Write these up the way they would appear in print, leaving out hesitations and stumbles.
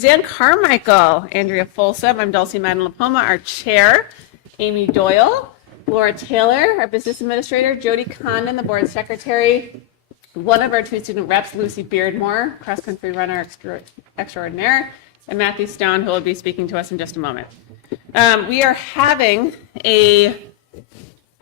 Zan Carmichael, Andrea Folsom, I'm Dulcie Madden Lapoma, our chair, Amy Doyle, Laura Taylor, our business administrator, Jody Condon, the board secretary, one of our two student reps, Lucy Beardmore, cross-country runner extraordinaire, and Matthew Stone, who will be speaking to us in just a moment. We are having a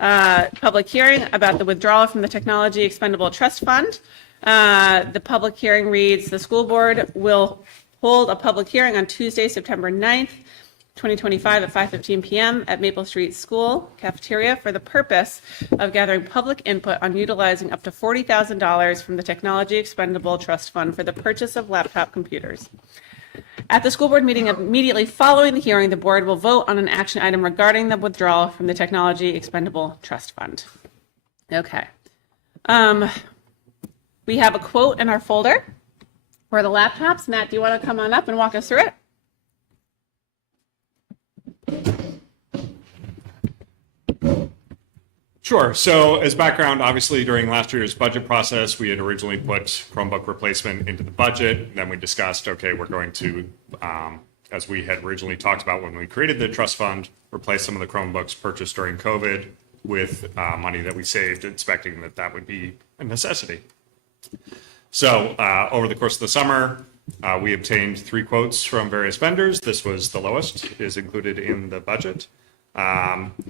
public hearing about the withdrawal from the Technology Expendable Trust Fund. The public hearing reads, the school board will hold a public hearing on Tuesday, September 9th, 2025 at 5:15 p.m. at Maple Street School cafeteria for the purpose of gathering public input on utilizing up to $40,000 from the Technology Expendable Trust Fund for the purchase of laptop computers. At the school board meeting immediately following the hearing, the board will vote on an action item regarding the withdrawal from the Technology Expendable Trust Fund. Okay. We have a quote in our folder for the laptops. Matt, do you want to come on up and walk us through it? Sure. So as background, obviously during last year's budget process, we had originally put Chromebook replacement into the budget. Then we discussed, okay, we're going to, as we had originally talked about when we created the trust fund, replace some of the Chromebooks purchased during COVID with money that we saved, expecting that that would be a necessity. So over the course of the summer, we obtained 3 quotes from various vendors. This was the lowest, is included in the budget.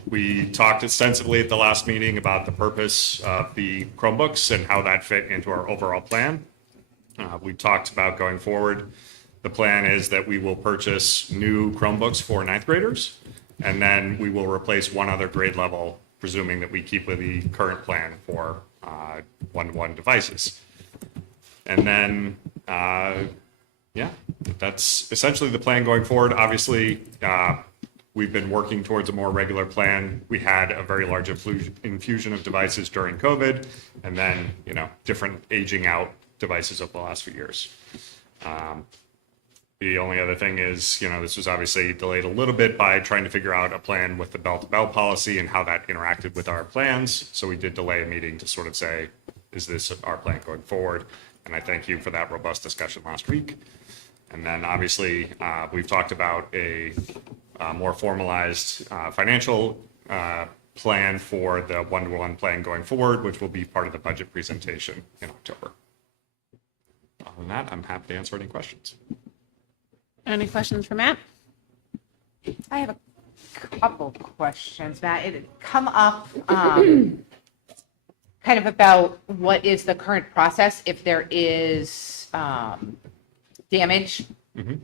We talked extensively at the last meeting about the purpose of the Chromebooks and how that fit into our overall plan. We talked about going forward. The plan is that we will purchase new Chromebooks for 9th graders, and then we will replace one other grade level, presuming that we keep with the current plan for one-to-one devices. And then, yeah, that's essentially the plan going forward. Obviously, we've been working towards a more regular plan. We had a very large infusion of devices during COVID, and then, different aging out devices over the last few years. The only other thing is, this was obviously delayed a little bit by trying to figure out a plan with the bell-to-bell policy and how that interacted with our plans. So we did delay a meeting to sort of say, is this our plan going forward? And I thank you for that robust discussion last week. And then obviously, we've talked about a more formalized financial plan for the one-to-one plan going forward, which will be part of the budget presentation in October. Other than that, I'm happy to answer any questions. Any questions for Matt? I have a couple questions, Matt. It had come up kind of about what is the current process if there is damage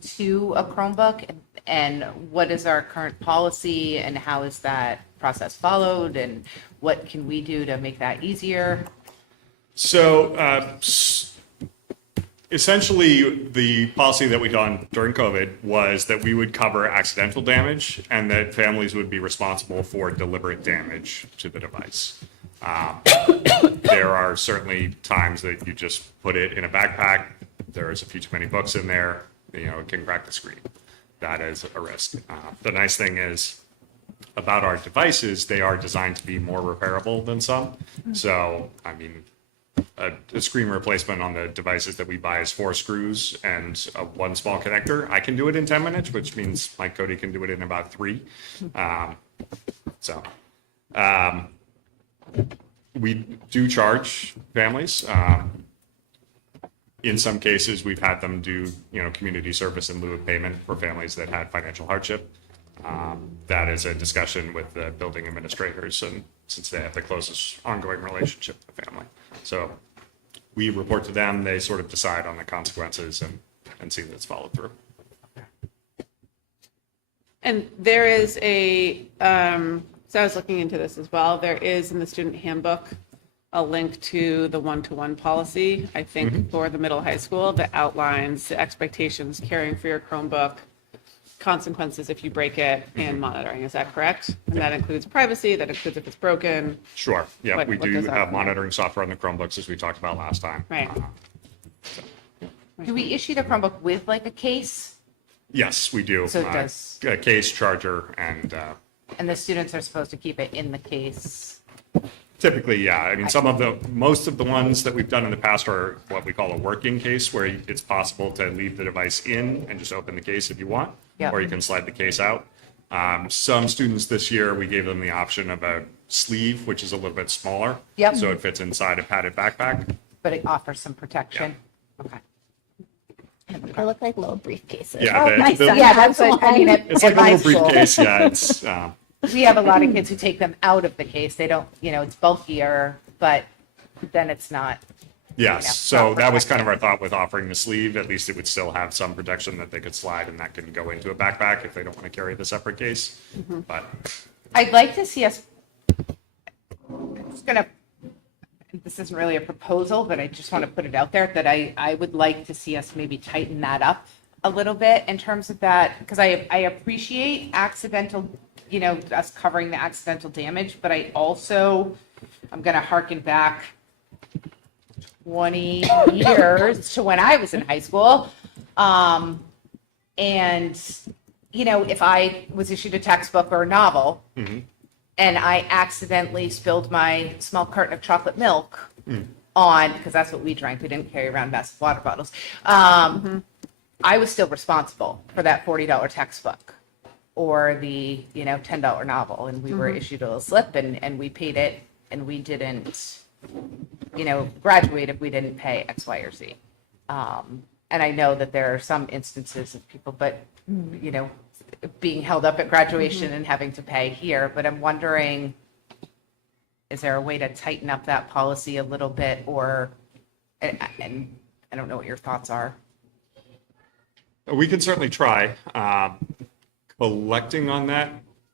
to a Chromebook, and what is our current policy and how is that process followed, and what can we do to make that easier? So essentially, the policy that we done during COVID was that we would cover accidental damage and that families would be responsible for deliberate damage to the device. There are certainly times that you just put it in a backpack. There's a few too many books in there. It can crack the screen. That is a risk. The nice thing is about our devices, they are designed to be more repairable than some. So, I mean, a screen replacement on the devices that we buy is 4 screws and one small connector. I can do it in 10 minutes, which means Mike Cody can do it in about 3. We do charge families. In some cases, we've had them do, community service in lieu of payment for families that had financial hardship. That is a discussion with the building administrators, and since they have the closest ongoing relationship with the family. So we report to them, they sort of decide on the consequences and see that it's followed through. And there is so I was looking into this as well. There is in the student handbook a link to the one-to-one policy, I think, for the middle high school that outlines the expectations caring for your Chromebook, consequences if you break it, and monitoring. Is that correct? And that includes privacy, that includes if it's broken. Sure. Yeah, we do have monitoring software on the Chromebooks, as we talked about last time. Right. Do we issue the Chromebook with like a case? Yes, we do. So it does. A case, charger, and And the students are supposed to keep it in the case Typically, yeah. I mean, most of the ones that we've done in the past are what we call a working case, where it's possible to leave the device in and just open the case if you want, Yeah. or you can slide the case out. Some students this year, we gave them the option of a sleeve, which is a little bit smaller. Yep. So it fits inside a padded backpack. But it offers some protection. Okay. They look like little briefcases. Yeah, Oh, nice. Yeah, that's what, I mean, it's at like a my little school, briefcase. Yeah, it's we have a lot of kids who take them out of the case. They don't, it's bulkier, but then it's not. yes. Yeah, So not that was kind of our thought with offering the sleeve. At least it would still have some protection that they could slide, and that can go into a backpack if they don't want to carry the separate case. But I'd like to see us, this isn't really a proposal, but I just want to put it out there that I would like to see us maybe tighten that up a little bit in terms of that, because I appreciate accidental, us covering the accidental damage, but I'm going to harken back 20 years to when I was in high school. And, if I was issued a textbook or a novel, and I accidentally spilled my small carton of chocolate milk on, because that's what we drank. We didn't carry around massive water bottles. I was still responsible for that $40 textbook or the, $10 novel. And we were issued a little slip and we paid it, and we didn't, graduate if we didn't pay X, Y, or Z. And I know that there are some instances of people, being held up at graduation and having to pay here, but I'm wondering, is there a way to tighten up that policy a little bit, or, and I don't know what your thoughts are. we can certainly try. Collecting on that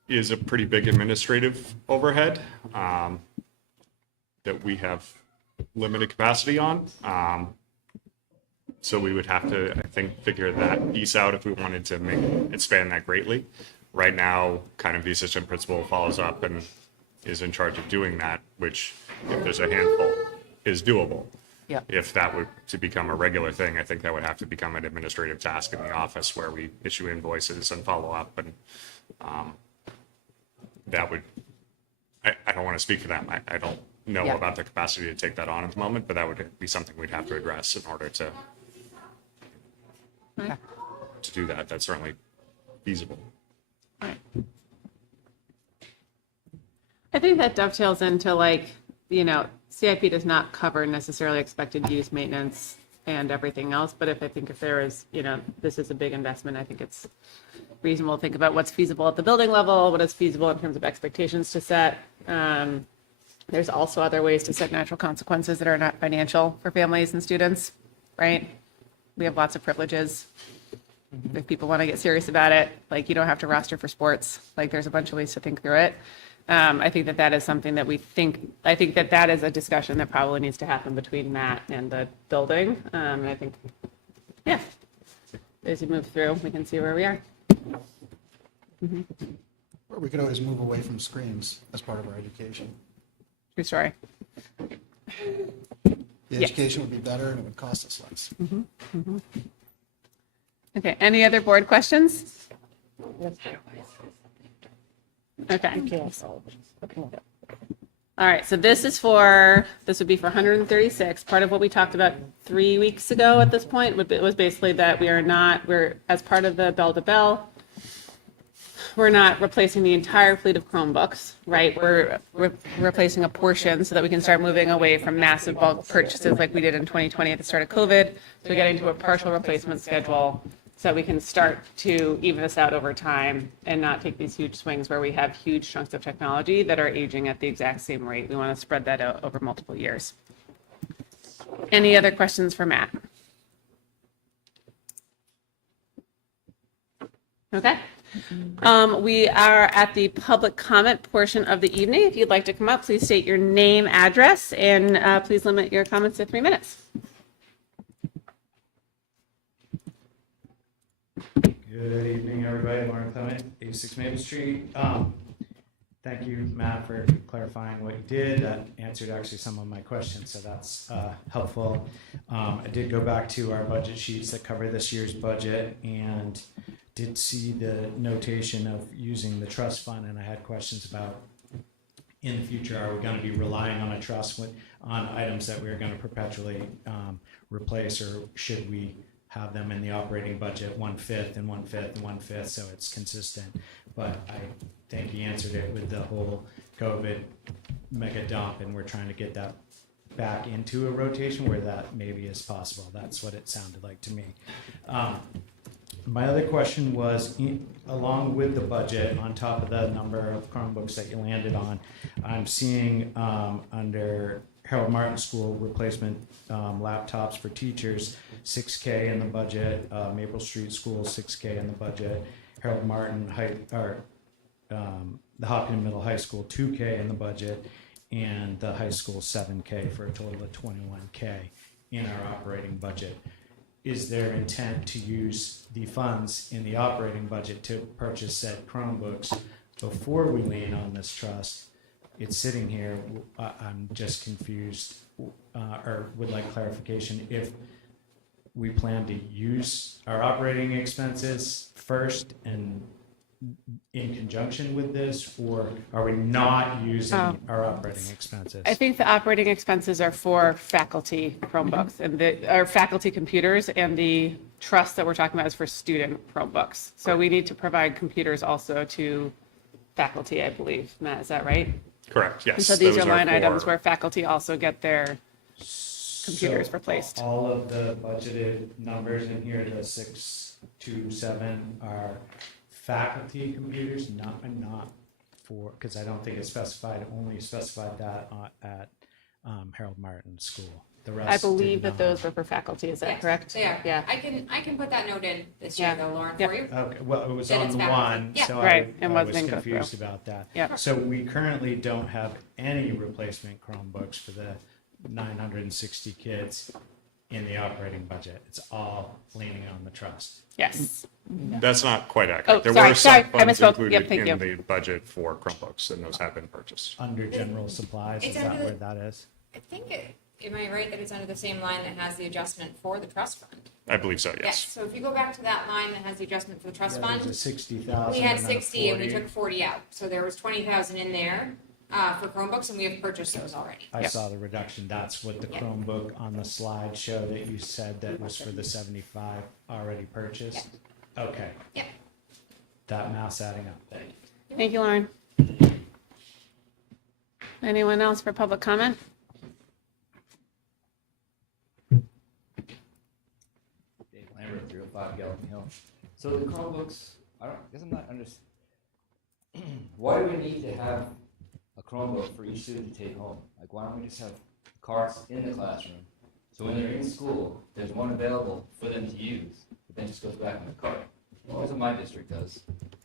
is a pretty big administrative overhead that we have limited capacity on. So we would have to, I think, figure that piece out if we wanted to expand that greatly. Right now, kind of the assistant principal follows up and is in charge of doing that, which, if there's a handful, is doable. Yeah. If that were to become a regular thing, I think that would have to become an administrative task in the office where we issue invoices and follow up, and that would, I don't want to speak for them. I don't know Yeah. about the capacity to take that on at the moment, but that would be something we'd have to address in order to Okay. do that. That's certainly feasible. I think that dovetails into CIP does not cover necessarily expected use, maintenance, and everything else. But if there is, this is a big investment, I think it's reasonable to think about what's feasible at the building level, what is feasible in terms of expectations to set. There's also other ways to set natural consequences that are not financial for families and students, right? We have lots of privileges. If people want to get serious about it, you don't have to roster for sports. There's a bunch of ways to think through it. I think that is something that I think that is a discussion that probably needs to happen between Matt and the building. And I think, as you move through, we can see where we are. Or we could always move away from screens as part of our education. True story. The Yes. education would be better and it would cost us less. Okay, any other board questions? Okay. All right, so this would be for 136. Part of what we talked about 3 weeks ago at this point was basically that we're, as part of the bell to bell, we're not replacing the entire fleet of Chromebooks, right? We're replacing a portion so that we can start moving away from massive bulk purchases like we did in 2020 at the start of COVID. So we're getting to a partial replacement schedule so that we can start to even this out over time and not take these huge swings where we have huge chunks of technology that are aging at the exact same rate. We want to spread that out over multiple years. Any other questions for Matt? Okay. We are at the public comment portion of the evening. If you'd like to come up, please state your name, address, and please limit your comments to 3 minutes. Good evening, everybody. Lauren Clement, 86 Maple Street. Thank you, Matt, for clarifying what you did. That answered actually some of my questions, so that's helpful. I did go back to our budget sheets that cover this year's budget and did see the notation of using the trust fund, and I had questions about in the future, are we going to be relying on a trust on items that we're going to perpetually replace, or should we have them in the operating budget 1/5 and 1/5 and 1/5 so it's consistent? But I think he answered it with the whole COVID mega dump, and we're trying to get that back into a rotation where that maybe is possible. That's what it sounded like to me. My other question was, along with the budget, on top of the number of Chromebooks that you landed on, I'm seeing under Harold Martin School replacement laptops for teachers, $6K in the budget. Maple Street School, $6K in the budget. Harold Martin the Hopkinton Middle High School, $2K in the budget, and the high school, $7K, for a total of $21K in our operating budget. Is there intent to use the funds in the operating budget to purchase said Chromebooks before we lean on this trust? It's sitting here. I'm just confused, or would like clarification if we plan to use our operating expenses first and in conjunction with this, or are we not using our operating expenses? I think the operating expenses are for faculty Chromebooks and our faculty computers, and the trust that we're talking about is for student Chromebooks. So we need to provide computers also to faculty, I believe. Matt, is that right? Correct, yes. And so these Those are line items for- where faculty also get their computers So replaced. All of the budgeted numbers in here, the 627, are faculty computers, not for, because I don't think it's specified, only specified that at Harold Martin School. The rest I believe did that not. those were for faculty. Is that Yes, correct? They are. Yeah. I can put that note in this year Yeah. though, Lauren, Yep. for you. Okay, well, it was Then on it's the faculty. one, Yeah. so Right, I and was wasn't go through. confused about that. Yep. So we currently don't have any replacement Chromebooks for the 960 kids in the operating budget. It's all leaning on the trust. Yes. That's not quite Oh, accurate. There sorry, were sorry, some I funds misspoke. Yep, included thank in you. the budget for Chromebooks, and those have been purchased. Under general supplies, It's is that under where the- that is? I think am I right that it's under the same line that has the adjustment for the trust fund? I believe so, Yes, yes. so if you go back to that line that has the adjustment for the trust Yeah, there's a fund, 60,000. we had and then a 60 and we 40. took 40 out. So there was 20,000 in there for Chromebooks and we have purchased those already. I Yep. saw the reduction. That's what the Yeah. Chromebook on the slide show that you said that was for the 75 already purchased? Okay. Yeah. That math's adding up. Thank you. Thank you, Lauren. Anyone else for public comment? Dave Lambert, 305 Gallatin Hill. So the Chromebooks, guess I'm not understanding. Why do we need to have a Chromebook for each student to take home? Like, why don't we just have carts in the classroom? So when they're in school, there's one available for them to use, but then just goes back in the cart. Well, that's what my district does.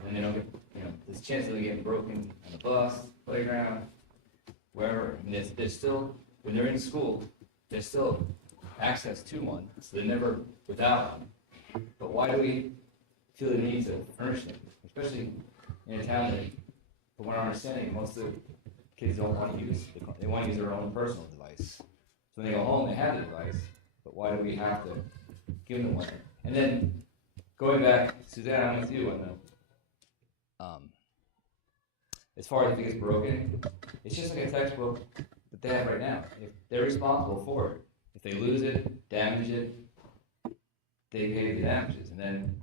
And they don't get, there's a chance of them getting broken on the bus, playground, wherever. I mean, there's still, when they're in school, there's still access to one, so they're never without one. But why do we feel the need to furnish them, especially in a town that, from what I'm understanding, most of the kids don't want to use, they want to use their own personal device. So when they go home, they have the device, but why do we have to give them one? And then, going back, Suzanne, I'm with you on the, as far as if it gets broken, it's just like a textbook that they have right now. If they're responsible for it, if they lose it, damage it, they pay the damages. And then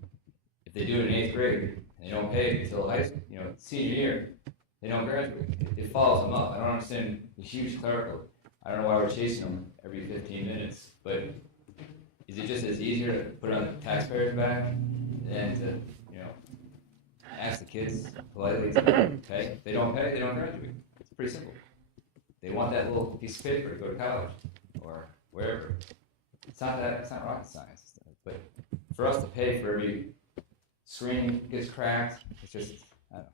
if they do it in 8th grade and they don't pay it until high school, senior year, they don't graduate. It follows them up. I don't understand the huge clerical. I don't know why we're chasing them every 15 minutes, but is it just as easier to put it on the taxpayers' back than to, ask the kids politely to pay? If they don't pay, they don't graduate. It's pretty simple. They want that little piece of paper to go to college or wherever. It's not rocket science. But for us to pay for every screen gets cracked, it's just, I don't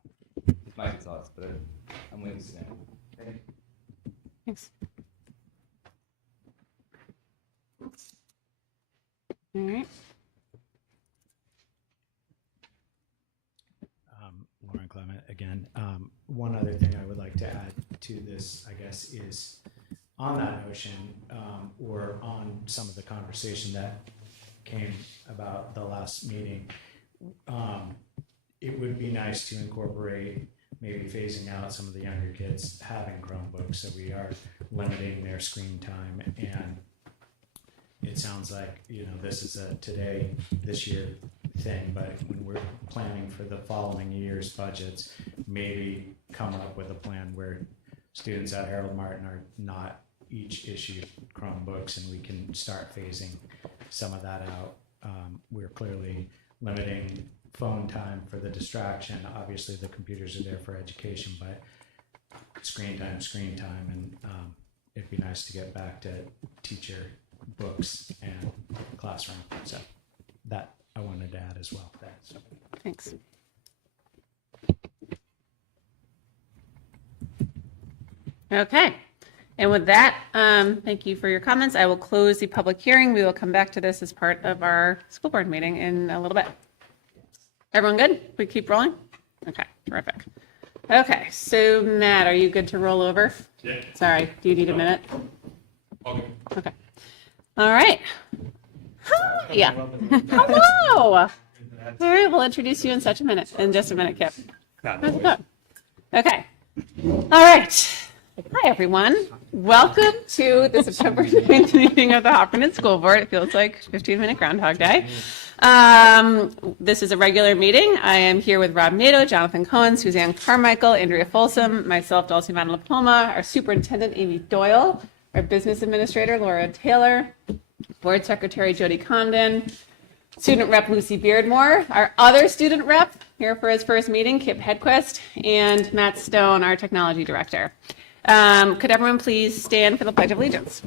know. It's my two thoughts, but I'm with you, Suzanne. Thank you. Thanks. All right. Lauren Clement again. One other thing I would like to add to this, I guess, is on that notion, or on some of the conversation that came about the last meeting, it would be nice to incorporate maybe phasing out some of the younger kids having Chromebooks, so we are limiting their screen time. And it sounds like, this is a this year thing, but when we're planning for the following year's budgets, maybe come up with a plan where students at Harold Martin are not each issued Chromebooks, and we can start phasing some of that out. We're clearly limiting phone time for the distraction. Obviously, the computers are there for education, but screen time, and it'd be nice to get back to teacher books and classroom. So that I wanted to add as well. Thanks. Thanks. Okay. And with that, thank you for your comments. I will close the public hearing. We will come back to this as part of our school board meeting in a little bit. Everyone good? We keep rolling? Okay, terrific. Okay, so Matt, are you good to roll over? Yeah. Sorry, do you need a minute? Okay. Okay. All right. Yeah. Hello. All right, we'll introduce you in just a minute, Kip. How's it going? Okay. All right. Hi, everyone. Welcome to the September 9th meeting of the Hopkinton School Board. It feels like 15-minute Groundhog Day. This is a regular meeting. I am here with Rob Nato, Jonathan Cohen, Suzanne Carmichael, Andrea Folsom, myself, Dulcie Madden-LaPalma, our superintendent, Amy Doyle, our business administrator, Laura Taylor, board secretary, Jody Condon, student rep, Lucy Beardmore, our other student rep here for his first meeting, Kip Hedquist, and Matt Stone, our technology director. Could everyone please stand for the Pledge of Allegiance?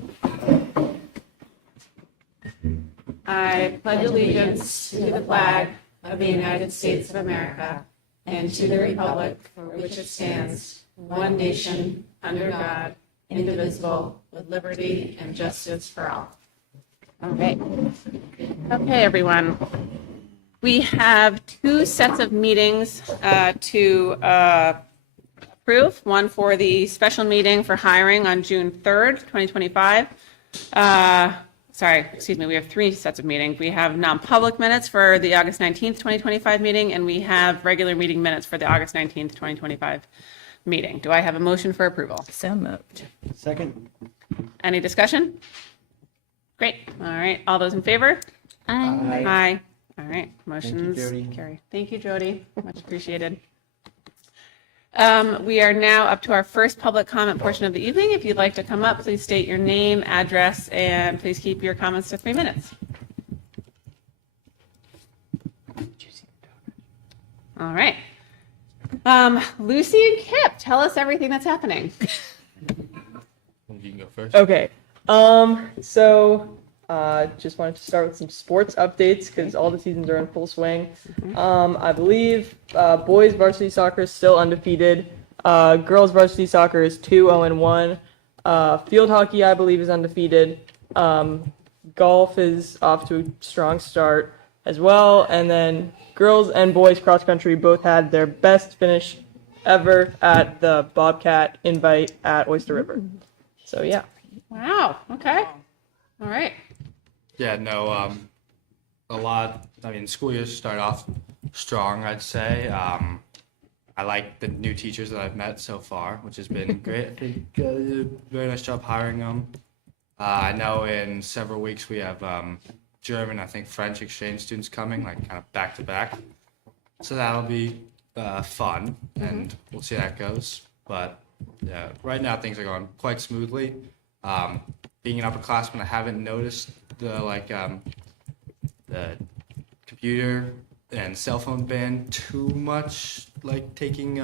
I pledge allegiance to the flag of the United States of America and to the republic for which it stands, one nation, under God, indivisible, with liberty and justice for all. All right. Okay, everyone. We have two sets of meetings to approve. One for the special meeting for hiring on June 3rd, 2025. We have three sets of meetings. We have non-public minutes for the August 19th, 2025 meeting, and we have regular meeting minutes for the August 19th, 2025 meeting. Do I have a motion for approval? So moved. Second. Any discussion? Great. All right. All those in favor? Aye. Aye. All right. Motions Jody. carry. Thank you, Jody. Much appreciated. We are now up to our first public comment portion of the evening. If you'd like to come up, please state your name, address, and please keep your comments to 3 minutes. All right. Lucy and Kip, tell us everything that's happening. You can go first. Okay. Just wanted to start with some sports updates because all the seasons are in full swing. I believe boys varsity soccer is still undefeated. Girls varsity soccer is 2-0-1. Field hockey, I believe, is undefeated. Golf is off to a strong start as well. And then girls and boys cross country both had their best finish ever at the Bobcat Invite at Oyster River. So yeah. Wow. Okay. All right. Yeah, no, a lot. I mean, school years start off strong, I'd say. I like the new teachers that I've met so far, which has been great. I think very nice job hiring them. I know in several weeks we have German, I think French exchange students coming, like kind of back to back. So that'll be fun, and we'll see how that goes. But yeah, right now things are going quite smoothly. Being an upperclassman, I haven't noticed the computer and cell phone ban too much, like taking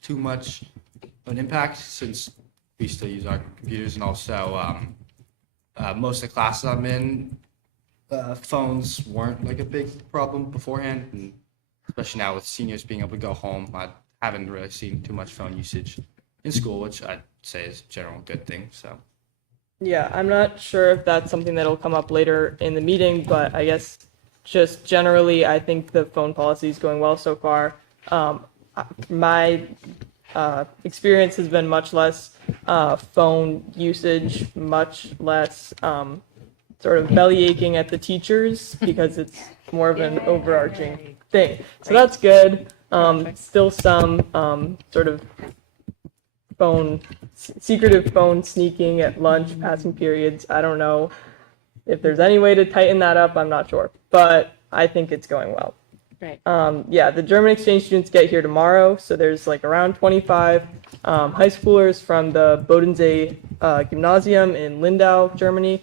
too much of an impact, since we still use our computers, and also most of the classes I'm in, phones weren't like a big problem beforehand, and especially now with seniors being able to go home, I haven't really seen too much phone usage in school, which I'd say is a general good thing. So. Yeah, I'm not sure if that's something that'll come up later in the meeting, but I guess just generally, I think the phone policy is going well so far. My experience has been much less phone usage, much less sort of belly aching at the teachers, because it's more of an overarching thing. So that's good. Perfect. Still some sort of secretive phone sneaking at lunch, passing periods. I don't know if there's any way to tighten that up. I'm not sure, but I think it's going well. Great. Yeah, the German exchange students get here tomorrow. So there's like around 25 high schoolers from the Bodensee Gymnasium in Lindau, Germany.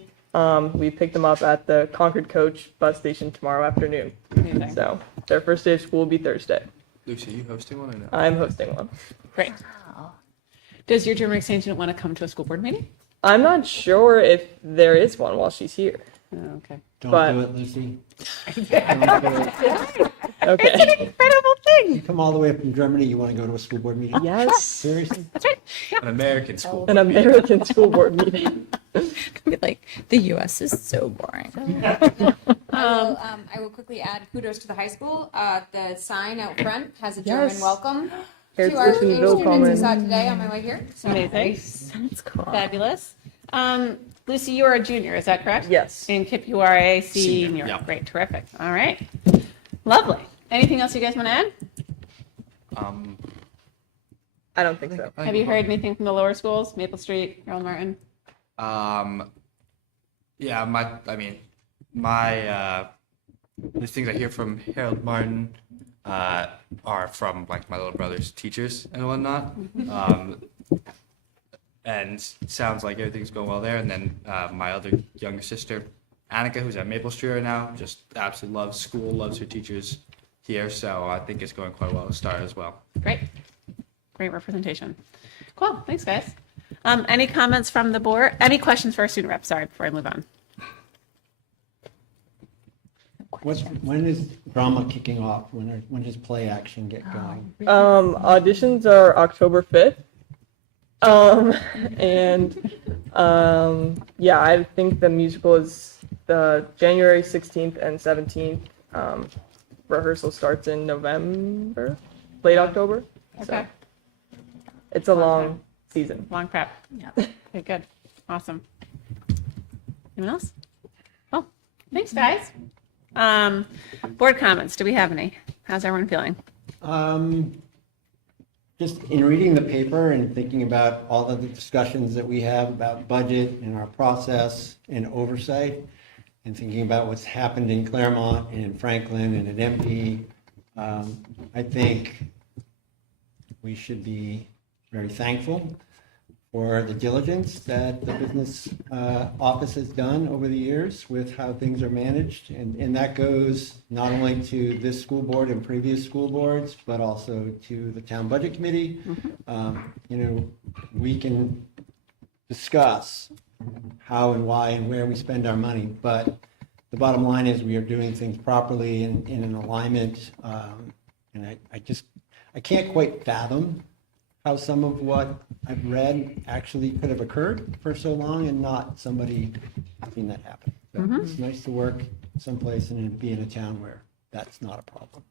We picked them up at the Concord Coach bus station tomorrow afternoon. Amazing. So their first day of school will be Thursday. Lucy, are you hosting one or no? I'm hosting one. Great. Does your German exchange student want to come to a school board meeting? I'm not sure if there is one while she's here. Oh, okay. Don't But- do it, Lucy. Don't do it. Okay. Incredible thing. You come all the way from Germany, you want to go to a school board meeting? Yes. Seriously? That's right. An American school. An American school board meeting. Like, the US is so boring. I will quickly add kudos to the high school. The sign out front has a German Yes. welcome Here's to our Lucy exchange Bill students. I Coleman. saw it today on my way here. So Amazing. That's cool. Fabulous. Lucy, you are a junior, is that correct? Yes. And Kip, you are a senior. Senior, yeah. Great, terrific. All right. Lovely. Anything else you guys want to add? I don't think so. Have you heard anything from the lower schools? Maple Street, Harold Martin? Yeah, the things I hear from Harold Martin are from like my little brother's teachers and whatnot. And sounds like everything's going well there. And then my other younger sister, Annika, who's at Maple Street right now, just absolutely loves school, loves her teachers here. So I think it's going quite well to start as well. Great. Great representation. Cool. Thanks, guys. Any comments from the board? Any questions for our student rep? Sorry, before I move on. When is drama kicking off? When does play action get going? Auditions are October 5th. Yeah, I think the musical is the January 16th and 17th. Rehearsal starts in November, late October. So Okay. it's a long season. Long prep. Yeah. Okay, good. Awesome. Anyone else? Oh, thanks, guys. Board comments. Do we have any? How's everyone feeling? Just in reading the paper and thinking about all of the discussions that we have about budget and our process and oversight, and thinking about what's happened in Claremont and in Franklin and at MP, I think we should be very thankful for the diligence that the business office has done over the years with how things are managed. And that goes not only to this school board and previous school boards, but also to the town budget committee. We can discuss how and why and where we spend our money, but the bottom line is we are doing things properly and in an alignment. And I can't quite fathom how some of what I've read actually could have occurred for so long and not somebody seen that happen. So It's nice to work someplace and be in a town where that's not a problem.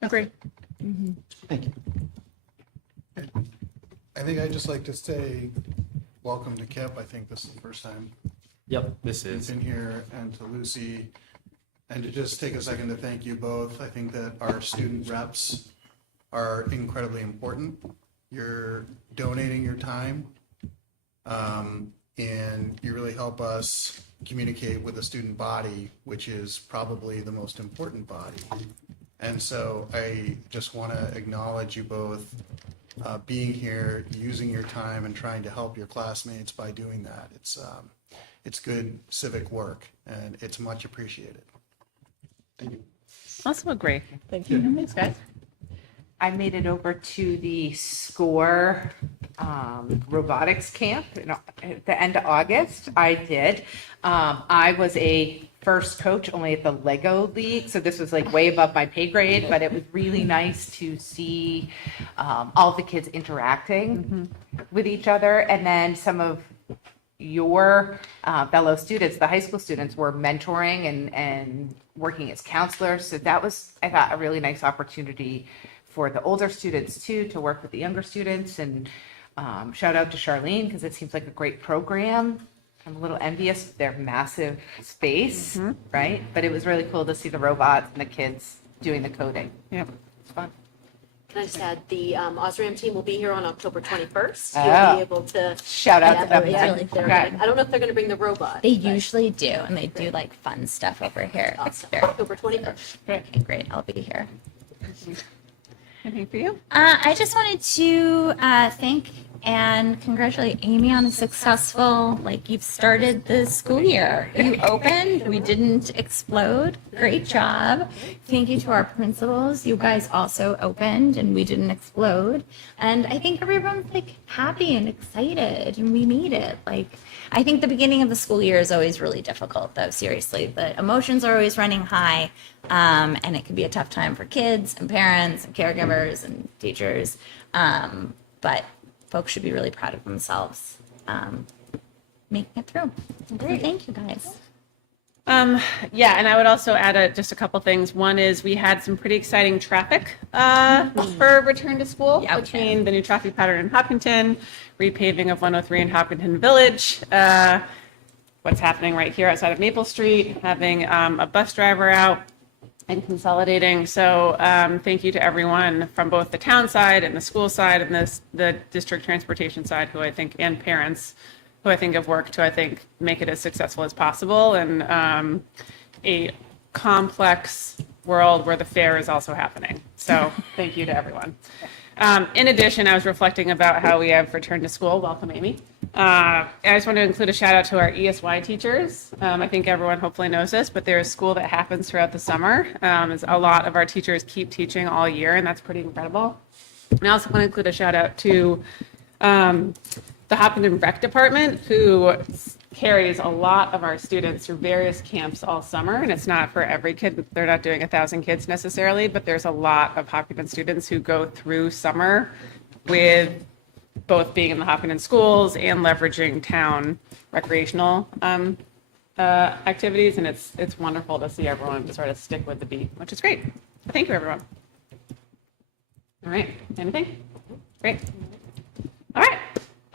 Agreed. Thank you. I think I'd just like to say welcome to Kip. I think this is the first time Yep, this you've is. been here, and to Lucy, and to just take a second to thank you both. I think that our student reps are incredibly important. You're donating your time, and you really help us communicate with the student body, which is probably the most important body. And so I just want to acknowledge you both being here, using your time, and trying to help your classmates by doing that. It's good civic work, and it's much appreciated. Thank you. Also agree. Thank you. Thanks, guys. I made it over to the SCORE robotics camp at the end of August. I did. I was a first coach only at the Lego League, so this was like way above my pay grade, but it was really nice to see all the kids interacting with each other. And then some of your fellow students, the high school students, were mentoring and working as counselors. So that was, I thought, a really nice opportunity for the older students too, to work with the younger students. And shout out to Charlene, because it seems like a great program. I'm a little envious of their massive space, right? But it was really cool to see the robots and the kids doing the coding. Yep. It's fun. Can I just add, the Osram team will be here on October 21st. Oh. You'll be able to. Shout out to them. Yeah, Really they're Okay. gonna- I don't know if they're going to bring the robot. They but- usually do, and they do like fun stuff over here. It's Awesome. very October 21st. okay, great. I'll be here. Anything for you? I just wanted to thank and congratulate Amy on a successful, like, you've started the school year. You opened, we didn't explode. Great job. Thank you to our principals. You guys also opened and we didn't explode. And I think everyone's like happy and excited and we made it. Like, I think the beginning of the school year is always really difficult though, seriously. The emotions are always running high. And it can be a tough time for kids and parents and caregivers and teachers. But folks should be really proud of themselves making it through. So thank you guys. Yeah, and I would also add just a couple things. One is we had some pretty exciting traffic for return to school Yeah, between the new traffic pattern in Hopkinton, repaving of 103 in Hopkinton Village, what's happening right here outside of Maple Street, having a bus driver out and consolidating. So thank you to everyone from both the town side and the school side and the district transportation side who I think, and parents who I think have worked to, I think, make it as successful as possible and a complex world where the fair is also happening. So thank you to everyone. In addition, I was reflecting about how we have returned to school. Welcome, Amy. I just want to include a shout out to our ESY teachers. I think everyone hopefully knows this, but there's school that happens throughout the summer. A lot of our teachers keep teaching all year, and that's pretty incredible. And I also want to include a shout out to the Hopkinton Rec Department, who carries a lot of our students through various camps all summer. And it's not for every kid. They're not doing 1,000 kids necessarily, but there's a lot of Hopkinton students who go through summer with both being in the Hopkinton schools and leveraging town recreational activities. And it's wonderful to see everyone sort of stick with the beat, which is great. Thank you, everyone. All right. Anything? Great. All right.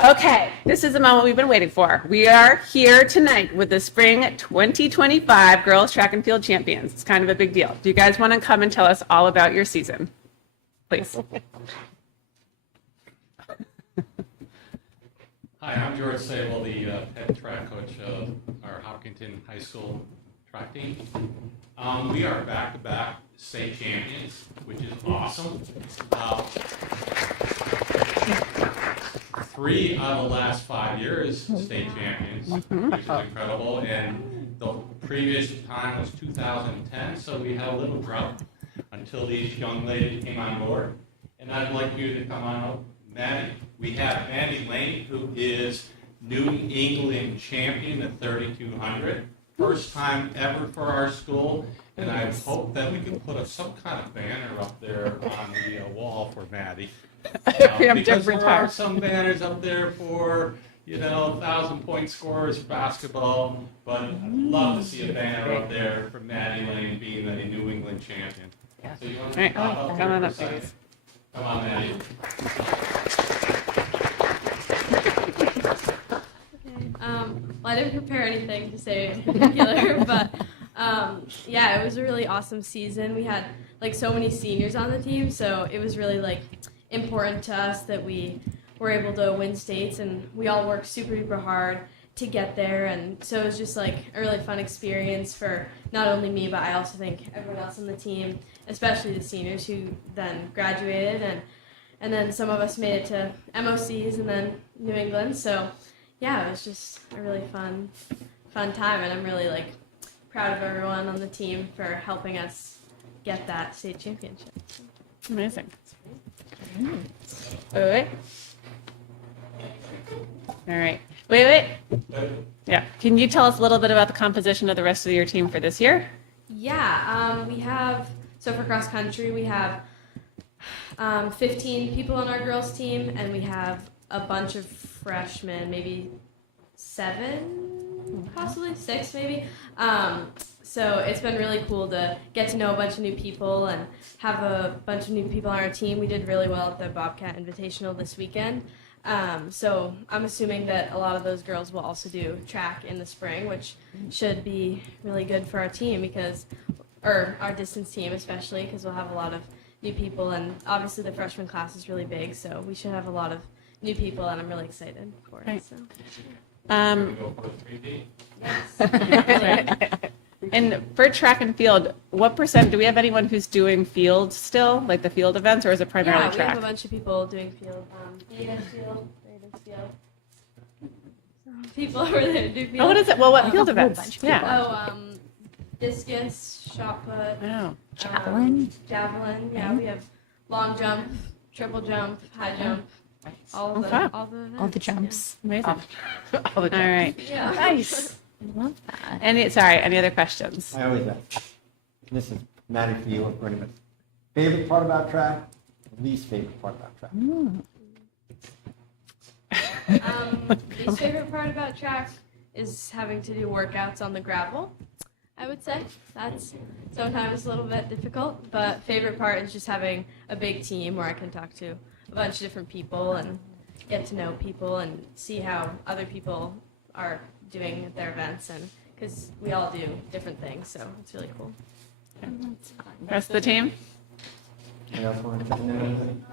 Okay, this is the moment we've been waiting for. We are here tonight with the spring 2025 girls track and field champions. It's kind of a big deal. Do you guys want to come and tell us all about your season? Please. Hi, I'm George Sable, the head track coach of our Hopkinton High School track team. We are back-to-back state champions, which is awesome. 3 out of the last 5 years, state champions, which is incredible. And the previous time was 2010, so we had a little drought until these young ladies came on board. And I'd like you to come on up. Maddie, we have Maddie Lane, who is New England champion at 3,200. First time ever for our school. And I hope that we can put some kind of banner up there on the wall for Maddie. Because there are some banners up there for, 1,000-point scorers for basketball, but I'd love to see a banner up there for Maddie Lane being the New England champion. So you want to pop up here for a second? Come on, Maddie. Well, I didn't prepare anything to say in particular, but yeah, it was a really awesome season. We had so many seniors on the team, so it was really important to us that we were able to win states, and we all worked super duper hard to get there. And so it was just a really fun experience for not only me, but I also think everyone else on the team, especially the seniors who then graduated, and then some of us made it to MOCs and then New England. So yeah, it was just a really fun time, and I'm really proud of everyone on the team for helping us get that state championship. Amazing. Wait. All right. Wait. Yeah. Can you tell us a little bit about the composition of the rest of your team for this year? Yeah, we have, so for cross country, we have 15 people on our girls team, and we have a bunch of freshmen, maybe 7, possibly 6 maybe. So it's been really cool to get to know a bunch of new people and have a bunch of new people on our team. We did really well at the Bobcat Invitational this weekend. So I'm assuming that a lot of those girls will also do track in the spring, which should be really good for our team because or our distance team especially, because we'll have a lot of new people, and obviously the freshman class is really big, so we should have a lot of new people, and I'm really excited for it. Right. So. Go for a 3D. And for track and field, what percent, do we have anyone who's doing field still, like the field events, or is it primarily Yeah, we track? have a bunch of people doing field. David's field. People over there do field. Oh, what is it? Well, what field events? Yeah. Oh, discus, shot put. Oh. Javelin. Javelin. Yeah, we have long jump, triple jump, high jump. All the Okay. all the events, All the jumps. Amazing. All right. Yeah. Nice. I love that. Any other questions? I always ask, this is Maddie for you or for anyone. Favorite part about track, least favorite part about track? Least favorite part about track is having to do workouts on the gravel. I would say that's sometimes a little bit difficult, but favorite part is just having a big team where I can talk to a bunch of different people and get to know people and see how other people are doing at their events, and because we all do different things, so it's really cool. Rest of the team? Anyone else want to chime in on anything?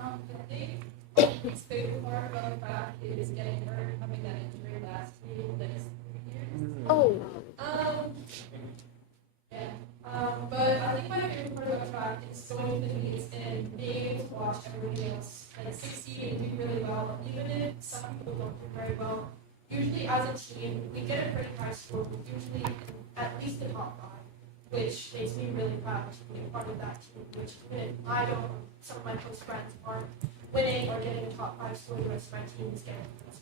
I think his favorite part about track is getting hurt, having that injury last year, the next 3 years. Oh. But I think my favorite part about track is going to the meets and being able to watch everybody else like succeed and do really well, even if some people don't do very well. Usually, as a team, we get a pretty high score, usually at least the top 5, which makes me really proud to be a part of that team. Which even if I don't, some of my close friends aren't winning or getting a top 5 score, the rest of my team is getting a score.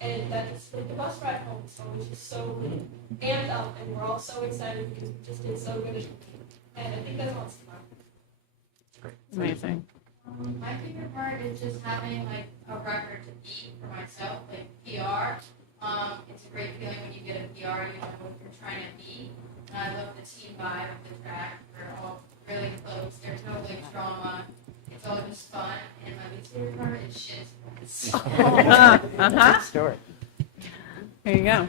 And that just like the bus ride home is always just so amped up, and we're all so excited because we just did so good as a team. And I think that's what's fun. Amazing. My favorite part is just having like a record to beat for myself, like PR. It's a great feeling when you get a PR, you know what you're trying to beat. And I love the team vibe of the track. We're all really close. There's no like drama. It's all just fun. And my least favorite part is shit. Story. There you go.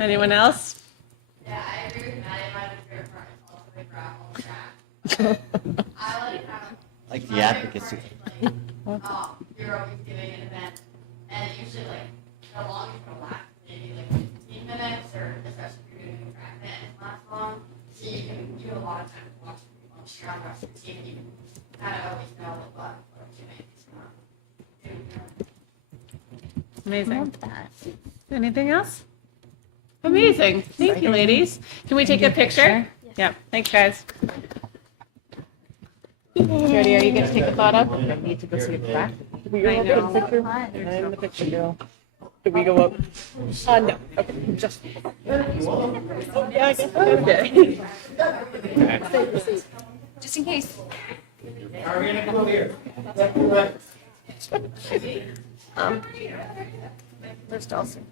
Anyone else? Yeah, I agree with Maddie. My favorite part is also the gravel track. I like how Like the advocacy. you're always doing an event, and usually like the longest it'll last maybe like 15 minutes, or especially if you're doing a track event, it lasts long, so you have a lot of time to watch people around the rest of the team. You kind of always know what you're doing. Amazing. Love that. Anything else? Amazing. Thank you, ladies. Can we take a picture? Yeah. Thanks, guys. Jody, are you going to take a photo? I need to go see the track. Did we I go up know. in the picture? And then the picture girl. Did we go up? No. Okay, just. Yeah, I guess. Okay. Just in case. Are we gonna go here? There's Dawson.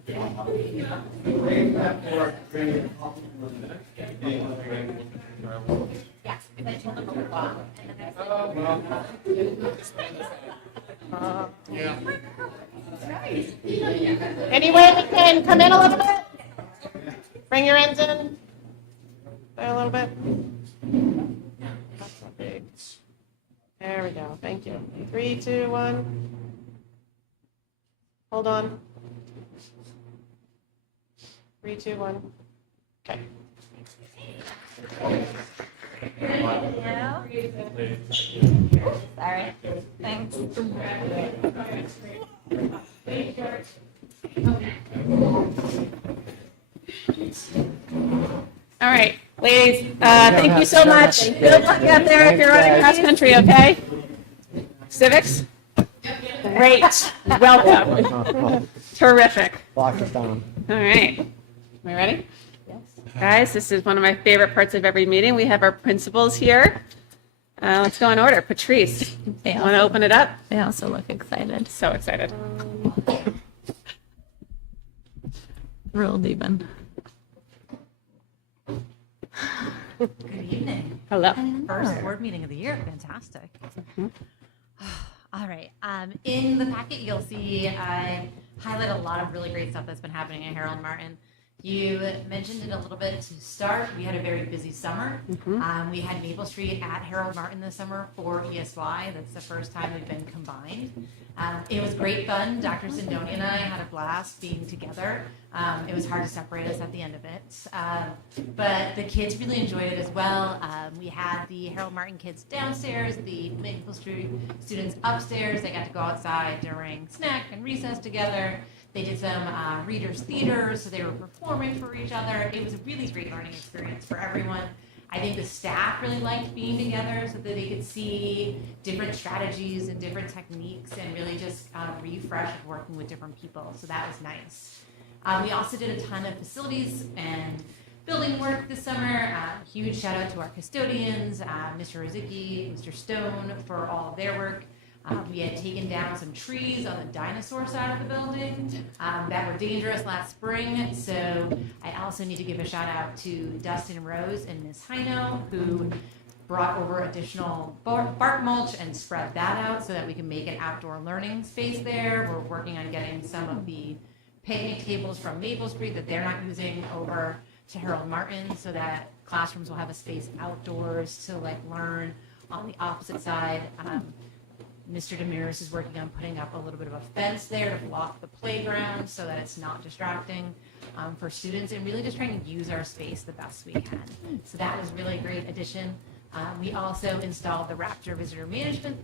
Any way we can come in a little bit? Bring your ends in. There a little bit. That's not big. There we go. Thank you. 3, 2, 1. Hold on. 3, 2, 1. Okay. Sorry. Thanks. All right, ladies, thank you so much. Good luck out there if you're running cross country, okay? Civics? Great. Welcome. Terrific. Lock us down. All right. Am I ready? Yes. Guys, this is one of my favorite parts of every meeting. We have our principals here. Let's go in order. Patrice, They want to open it up? They also look excited. So excited. Thrilled even. Good evening. Hello. First board meeting of the year. Fantastic. All right. In the packet, you'll see I highlight a lot of really great stuff that's been happening at Harold Martin. You mentioned it a little bit to start. We had a very busy summer. We had Maple Street at Harold Martin this summer for ESY. That's the first time we've been combined. It was great fun. Dr. Sindoni and I had a blast being together. It was hard to separate us at the end of it. But the kids really enjoyed it as well. We had the Harold Martin kids downstairs, the Maple Street students upstairs. They got to go outside during snack and recess together. They did some readers theater, so they were performing for each other. It was a really great learning experience for everyone. I think the staff really liked being together so that they could see different strategies and different techniques and really just refresh working with different people. So that was nice. We also did a ton of facilities and building work this summer. Huge shout out to our custodians, Mr. Rizicki, Mr. Stone, for all of their work. We had taken down some trees on the dinosaur side of the building that were dangerous last spring. So I also need to give a shout out to Dustin Rose and Miss Heino, who brought over additional bark mulch and spread that out so that we can make an outdoor learning space there. We're working on getting some of the picnic tables from Maple Street that they're not using over to Harold Martin so that classrooms will have a space outdoors to learn on the opposite side. Mr. Demiris is working on putting up a little bit of a fence there to block the playground so that it's not distracting for students, and really just trying to use our space the best we can. So that was really a great addition. We also installed the Raptor visitor management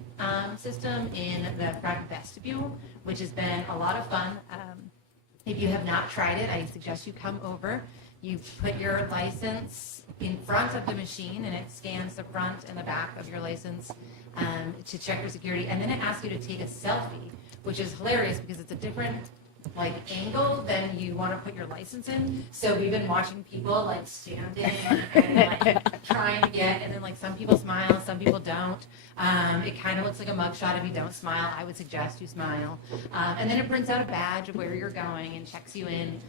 system in the front vestibule, which has been a lot of fun. If you have not tried it, I suggest you come over. You put your license in front of the machine, and it scans the front and the back of your license to check for security, and then it asks you to take a selfie, which is hilarious because it's a different angle than you want to put your license in. So we've been watching people standing and trying to get, and then some people smile, some people don't. It kind of looks like a mugshot if you don't smile. I would suggest you smile. And then it prints out a badge of where you're going and checks you in,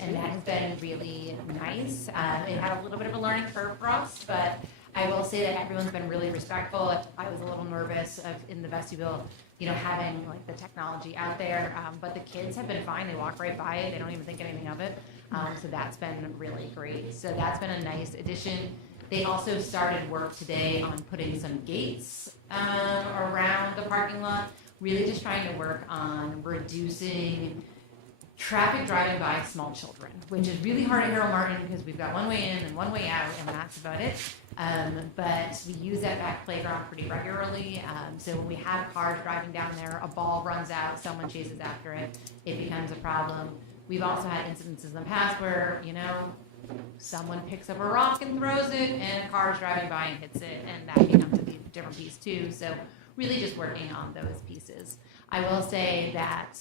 and that has been really nice. It had a little bit of a learning curve for us, but I will say that everyone's been really respectful. I was a little nervous in the vestibule, having the technology out there, but the kids have been fine. They walk right by it. They don't even think anything of it. So that's been really great. So that's been a nice addition. They also started work today on putting some gates around the parking lot, really just trying to work on reducing traffic driving by small children, which is really hard at Harold Martin because we've got one way in and one way out, and that's about it. But we use that back playground pretty regularly. So when we have cars driving down there, a ball runs out, someone chases after it, it becomes a problem. We've also had incidences in the past where, someone picks up a rock and throws it, and a car's driving by and hits it, and that becomes a different piece too. So really just working on those pieces. I will say that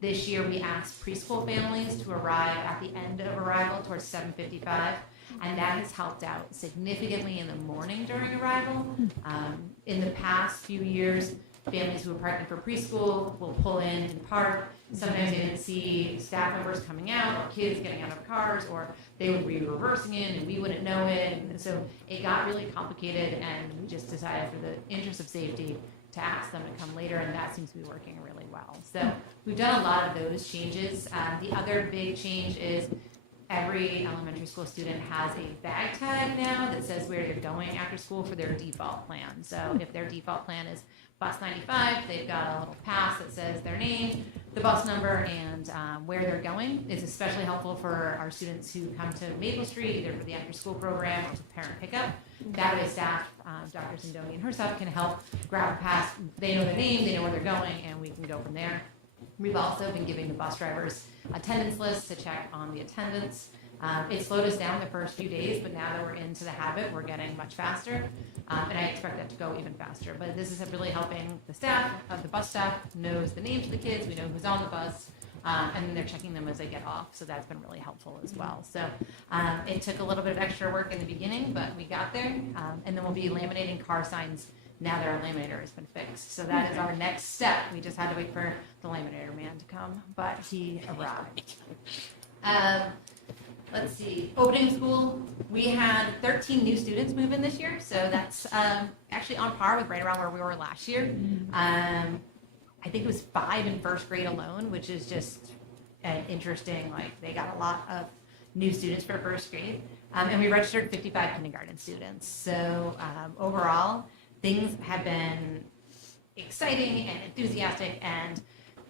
this year we asked preschool families to arrive at the end of arrival towards 7:55, and that has helped out significantly in the morning during arrival. In the past few years, families who were parking for preschool will pull in and park. Sometimes they didn't see staff members coming out, or kids getting out of cars, or they would be reversing in and we wouldn't know it. And so it got really complicated, and we just decided, for the interest of safety, to ask them to come later, and that seems to be working really well. So we've done a lot of those changes. The other big change is every elementary school student has a bag tag now that says where they're going after school for their default plan. So if their default plan is bus 95, they've got a little pass that says their name, the bus number, and where they're going. It's especially helpful for our students who come to Maple Street, either for the after-school program or for parent pickup. That way staff, Dr. Sindoni and her staff, can help grab a pass. They know their name, they know where they're going, and we can go from there. We've also been giving the bus drivers attendance lists to check on the attendance. It slowed us down the first few days, but now that we're into the habit, we're getting much faster, and I expect that to go even faster. But this is really helping the staff, the bus staff knows the names of the kids, we know who's on the bus, and then they're checking them as they get off, so that's been really helpful as well. So it took a little bit of extra work in the beginning, but we got there, and then we'll be laminating car signs now that our laminator has been fixed. So that is our next step. We just had to wait for the laminator man to come, but he arrived. Let's see, opening school, we had 13 new students move in this year, so that's actually on par with right around where we were last year. I think it was 5 in first grade alone, which is just and interesting. Like they got a lot of new students for first grade, and we registered 55 kindergarten students. So overall, things have been exciting and enthusiastic and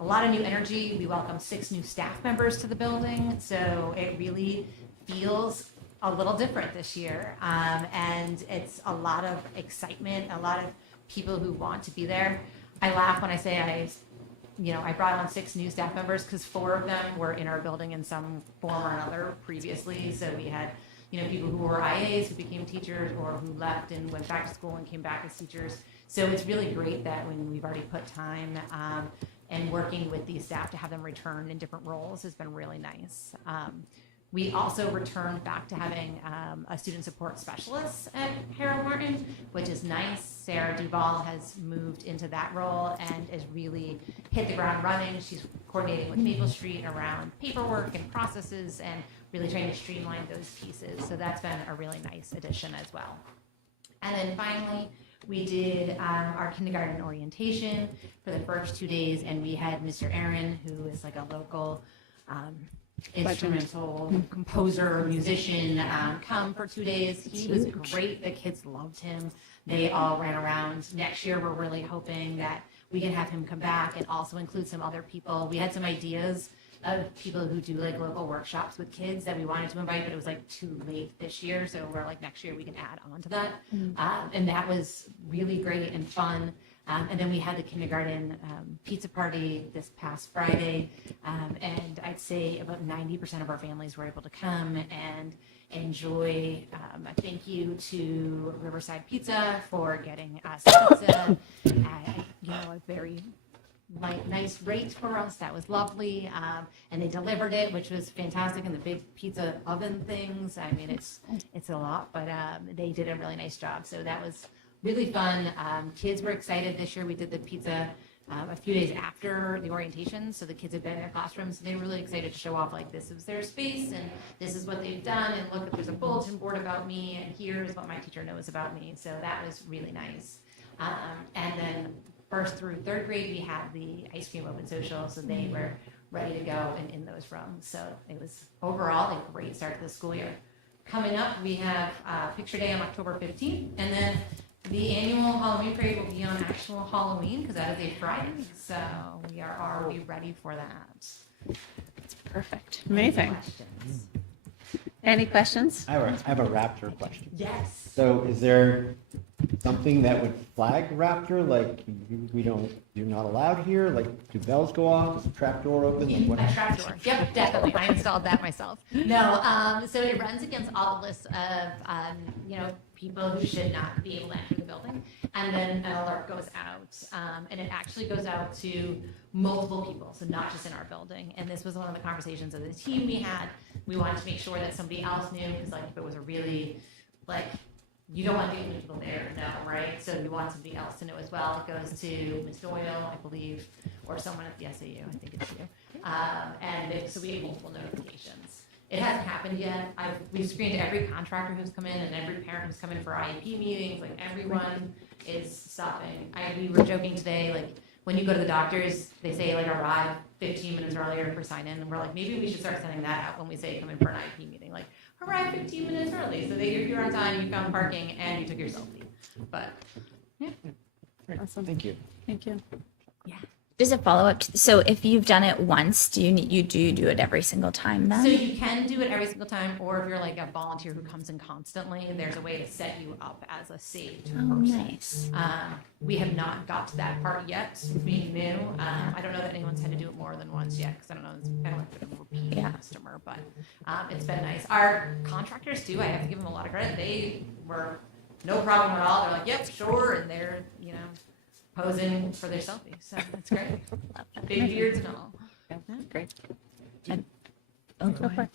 a lot of new energy. We welcome 6 new staff members to the building, so it really feels a little different this year, and it's a lot of excitement, a lot of people who want to be there. I laugh when I say I brought on 6 new staff members because 4 of them were in our building in some form or another previously. So we had, people who were IAs who became teachers or who left and went back to school and came back as teachers. So it's really great that when we've already put time and working with these staff to have them return in different roles has been really nice. We also returned back to having a student support specialist at Harold Martin, which is nice. Sarah Duval has moved into that role and has really hit the ground running. She's coordinating with Maple Street around paperwork and processes and really trying to streamline those pieces. So that's been a really nice addition as well. And then finally, we did our kindergarten orientation for the first 2 days, and we had Mr. Aaron, who is like a local instrumental composer, musician, come for 2 days. He was great. The kids loved him. They all ran around. Next year, we're really hoping that we can have him come back and also include some other people. We had some ideas of people who do like local workshops with kids that we wanted to invite, but it was like too late this year. So we're like, next year we can add on to that. And that was really great and fun. And then we had the kindergarten pizza party this past Friday. And I'd say about 90% of our families were able to come and enjoy a thank you to Riverside Pizza for getting us pizza at a very nice rate for us. That was lovely. And they delivered it, which was fantastic. And the big pizza oven things, I mean, it's a lot, but they did a really nice job. So that was really fun. Kids were excited this year. We did the pizza a few days after the orientation, so the kids had been in their classrooms. They were really excited to show off, like, this is their space, and this is what they've done, and look, there's a bulletin board about me, and here's what my teacher knows about me. So that was really nice. And then first through third grade, we had the ice cream open social, so they were ready to go and in those rooms. So it was overall a great start to the school year. Coming up, we have Picture Day on October 15th, and then the annual Halloween parade will be on actual Halloween because that is a Friday. So we are already ready for that. That's perfect. Amazing. Any questions? I have a raptor question. Yes. So is there something that would flag raptor, like you're not allowed here? Like, do bells go off? Does the trap door open? Like, what? A trap door. Yep, definitely. I installed that myself. No, so it runs against all the lists of, people who should not be able to enter the building. And then an alert goes out, and it actually goes out to multiple people, so not just in our building. And this was one of the conversations of the team we had. We wanted to make sure that somebody else knew, because like if it was a really, like, you don't want the only people there to know, right? So you want somebody else to know as well. It goes to Ms. Doyle, I believe, or someone at the SAU, I think it's you. So we have multiple notifications. It hasn't happened yet. We've screened every contractor who's come in and every parent who's come in for IEP meetings. Like, everyone is stopping. We were joking today, like, when you go to the doctors, they say, like, arrive 15 minutes earlier for sign-in. And we're like, maybe we should start sending that out when we say come in for an IEP meeting. Like, arrive 15 minutes early so that if you're on time, you found parking, and you took your selfie. But, yeah. Awesome. Thank you. Thank you. Yeah. Just a follow-up. So if you've done it once, do you do it every single time then? So you can do it every single time, or if you're like a volunteer who comes in constantly, there's a way to set you up as a saved person. Nice. We have not got to that part yet, being new. I don't know that anyone's had to do it more than once yet, because I don't know, it's kind of like a repeat customer, but it's been nice. Our contractors too, I have to give them a lot of credit. They were no problem at all. They're like, yep, sure, and they're, posing for their selfies. So that's great. Big beards and all. Yeah, great. Go ahead.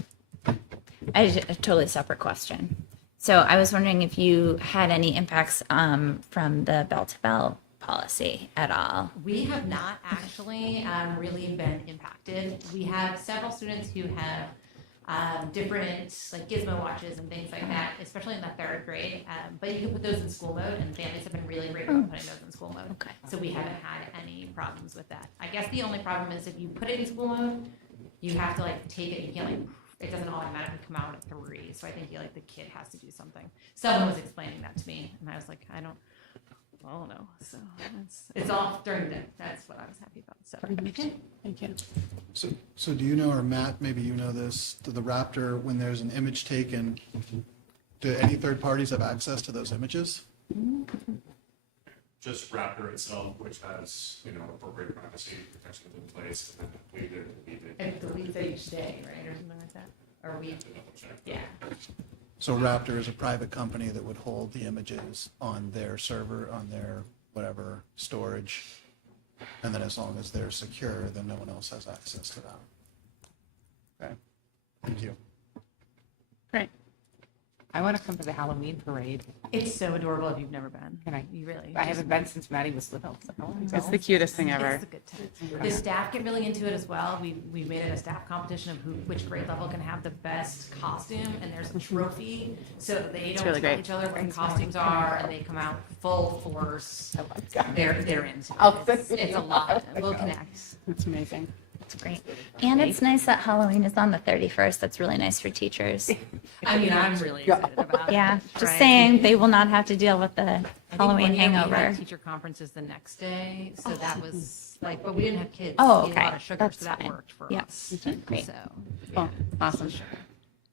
I had a totally separate question. So I was wondering if you had any impacts from the bell-to-bell policy at all. We have not actually really been impacted. We have several students who have different like gizmo watches and things like that, especially in the third grade. But you can put those in school mode, and families have been really great about putting those in school mode. Okay. So we haven't had any problems with that. I guess the only problem is if you put it in school mode, you have to like take it, you can't like, it doesn't automatically come out at 3. So I think the kid has to do something. Someone was explaining that to me and I was like, I don't know. So it's all during the day. That's what I was happy about. So Thank you. So do you know, or Matt, maybe you know this, the Raptor, when there's an image taken, do any third parties have access to those images? Just Raptor itself, which has, appropriate privacy protections in place, and then deleted. it deletes it each day, right, or something like that, or week. Yeah. So Raptor is a private company that would hold the images on their server, on their whatever storage, and then as long as they're secure, then no one else has access to them. Okay, thank you. Great. I want to come to the Halloween parade. It's so adorable if you've never been. Can I? You really. I haven't been since Maddie was little. So. It's the cutest thing ever. It's a good time. The staff get really into it as well. We made it a staff competition of which grade level can have the best costume, and there's a trophy. So they don't really tell great. each other what the costumes are, and they come out full force. They're into it. It's a lot. We'll connect. That's amazing. It's great. And it's nice that Halloween is on the 31st. That's really nice for teachers. I mean, I'm really excited about it. Yeah, just right? saying they will not have to deal with the I think Halloween one year we hangover. had teacher conferences the next day, so that was like, but we didn't have kids. Oh, We had a lot okay. of sugar, That's so that fine. worked for Yep. us. Great. So, Cool. Awesome.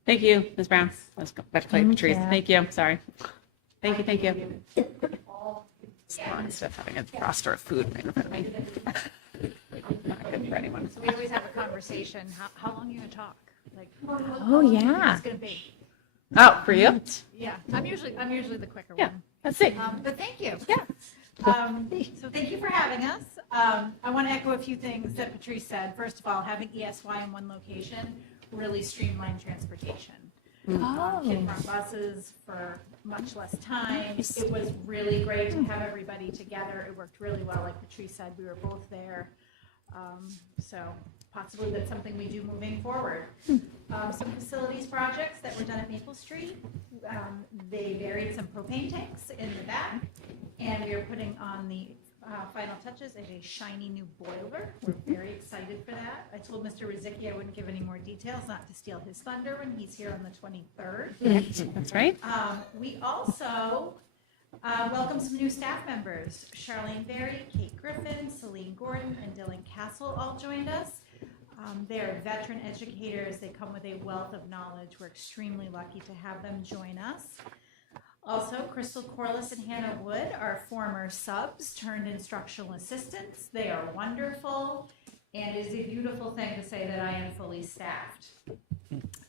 Thank you, Ms. Brown. Let's go back to play Patrice. you. Thank you. Sorry. Thank you. Instead of having a roster of food right in front of me. Not good for anyone. So we always have a conversation. How long are you gonna talk? Like, Oh, yeah. It's gonna be. Oh, for you? Yeah, I'm usually the quicker Yeah. one. Let's see. But thank you. Yeah. So thank you for having us. I want to echo a few things that Patrice said. First of all, having ESY in one location really streamlined transportation. Kid front buses for much less time. It was really great to have everybody together. It worked really well. Like Patrice said, we were both there. So possibly that's something we do moving forward. Some facilities projects that were done at Maple Street. They buried some propane tanks in the back, and we are putting on the final touches of a shiny new boiler. We're very excited for that. I told Mr. Rizicki I wouldn't give any more details, not to steal his thunder when he's here on the 23rd. That's right. We also welcome some new staff members. Charlene Berry, Kate Griffin, Celine Gordon, and Dylan Castle all joined us. They are veteran educators. They come with a wealth of knowledge. We're extremely lucky to have them join us. Also, Crystal Corliss and Hannah Wood are former subs turned instructional assistants. They are wonderful, and it is a beautiful thing to say that I am fully staffed.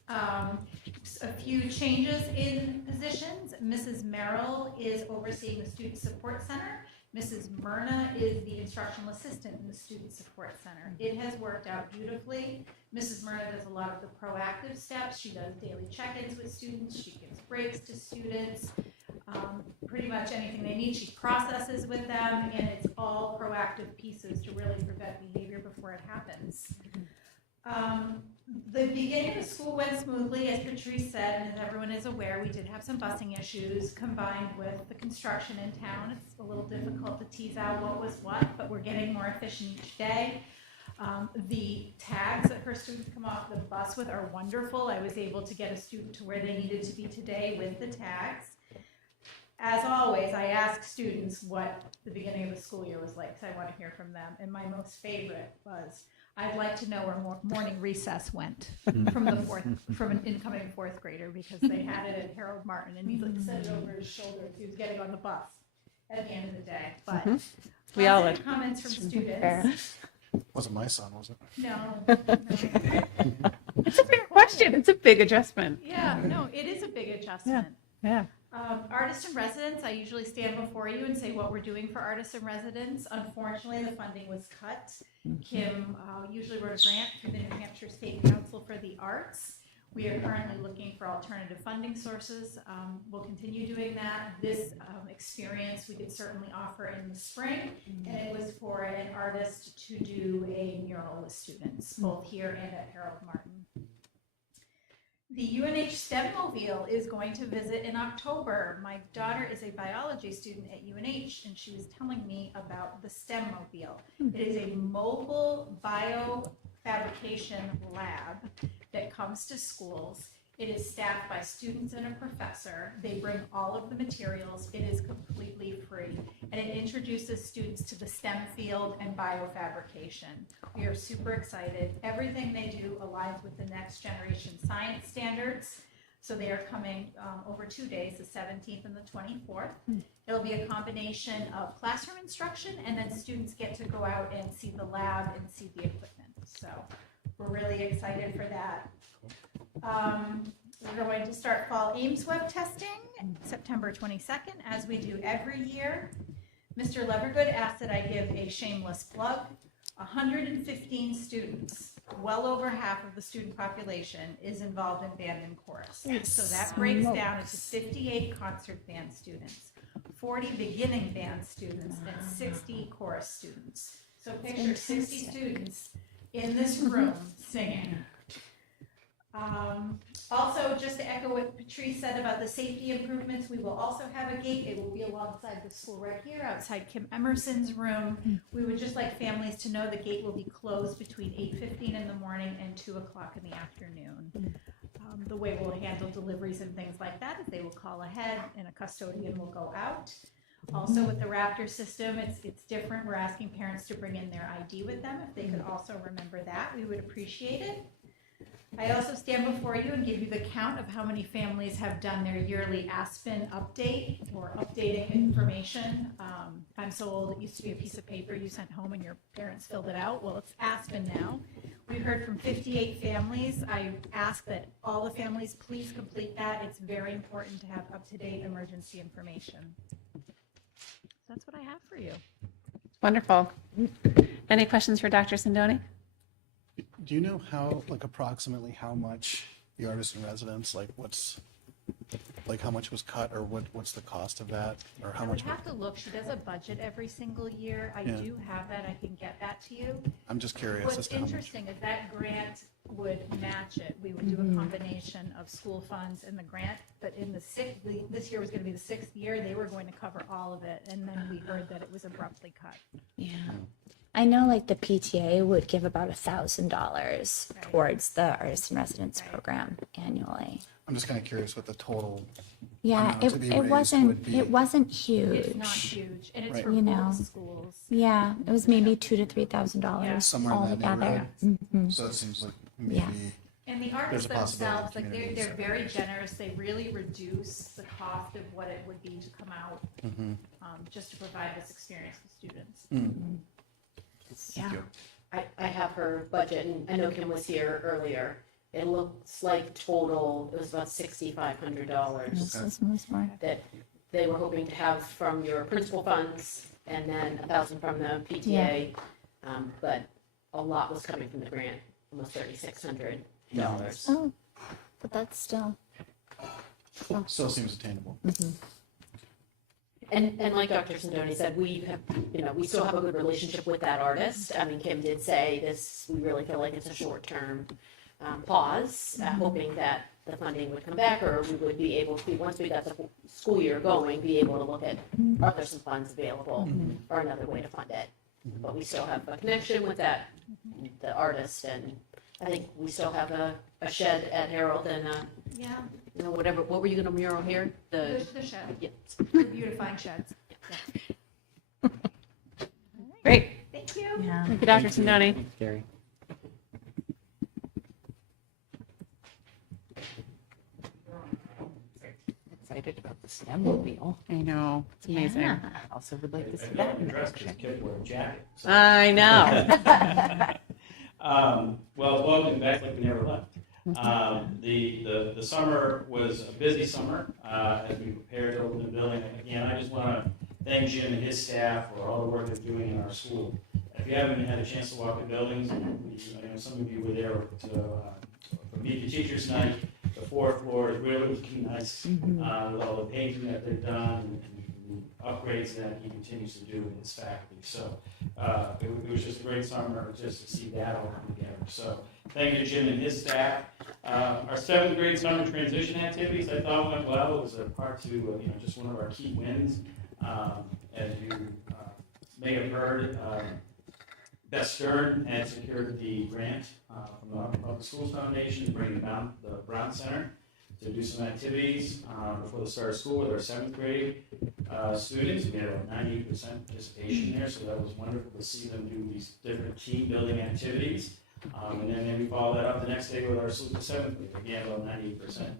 A few changes in positions. Mrs. Merrill is overseeing the Student Support Center. Mrs. Myrna is the instructional assistant in the Student Support Center. It has worked out beautifully. Mrs. Myrna does a lot of the proactive steps. She does daily check-ins with students. She gives breaks to students. Pretty much anything they need, she processes with them, and it's all proactive pieces to really prevent behavior before it happens. The beginning of the school went smoothly, as Patrice said, and as everyone is aware, we did have some busing issues combined with the construction in town. It's a little difficult to tease out what was what, but we're getting more efficient each day. The tags that her students come off the bus with are wonderful. I was able to get a student to where they needed to be today with the tags. As always, I ask students what the beginning of the school year was like, because I want to hear from them. And my most favorite was, I'd like to know where morning recess went from an incoming fourth grader, because they had it at Harold Martin, and he like said it over his shoulder as he was getting on the bus at the end of the day. But We all positive would. comments from students. Wasn't my son, was it? No. It's a big question. It's a big adjustment. Yeah, no, it is a big adjustment. Yeah. Artists in residence, I usually stand before you and say what we're doing for artists in residence. Unfortunately, the funding was cut. Kim usually wrote a grant through the New Hampshire State Council for the Arts. We are currently looking for alternative funding sources. We'll continue doing that. This experience we could certainly offer in the spring, and it was for an artist to do a mural with students, both here and at Harold Martin. The UNH STEM Mobile is going to visit in October. My daughter is a biology student at UNH, and she was telling me about the STEM Mobile. It is a mobile bio fabrication lab that comes to schools. It is staffed by students and a professor. They bring all of the materials. It is completely free. And it introduces students to the STEM field and biofabrication. We are super excited. Everything they do aligns with the next generation science standards. So they are coming over 2 days, the 17th and the 24th. It'll be a combination of classroom instruction, and then students get to go out and see the lab and see the equipment. So we're really excited for that. We're going to start fall Ames web testing September 22nd, as we do every year. Mr. Levergood asked that I give a shameless plug. 115 students, well over half of the student population, is involved in band and chorus. So that breaks down into 58 concert band students, 40 beginning band students, and 60 chorus students. So picture 60 students in this room singing. Also, just to echo what Patrice said about the safety improvements, we will also have a gate. It will be alongside the school right here, outside Kim Emerson's room. We would just like families to know the gate will be closed between 8:15 in the morning and 2 o'clock in the afternoon. The way we'll handle deliveries and things like that is they will call ahead and a custodian will go out. Also with the Raptor system, it's different. We're asking parents to bring in their ID with them. If they could also remember that, we would appreciate it. I also stand before you and give you the count of how many families have done their yearly Aspen update or updating information. I'm so old, it used to be a piece of paper you sent home and your parents filled it out. Well, it's Aspen now. We heard from 58 families. I ask that all the families please complete that. It's very important to have up-to-date emergency information. So that's what I have for you. Wonderful. Any questions for Dr. Sindoni? Do you know how, like, approximately how much the artist in residence, like, how much was cut, or what's the cost of that, or how I much? would have to look. She does a budget every single year. I Yeah. do have that. I can get that to you. I'm just curious as What's to how much. interesting is that grant would match it. We would do a combination of school funds and the grant, but in this year was going to be the 6th year. They were going to cover all of it, and then we heard that it was abruptly cut. Yeah. I know like the PTA would give about $1,000 towards the artist in residence program annually. I'm just kind of curious what the total. Yeah, amount to be it raised would be. wasn't huge. It's not huge, and it's Right. for You know. both schools. Yeah, it was maybe $2,000 to $3,000 Somewhere in that altogether. neighborhood. So it seems like maybe. Yeah. And the There's artists a possibility themselves, like community they're is very generous. They really reduce the cost of what it would be to come out, just to provide this experience to students. Yeah. I have her budget, and I know Kim was here earlier. It looks like total, it was about $6,500 This was more. that they were hoping to have from your principal funds, and then $1,000 from the PTA. But a lot was coming from the grant, almost $3,600. Oh, but that's still. Still seems attainable. And like Dr. Sindoni said, we still have a good relationship with that artist. I mean, Kim did say this, we really feel like it's a short-term pause, hoping that the funding would come back, or we would be able to, once we got the school year going, be able to look at, are there some funds available or another way to fund it? But we still have a connection with the artist, and I think we still have a shed at Harold and Yeah, whatever, what were you gonna mural here? the shed, Yeah. the beautifying sheds. Great. Thank you. Yeah. Thank you, Dr. Sindoni. Thanks, Gary. Excited about the STEM mobile. I know, it's amazing. Yeah. Also would like to see that in action. I know. Well, welcome back like we never left. The summer was a busy summer as we prepared to open the building. Again, I just want to thank Jim and his staff for all the work they're doing in our school. If you haven't had a chance to walk the buildings, I know some of you were there to meet the teachers tonight. The fourth floor is really looking nice with all the painting that they've done and the upgrades that he continues to do in his faculty. So it was just a great summer just to see that all come together. So thank you to Jim and his staff. Our 7th grade summer transition activities I thought went well. It was a part to just one of our key wins. As you may have heard, Beth Stern had secured the grant from the Public Schools Foundation to bring the Brown Center to do some activities before the start of school with our 7th grade students. We had about 98% participation there, so that was wonderful to see them do these different team building activities. And then we follow that up the next day with our 7th grade, again about 98%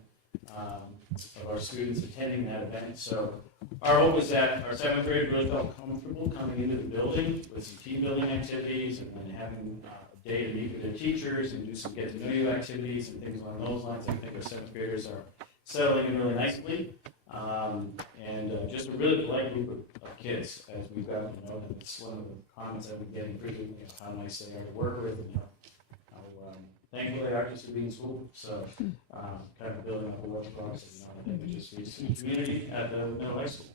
of our students attending that event. So our hope is that our 7th grade really felt comfortable coming into the building with some team building activities and then having a day to meet with their teachers and do some get to know you activities and things along those lines. I think our 7th graders are settling in really nicely. And just a really polite group of kids as we've gotten to know them. It's one of the comments I've been getting frequently, how nice they are to work with and how thankful they are just to be in school. So kind of building up a work process, and just be a community at the middle high school.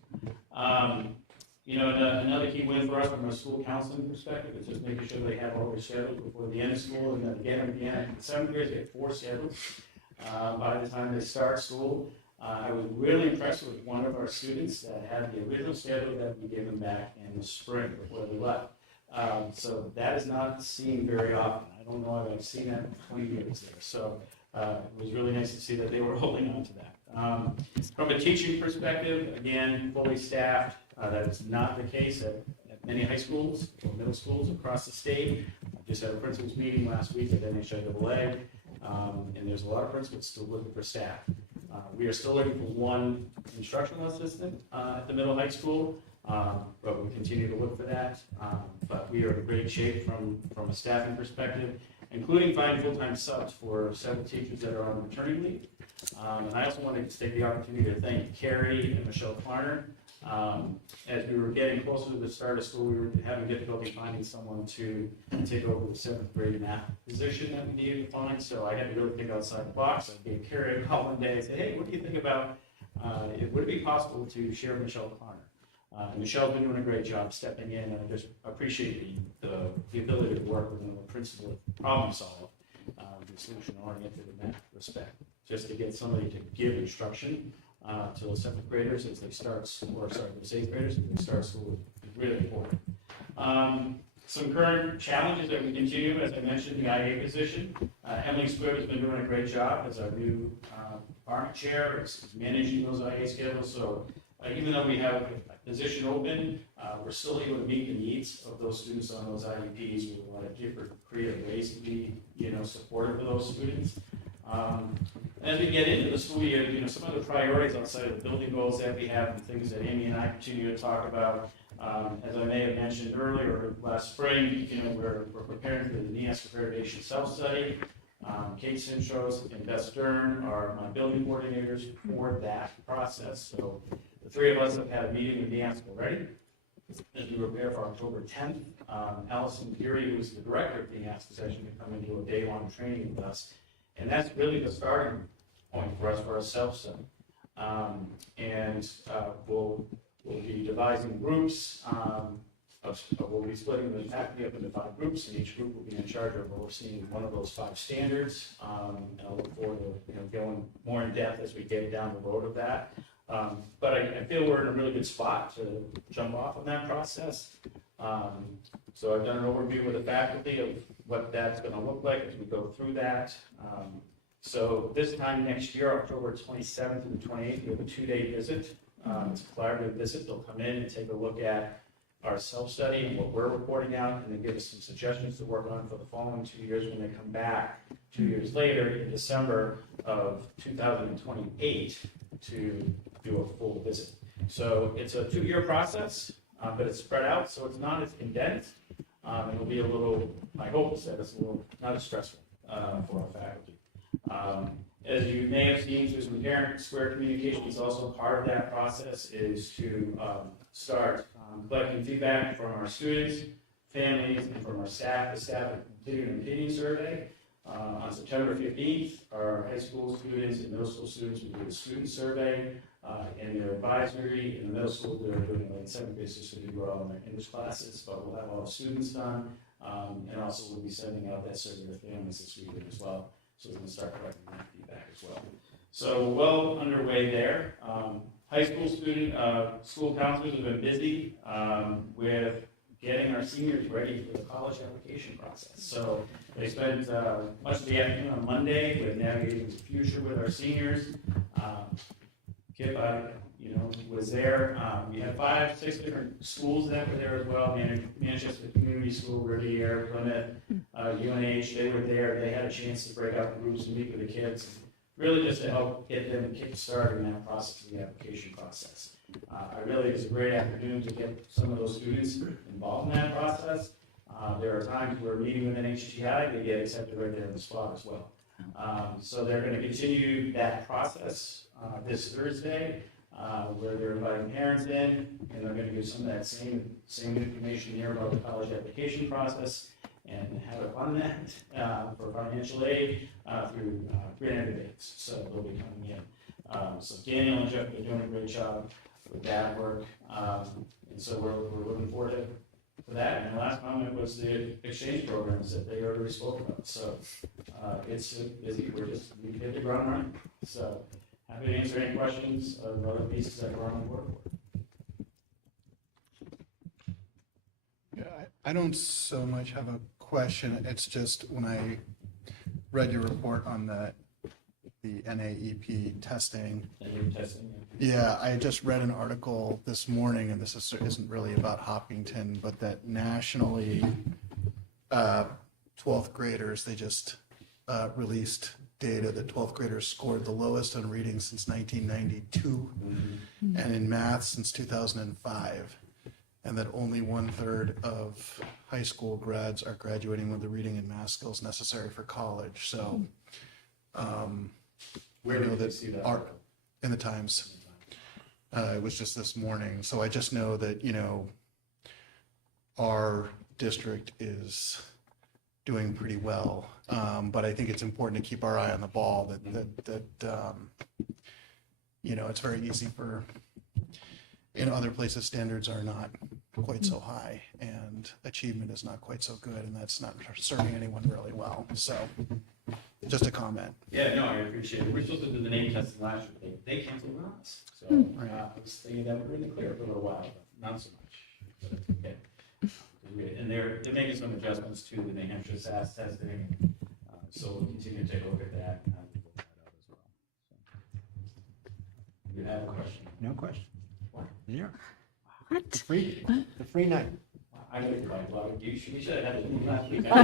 Another key win for us from a school counseling perspective is just making sure they have all their schedules before the end of school, and then again, 7th graders get 4 schedules by the time they start school. I was really impressed with one of our students that had the original schedule that we gave them back in the spring before they left. So that is not seen very often. I don't know if I've seen that in 20 years there. So it was really nice to see that they were holding on to that. From a teaching perspective, again, fully staffed. That is not the case at many high schools or middle schools across the state. I just had a principals meeting last week at NHIAA, and there's a lot of principals still looking for staff. We are still looking for one instructional assistant at the middle high school, but we continue to look for that. But we are in great shape from a staffing perspective, including finding full-time subs for several teachers that are on maternity leave. And I also wanted to take the opportunity to thank Carrie and Michelle Klarner. As we were getting closer to the start of school, we were having difficulty finding someone to take over the 7th grade math position that we needed to find. So I had to really think outside the box. I gave Carrie a call one day and said, hey, what do you think about, would it be possible to share Michelle Klarner? And Michelle's been doing a great job stepping in, and I just appreciate the ability to work with another principal to problem solve, be solution oriented in that respect, just to get somebody to give instruction to the 7th graders as they start school, or sorry, the 8th graders as they start school is really important. Some current challenges that we continue, as I mentioned, the IA position. Emily Squibb has been doing a great job as our new department chair, is managing those IA schedules. So even though we have a position open, we're still able to meet the needs of those students on those IEPs with a lot of different creative ways to be, supportive of those students. As we get into the school year, some of the priorities outside of the building goals that we have and things that Amy and I continue to talk about, as I may have mentioned earlier, last spring, we're preparing for the NEASC accreditation self-study. Kate Simchos and Beth Stern are my building coordinators for that process. So the 3 of us have had a meeting with NEASC already as we prepare for October 10th. Allison Geary, who is the director of NEASC, is actually going to come and do a day-long training with us. And that's really the starting point for us for our self-study. We'll be devising groups. We'll be splitting the faculty up into 5 groups, and each group will be in charge of overseeing one of those 5 standards. And I'll look forward to going more in depth as we get down the road of that. But I feel we're in a really good spot to jump off on that process. So I've done an overview with the faculty of what that's going to look like as we go through that. So this time next year, October 27th and the 28th, we have a 2-day visit. It's a collaborative visit. They'll come in and take a look at our self-study and what we're reporting out, and then give us some suggestions to work on for the following 2 years when they come back 2 years later in December of 2028 to do a full visit. So it's a 2-year process, but it's spread out, so it's not as condensed. It'll be a little, my hope is that it's a little not as stressful for our faculty. As you may have seen through some parent square communications, also part of that process is to start collecting feedback from our students, families, and from our staff. The staff have completed an opinion survey. On September 15th, our high school students and middle school students will do a student survey, and their advisory. In the middle school, they're doing like 7th grade, so they do all in their English classes, but we'll have all the students done, and also we'll be sending out that survey to families this weekend as well, so we can start collecting that feedback as well. So well underway there. High school school counselors have been busy with getting our seniors ready for the college application process. So they spent much of the afternoon on Monday with navigating the future with our seniors. Kip, was there. We had 5, 6 different schools that were there as well. Manchester Community School, Riviera, Plymouth, UNH, they were there. They had a chance to break out groups and meet with the kids, really just to help get them kick-started in that process, the application process. It was a great afternoon to get some of those students involved in that process. There are times where meeting with an HTI, they get accepted right there on the spot as well. So they're going to continue that process this Thursday, where they're inviting parents in, and they're going to give some of that same information here about the college application process and how to fund that for financial aid through grant debates. So they'll be coming in. So Daniel and Jeff are doing a great job with that work, and so we're looking forward to that. And the last comment was the exchange programs that they already spoke about. So it's busy. We hit the ground running. So happy to answer any questions of other pieces that we're on the board for. Yeah, I don't so much have a question. It's just when I read your report on the NAEP testing. Yeah, I just read an article this morning, and this isn't really about Hopkinton, but that nationally, 12th graders, they just released data that 12th graders scored the lowest on reading since 1992, and in math since 2005, and that only 1/3 of high school grads are graduating with the reading and math skills necessary for college. So, Where did you see that? In the Times. It was just this morning. So I just know that, our district is doing pretty well. But I think it's important to keep our eye on the ball that it's very easy for, in other places, standards are not quite so high and achievement is not quite so good, and that's not serving anyone really well. So just a comment. Yeah, no, I appreciate it. We're supposed to do the name testing last year. They canceled on us. So I was thinking that would really clear for a little while, but not so much. But it's okay. And they're making some adjustments to the New Hampshire SAS testing. So we'll continue to take a look at that and we'll roll that out as well. So, you have a question? No question. What? Zero. What? The free night. I know you're right, Bob. We should have had it last week. I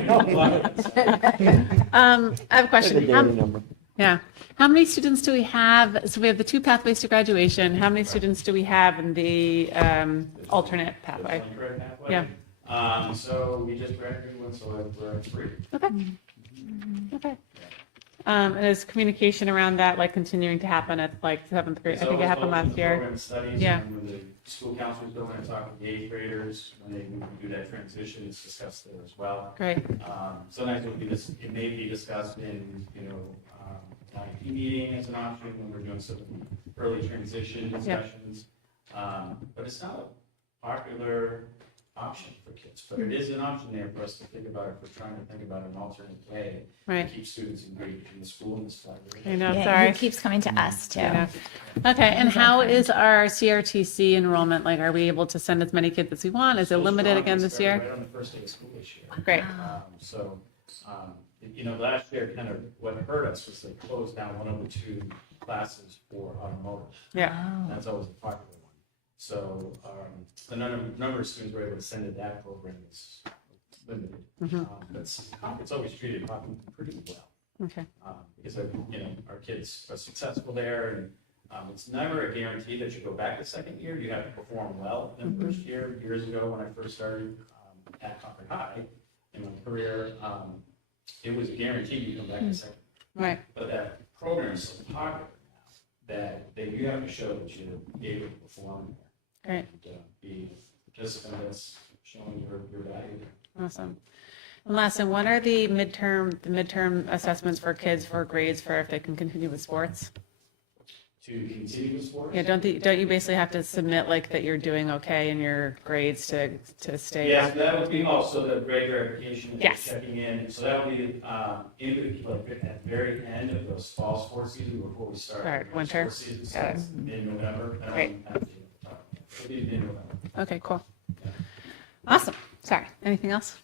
have a question. How many students do we have? So we have the 2 pathways to graduation. How many students do we have in the alternate pathway? Yeah. So we just graduated one, so we're at 3. Okay. And is communication around that like continuing to happen at like 7th grade? I think it happened last year. Program studies, Yeah. and when the school counselors go in and talk with the 8th graders, when they do that transition, it's discussed there as well. Great. Sometimes it may be discussed in, IEP meeting as an option when we're doing some early transition discussions. But it's not a popular option for kids, but it is an option there for us to think about if we're trying to think about an alternate way to keep students engaged in the school and stuff. I know, Yeah, sorry. it keeps coming to us too. Okay, and how is our CRTC enrollment? Like, are we able to send as many kids as we want? Is it limited again this year? Right on the first day of school this year. Great. Last year, kind of what hurt us was they closed down one of the 2 classes for automotive. Yeah. That's always a popular one. So the number of students we're able to send to that program is limited. It's always treated pretty well. Okay. Because our kids are successful there, and it's never a guarantee that you go back the second year. You have to perform well in the first year. Years ago, when I first started at Concord High in my career, it was guaranteed you come back the second year. Right. But that program is so popular now that you have to show that you're able to perform there. Right. And be a participant that's showing your value there. Awesome. And last, and what are the midterm assessments for kids for grades for if they can continue with sports? To continue with sports? Yeah, don't you basically have to submit like that you're doing okay in your grades to stay? Yes, that would be also the grade verification that Yes. you're checking in. So that would be at the very end of the fall sports season before we start. Winter. Sports season Got it. starts in November. Great. It'll be in November. Okay, cool. Awesome. Sorry. Anything else?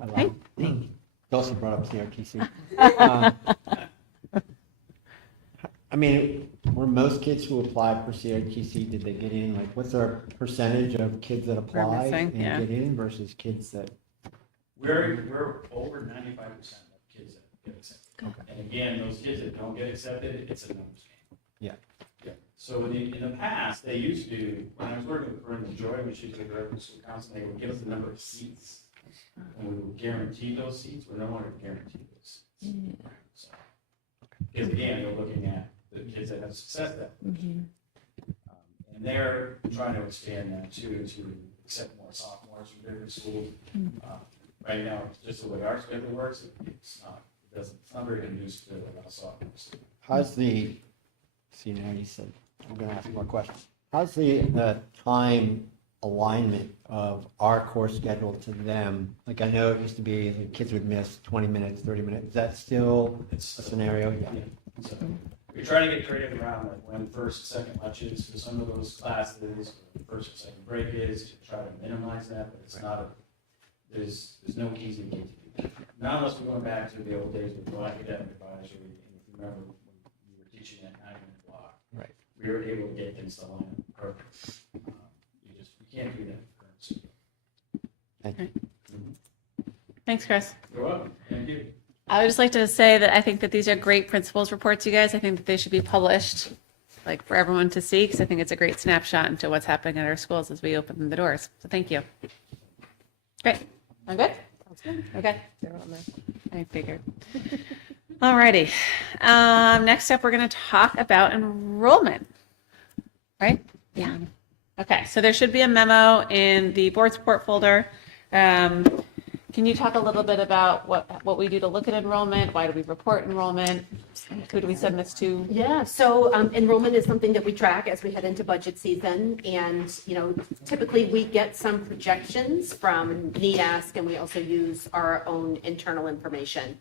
I think Dulcie brought up CRTC. I mean, were most kids who applied for CRTC, did they get in? Like, what's our percentage of kids that apply missing, and yeah. get in versus kids that? We're over 95% of kids that get accepted. And again, those kids that don't get accepted, it's a numbers game. Yeah. Yeah. So in the past, they used to, when I was working with Brenda Joy, when she was the director of school council, they would give us the number of seats. And we would guarantee those seats. We're no longer guaranteed those seats. So, because again, they're looking at the kids that have success that and they're trying to expand that too, to accept more sophomores from different schools. Right now, just the way our schedule works, it's not very conducive to allow sophomores. How's the, see now you said, I'm gonna ask more questions. How's the time alignment of our course schedule to them? Like, I know it used to be the kids would miss 20 minutes, 30 minutes. Is that still a scenario? Yeah. So we try to get creative around like when first, second lunches for some of those classes, first or second break is to try to minimize that, but it's not there's no easy way to do that. Not unless we're going back to the old days with no academic advisory, and if you remember when we were teaching that 9-minute block, right, we were able to get things to line up perfect. You can't do that in the current system. Thank you. Thanks, Chris. You're welcome. Thank you. I would just like to say that I think that these are great principals reports, you guys. I think that they should be published, like, for everyone to see, because I think it's a great snapshot into what's happening at our schools as we open the doors. So thank you. Great. I'm good? Okay. They're on there. I figured. All righty. Next up, we're going to talk about enrollment. Right? Yeah. Okay. So there should be a memo in the board support folder. Can you talk a little bit about what we do to look at enrollment? Why do we report enrollment? Who do we send this to? Yeah, so enrollment is something that we track as we head into budget season. And, typically we get some projections from NEASC, and we also use our own internal information.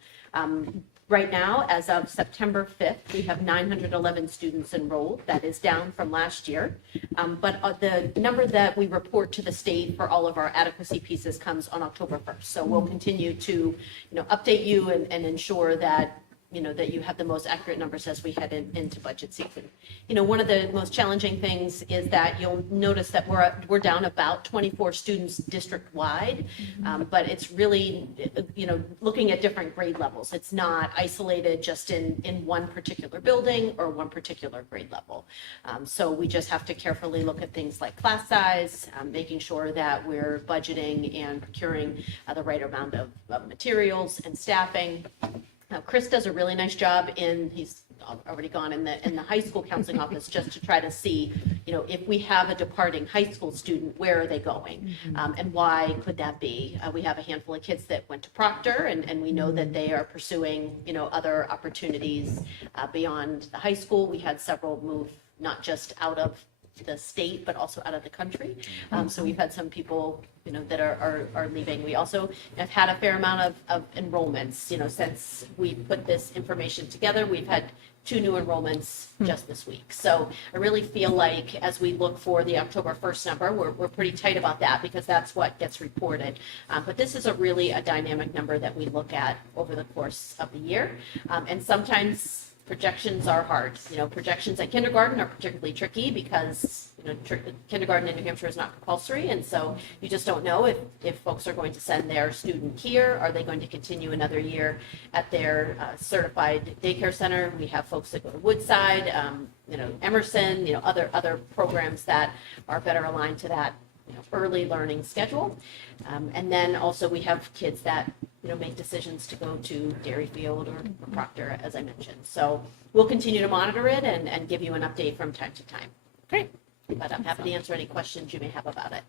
Right now, as of September 5th, we have 911 students enrolled. That is down from last year. But the number that we report to the state for all of our adequacy pieces comes on October 1st. So we'll continue to, update you and ensure that that you have the most accurate numbers as we head into budget season. One of the most challenging things is that you'll notice that we're down about 24 students district-wide, but it's really, looking at different grade levels. It's not isolated just in one particular building or one particular grade level. So we just have to carefully look at things like class size, making sure that we're budgeting and procuring the right amount of materials and staffing. Chris does a really nice job he's already gone in the high school counseling office just to try to see, if we have a departing high school student, where are they going? And why could that be? We have a handful of kids that went to Proctor, and we know that they are pursuing, other opportunities beyond the high school. We had several move not just out of the state, but also out of the country. So we've had some people, that are leaving. We also have had a fair amount of enrollments, since we put this information together. We've had 2 new enrollments just this week. So I really feel like as we look for the October 1st number, we're pretty tight about that because that's what gets reported. But this is really a dynamic number that we look at over the course of the year. And sometimes projections are hard. Projections at kindergarten are particularly tricky because kindergarten in New Hampshire is not compulsory, and so you just don't know if folks are going to send their student here. Are they going to continue another year at their certified daycare center? We have folks that go to Woodside, Emerson, other programs that are better aligned to that early learning schedule. And then also we have kids that make decisions to go to Dairyfield or Proctor, as I mentioned. So we'll continue to monitor it and give you an update from time to time. Great. But I'm happy to answer any questions you may have about it.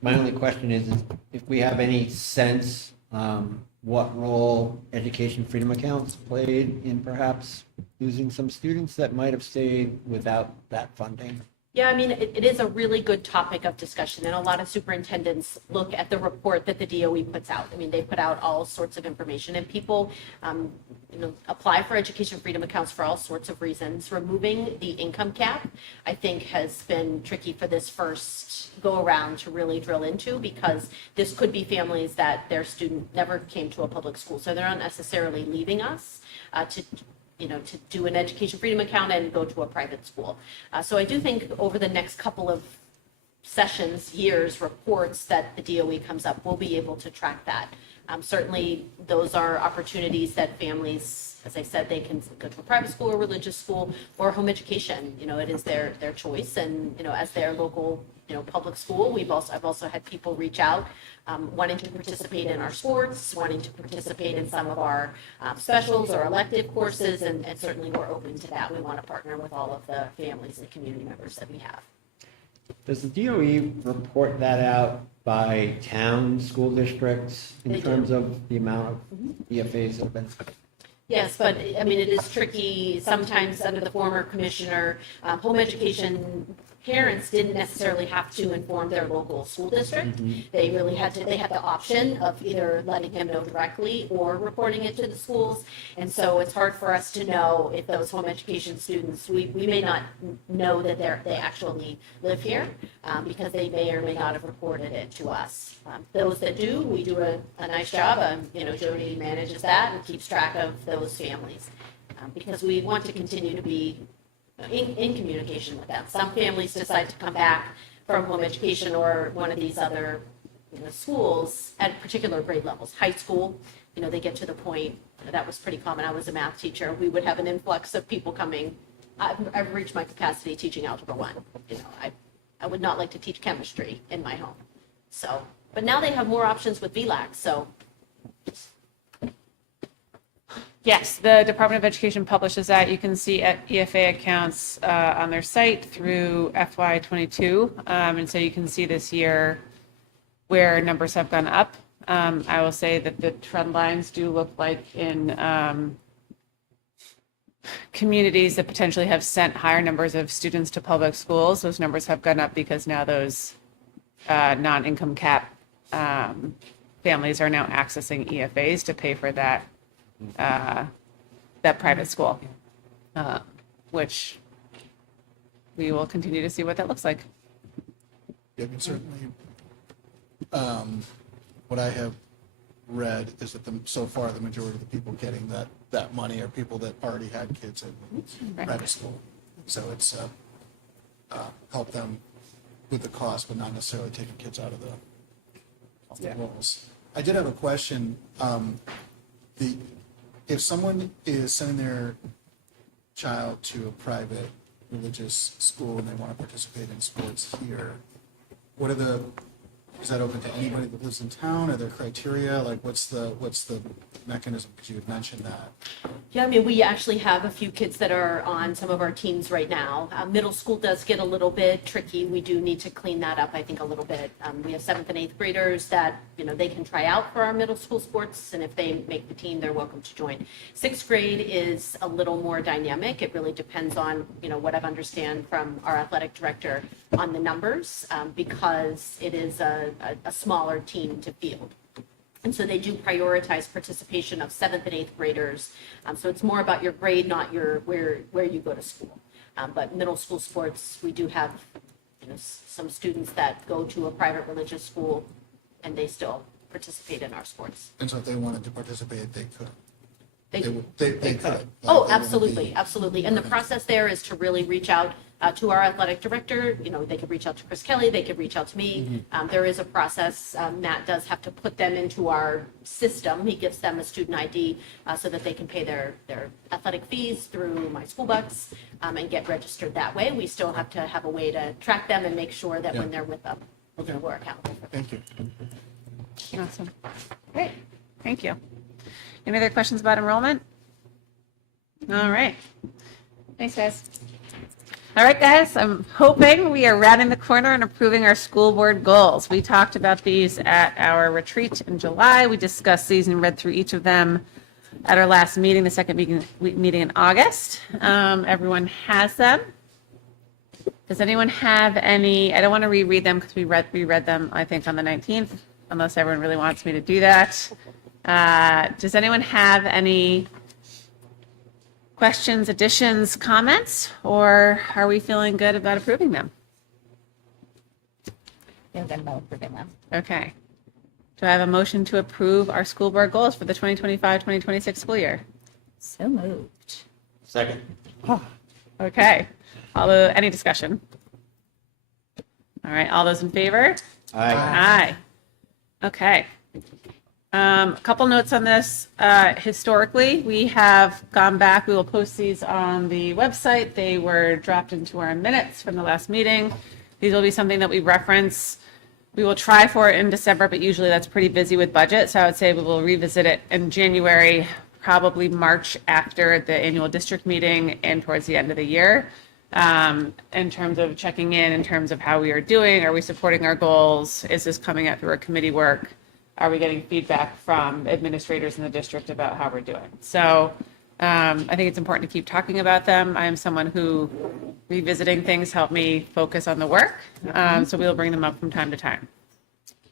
My only question is if we have any sense what role education freedom accounts played in perhaps losing some students that might have stayed without that funding. Yeah, I mean, it is a really good topic of discussion, and a lot of superintendents look at the report that the DOE puts out. I mean, they put out all sorts of information, and people, apply for education freedom accounts for all sorts of reasons. Removing the income cap, I think, has been tricky for this first go-around to really drill into, because this could be families that their student never came to a public school, so they're not necessarily leaving us to do an education freedom account and go to a private school. So I do think over the next couple of sessions, years, reports that the DOE comes up, we'll be able to track that. Certainly, those are opportunities that families, as I said, they can go to a private school or religious school or home education. It is their choice, and as their local public school, I've also had people reach out wanting to participate in our sports, wanting to participate in some of our specials or elective courses, and certainly we're open to that. We want to partner with all of the families and community members that we have. Does the DOE report that out by town, school districts, in terms of the amount of EFAs that have been? Yes, but I mean, it is tricky sometimes under the former commissioner. Home education parents didn't necessarily have to inform their local school district. They really had the option of either letting him know directly or reporting it to the schools. And so it's hard for us to know if those home education students, we may not know that they actually live here because they may or may not have reported it to us. Those that do, we do a nice job. Jody manages that and keeps track of those families because we want to continue to be in communication with them. Some families decide to come back from home education or one of these other schools at particular grade levels. High school, they get to the point, that was pretty common. I was a math teacher. We would have an influx of people coming. I've reached my capacity teaching Algebra 1. I would not like to teach chemistry in my home. So, but now they have more options with VLAX, so. Yes, the Department of Education publishes that. You can see at EFA accounts on their site through FY22. And so you can see this year where numbers have gone up. I will say that the trend lines do look like in communities that potentially have sent higher numbers of students to public schools. Those numbers have gone up because now those non-income cap families are now accessing EFAs to pay for that private school, which we will continue to see what that looks like. Yeah, I mean, certainly, what I have read is that so far the majority of the people getting that money are people that already had kids in private school. So it's helped them with the cost, but not necessarily taking kids out of the rolls. I did have a question. If someone is sending their child to a private religious school and they want to participate in sports here, is that open to anybody that lives in town? Are there criteria? Like, what's the mechanism? Because you had mentioned that. Yeah, I mean, we actually have a few kids that are on some of our teams right now. Middle school does get a little bit tricky. We do need to clean that up, I think, a little bit. We have 7th and 8th graders that, they can try out for our middle school sports, and if they make the team, they're welcome to join. 6th grade is a little more dynamic. It really depends on, what I've understand from our athletic director on the numbers, because it is a smaller team to field. And so they do prioritize participation of 7th and 8th graders. So it's more about your grade, not where you go to school. But middle school sports, we do have some students that go to a private religious school and they still participate in our sports. And so if they wanted to participate, they could. They could. Oh, absolutely, absolutely. And the process there is to really reach out to our athletic director. They could reach out to Chris Kelly, they could reach out to me. There is a process. Matt does have to put them into our system. He gives them a student ID so that they can pay their athletic fees through My School Bucks and get registered that way. We still have to have a way to track them and make sure that when they're with them, we're accountable for them. Thank you. Awesome. Great. Thank you. Any other questions about enrollment? All right. Thanks, guys. All right, guys, I'm hoping we are rounding the corner and approving our school board goals. We talked about these at our retreat in July. We discussed these and read through each of them at our last meeting, the second meeting in August. Everyone has them. Does anyone have any, I don't want to reread them because we reread them, I think, on the 19th, unless everyone really wants me to do that. Does anyone have any questions, additions, comments, or are we feeling good about approving them? Feel good about approving them. Okay. Do I have a motion to approve our school board goals for the 2025-2026 school year? So moved. Second. Okay. Although, any discussion? All right, all those in favor? Aye. Aye. Okay. A couple notes on this. Historically, we have gone back. We will post these on the website. They were dropped into our minutes from the last meeting. These will be something that we reference. We will try for it in December, but usually that's pretty busy with budget. So I would say we will revisit it in January, probably March after the annual district meeting and towards the end of the year. In terms of checking in terms of how we are doing, are we supporting our goals? Is this coming out through our committee work? Are we getting feedback from administrators in the district about how we're doing? So I think it's important to keep talking about them. I am someone who revisiting things help me focus on the work. So we'll bring them up from time to time.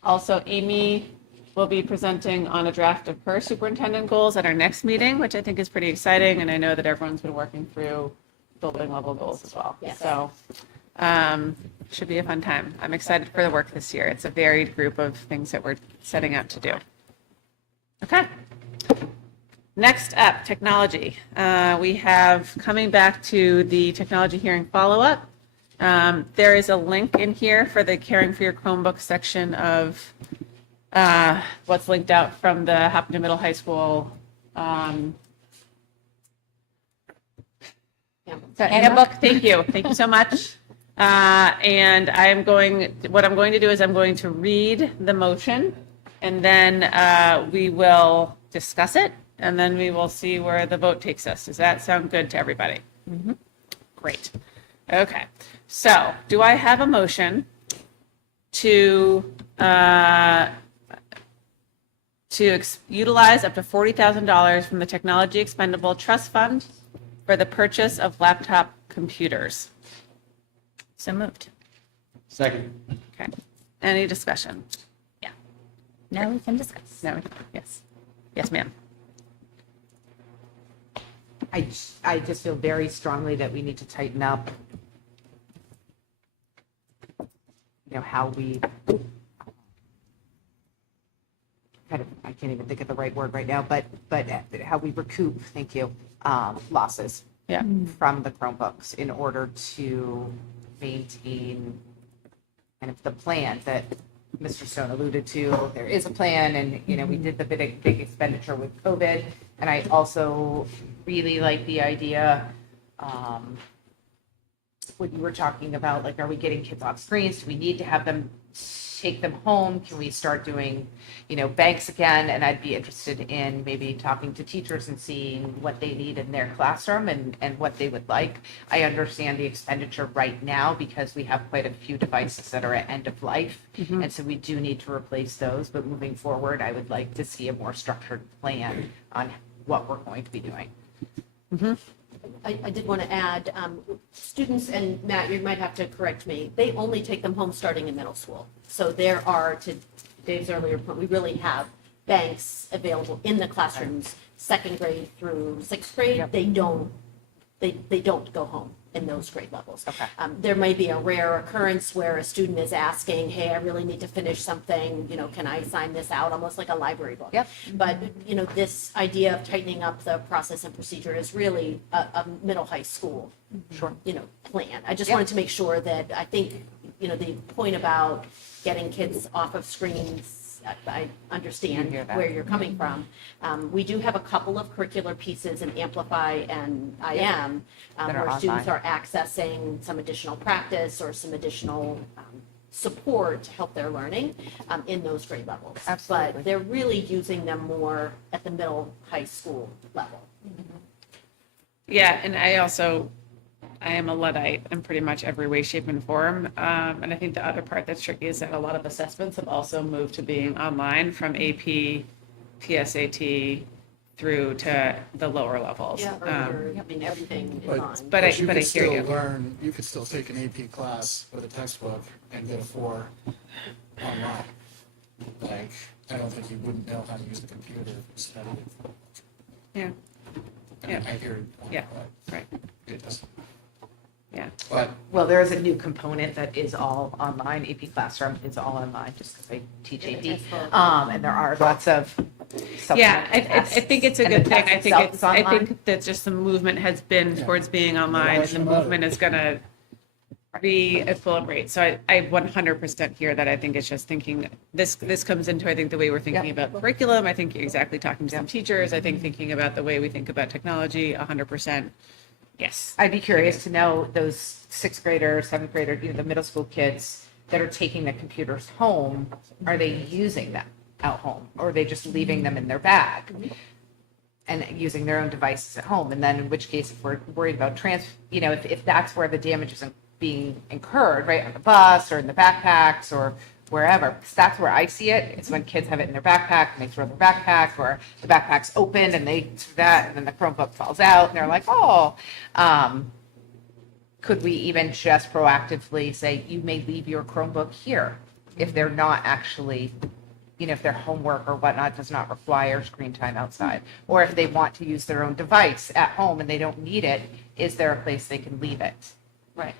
Also, Amy will be presenting on a draft of her superintendent goals at our next meeting, which I think is pretty exciting. And I know that everyone's been working through building level goals as well. Yes. So should be a fun time. I'm excited for the work this year. It's a varied group of things that we're setting out to do. Okay. Next up, technology. We have coming back to the technology hearing follow-up. There is a link in here for the Caring for Your Chromebook section of what's linked out from the Hopkinton Middle High School handbook. Thank you. Thank you so much. And what I'm going to do is I'm going to read the motion and then we will discuss it and then we will see where the vote takes us. Does that sound good to everybody? Mm-hmm. Great. Okay. So do I have a motion to utilize up to $40,000 from the Technology Expendable Trust Fund for the purchase of laptop computers? So moved. Second. Okay. Any discussion? Yeah. Now we can discuss. No. Yes. Yes, ma'am. I just feel very strongly that we need to tighten up, how we kind of, I can't even think of the right word right now, but how we recoup, thank you, losses from the Chromebooks in order to maintain kind of the plan that Mr. Stone alluded to. There is a plan and, we did the big expenditure with COVID. And I also really like the idea, what you were talking about, like, are we getting kids off screens? Do we need to have them take them home? Can we start doing, banks again? And I'd be interested in maybe talking to teachers and seeing what they need in their classroom and what they would like. I understand the expenditure right now because we have quite a few devices that are at end of life. Mm-hmm. And so we do need to replace those. But moving forward, I would like to see a more structured plan on what we're going to be doing. Mm-hmm. I did want to add, students, and Matt, you might have to correct me, they only take them home starting in middle school. So there are, to Dave's earlier point, we really have banks available in the classrooms, second grade through sixth grade. Yep. They don't go home in those grade levels. Okay. There may be a rare occurrence where a student is asking, hey, I really need to finish something, can I sign this out, almost like a library book. Yep. But, this idea of tightening up the process and procedure is really a middle high school, plan. I just wanted to make sure that I think, the point about getting kids off of screens, I understand where you're coming from. We do have a couple of curricular pieces in Amplify and IM where students are accessing some additional practice or some additional support to help their learning in those grade levels. Absolutely. But they're really using them more at the middle high school level. Mm-hmm. Yeah, and I am a Luddite in pretty much every way, shape, and form. And I think the other part that's tricky is that a lot of assessments have also moved to being online from AP, PSAT, through to the lower levels. Yeah, I mean, everything is on. But I you hear could still you. learn, you could still take an AP class with a textbook and get a 4 online. Like, I don't think you wouldn't know how to use the computer to study it. Yeah. Yeah. I hear. Yeah, right. It does. Yeah. But Well, there is a new component that is all online. AP Classroom is all online just because I teach AD. And there are lots of Yeah, supplemental I tests. think it's a And the good thing. test I think itself it's, is I online. think that just the movement has been towards being online, and the movement is gonna re-equilibrate. So I 100% hear that. I think it's just thinking, this comes into, I think, the way we're thinking about curriculum. I think you're exactly talking to some teachers. I think thinking about the way we think about technology, 100%. Yes. I'd be curious to know those 6th graders, 7th graders, the middle school kids that are taking the computers home, are they using them out home? Or are they just leaving them in their bag and using their own devices at home? And then in which case, if we're worried about if that's where the damage is being incurred, right, on the bus or in the backpacks or wherever, because that's where I see it. It's when kids have it in their backpack and they throw their backpack, or the backpack's open and they do that, and then the Chromebook falls out and they're like, oh. Could we even just proactively say, you may leave your Chromebook here if they're not actually, if their homework or whatnot does not require screen time outside? Or if they want to use their own device at home and they don't need it, is there a place they can leave it? Right.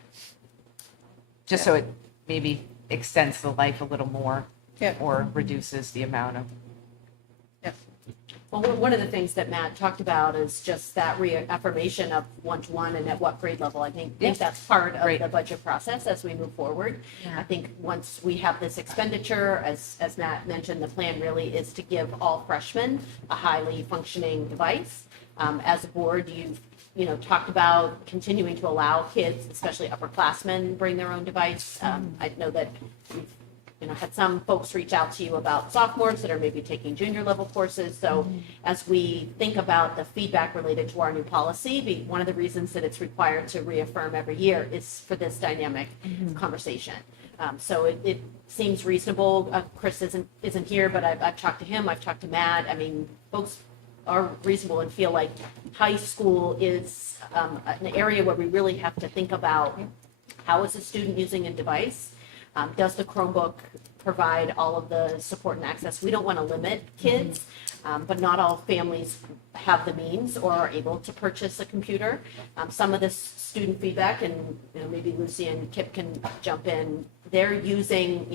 Just so it maybe extends the life a little more, or reduces the amount of. Well, one of the things that Matt talked about is just that reaffirmation of one-to-one and at what grade level. I think that's part of the budget process as we move forward. I think once we have this expenditure, as Matt mentioned, the plan really is to give all freshmen a highly functioning device. As a board, you've talked about continuing to allow kids, especially upperclassmen, bring their own device. I know that you've had some folks reach out to you about sophomores that are maybe taking junior level courses. So as we think about the feedback related to our new policy, one of the reasons that it's required to reaffirm every year is for this dynamic conversation. So it seems reasonable. Chris isn't here, but I've talked to him. I've talked to Matt. I mean, folks are reasonable and feel like high school is an area where we really have to think about how is a student using a device. Does the Chromebook provide all of the support and access? We don't want to limit kids, but not all families have the means or are able to purchase a computer. Some of this student feedback, and maybe Lucy and Kip can jump in, they're using,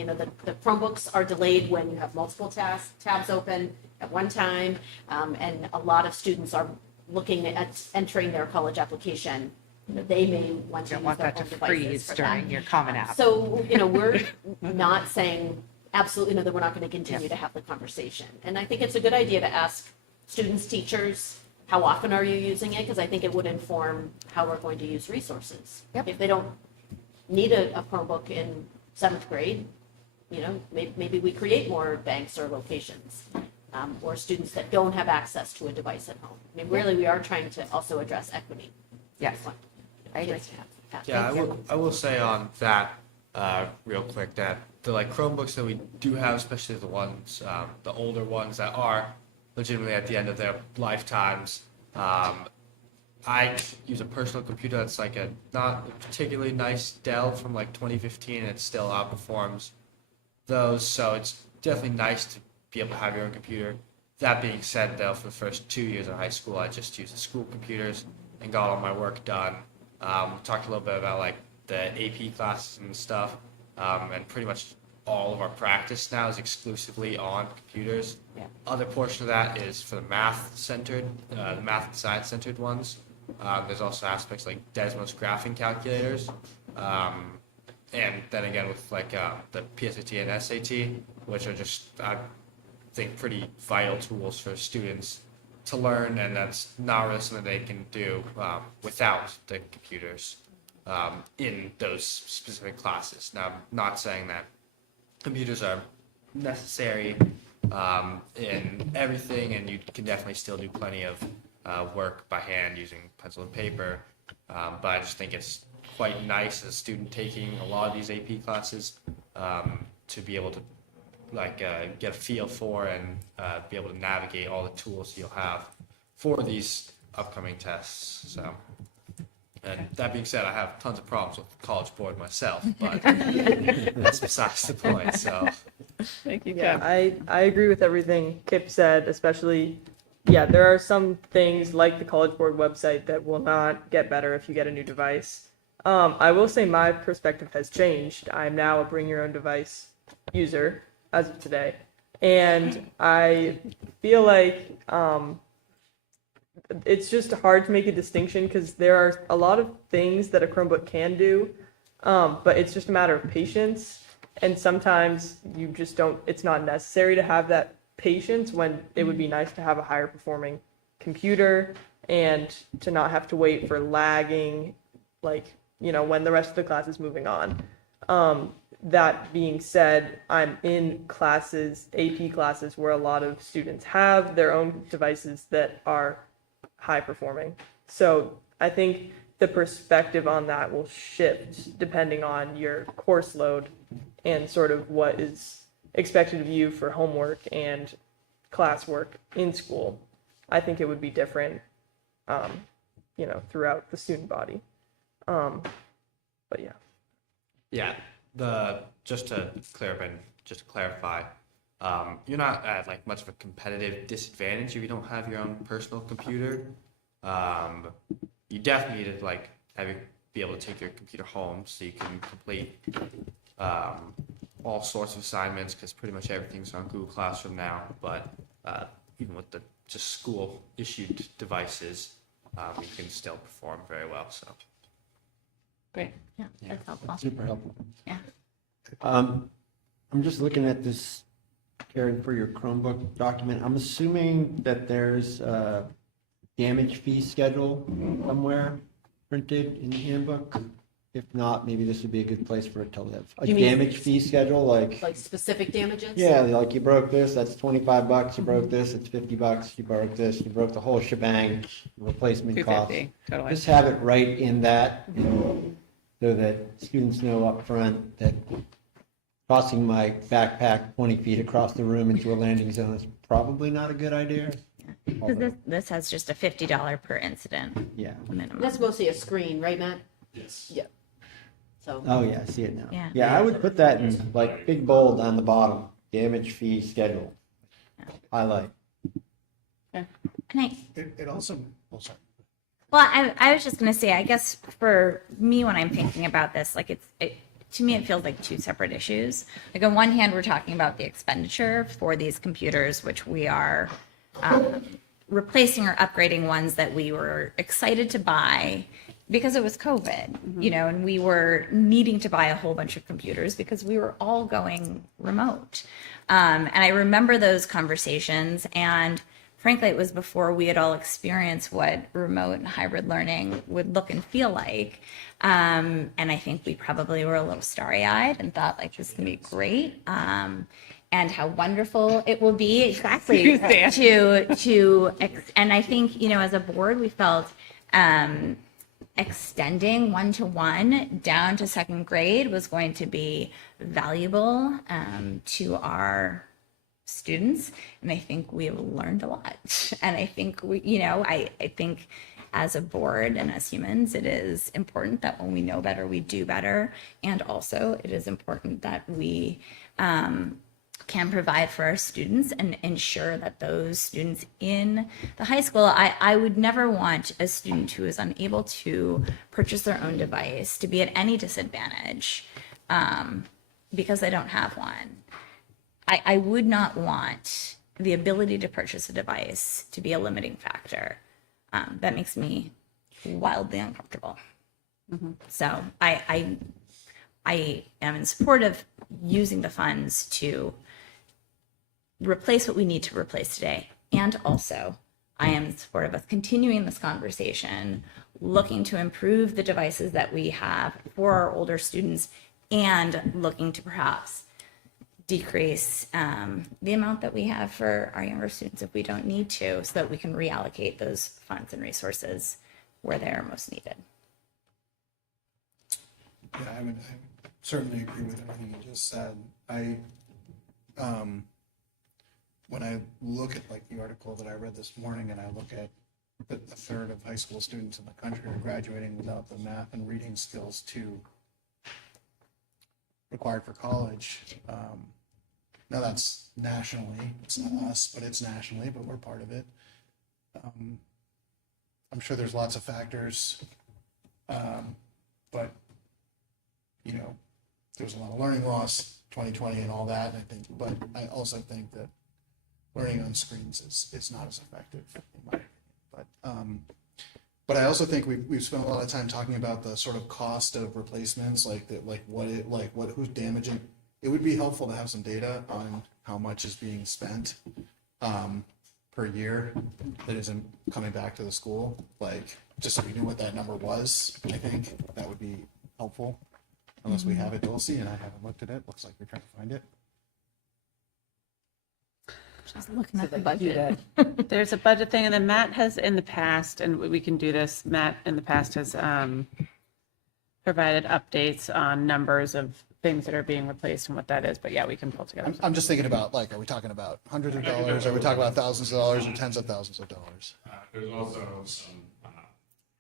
the Chromebooks are delayed when you have multiple tabs open at one time, and a lot of students are looking at entering their college application. They may want to use their own devices freeze for during that. your Common App. So, we're not saying absolutely that we're not going to continue to have the conversation. And I think it's a good idea to ask students, teachers, how often are you using it? Because I think it would inform how we're going to use resources. If they don't need a Chromebook in 7th grade, maybe we create more banks or locations. Or students that don't have access to a device at home. I mean, really, we are trying to also address equity. Yes. I agree. Yeah, I will say on that real quick that the Chromebooks that we do have, especially the ones, the older ones that are legitimately at the end of their lifetimes, I use a personal computer that's a not a particularly nice Dell from 2015, and it still outperforms those. So it's definitely nice to be able to have your own computer. That being said, though, for the first 2 years of high school, I just used the school computers and got all my work done. Talked a little bit about the AP classes and stuff, and pretty much all of our practice now is exclusively on computers. Other portion of that is for the math-centered, the math and science-centered ones. There's also aspects like Desmos graphing calculators, and then again with the PSAT and SAT, which are just I think pretty vital tools for students to learn, and that's not really something they can do without the computers in those specific classes. Now, I'm not saying that computers are necessary in everything, and you can definitely still do plenty of work by hand using pencil and paper, but I just think it's quite nice as a student taking a lot of these AP classes to be able to get a feel for and be able to navigate all the tools you'll have for these upcoming tests. So, and that being said, I have tons of problems with the College Board myself, but that's besides the point. So, Thank you, Yeah, Kip. I agree with everything Kip said, especially, yeah, there are some things like the College Board website that will not get better if you get a new device. I will say my perspective has changed. I'm now a bring your own device user as of today. And I feel like it's just hard to make a distinction because there are a lot of things that a Chromebook can do, but it's just a matter of patience. And sometimes you just don't, it's not necessary to have that patience when it would be nice to have a higher performing computer and to not have to wait for lagging, like, you know, when the rest of the class is moving on. That being said, I'm in classes, AP classes, where a lot of students have their own devices that are high performing. So I think the perspective on that will shift depending on your course load and sort of what is expected of you for homework and classwork in school. I think it would be different, you know, throughout the student body. But yeah. yeah, just to clarify, you're not at like much of a competitive disadvantage if you don't have your own personal computer. You definitely need to like be able to take your computer home so you can complete all sorts of assignments because pretty much everything's on Google Classroom now. But even with the just school issued devices, you can still perform very well. So Great. Yeah, that's helpful. Super helpful. Yeah. I'm just looking at this, Karen, for your Chromebook document. I'm assuming that there's a damage fee schedule somewhere printed in the handbook. If not, maybe this would be a good place for it to live. A You mean- damage fee schedule, like, Like specific damages? yeah, like you broke this, that's $25. You broke this, it's $50. You broke this, you broke the whole shebang, replacement cost. $250 totally. Just have it right in that, so that students know up front that tossing my backpack 20 feet across the room into a landing zone is probably not a good idea. Because this has just a $50 per incident Yeah. minimum. That's mostly a screen, right, Matt? Yes. Yeah. So. Oh, yeah, I see it now. Yeah. Yeah, I would put that in like big bold on the bottom, damage fee schedule. Highlight. And I, It also, oh, sorry. well, I was just going to say, I guess for me, when I'm thinking about this, like to me, it feels like two separate issues. Like on one hand, we're talking about the expenditure for these computers, which we are replacing or upgrading ones that we were excited to buy because it was COVID, you know, and we were needing to buy a whole bunch of computers because we were all going remote. And I remember those conversations, and frankly, it was before we had all experienced what remote and hybrid learning would look and feel like. And I think we probably were a little starry-eyed and thought like this is gonna be great. And how wonderful it will be exactly and I think, you know, as a board, we felt extending one-to-one down to second grade was going to be valuable to our students. And I think we have learned a lot. And I think we, you know, I think as a board and as humans, it is important that when we know better, we do better. And also it is important that we can provide for our students and ensure that those students in the high school, I would never want a student who is unable to purchase their own device to be at any disadvantage because they don't have one. I would not want the ability to purchase a device to be a limiting factor. That makes me wildly uncomfortable. So I am in support of using the funds to replace what we need to replace today. And also, I am in support of us continuing this conversation, looking to improve the devices that we have for our older students and looking to perhaps decrease the amount that we have for our younger students if we don't need to, so that we can reallocate those funds and resources where they are most needed. Yeah, I would certainly agree with everything you just said. When I look at like the article that I read this morning and I look at a third of high school students in the country are graduating without the math and reading skills required for college. Now that's nationally, it's not us, but it's nationally, but we're part of it. I'm sure there's lots of factors, but there's a lot of learning loss, 2020 and all that. But I also think that learning on screens is not as effective in my opinion. But I also think we've spent a lot of time talking about the sort of cost of replacements, who's damaging. It would be helpful to have some data on how much is being spent per year that isn't coming back to the school. Just so we knew what that number was. I think that would be helpful. Unless we have it, Dulcie, and I haven't looked at it. Looks like we're trying to find it. Just looking at the budget. There's a budget thing, and then Matt has in the past, and we can do this, Matt in the past has provided updates on numbers of things that are being replaced and what that is, but yeah, we can pull together. I'm just thinking about, are we talking about hundreds of dollars? Are we talking about thousands of dollars or tens of thousands of dollars? There's also some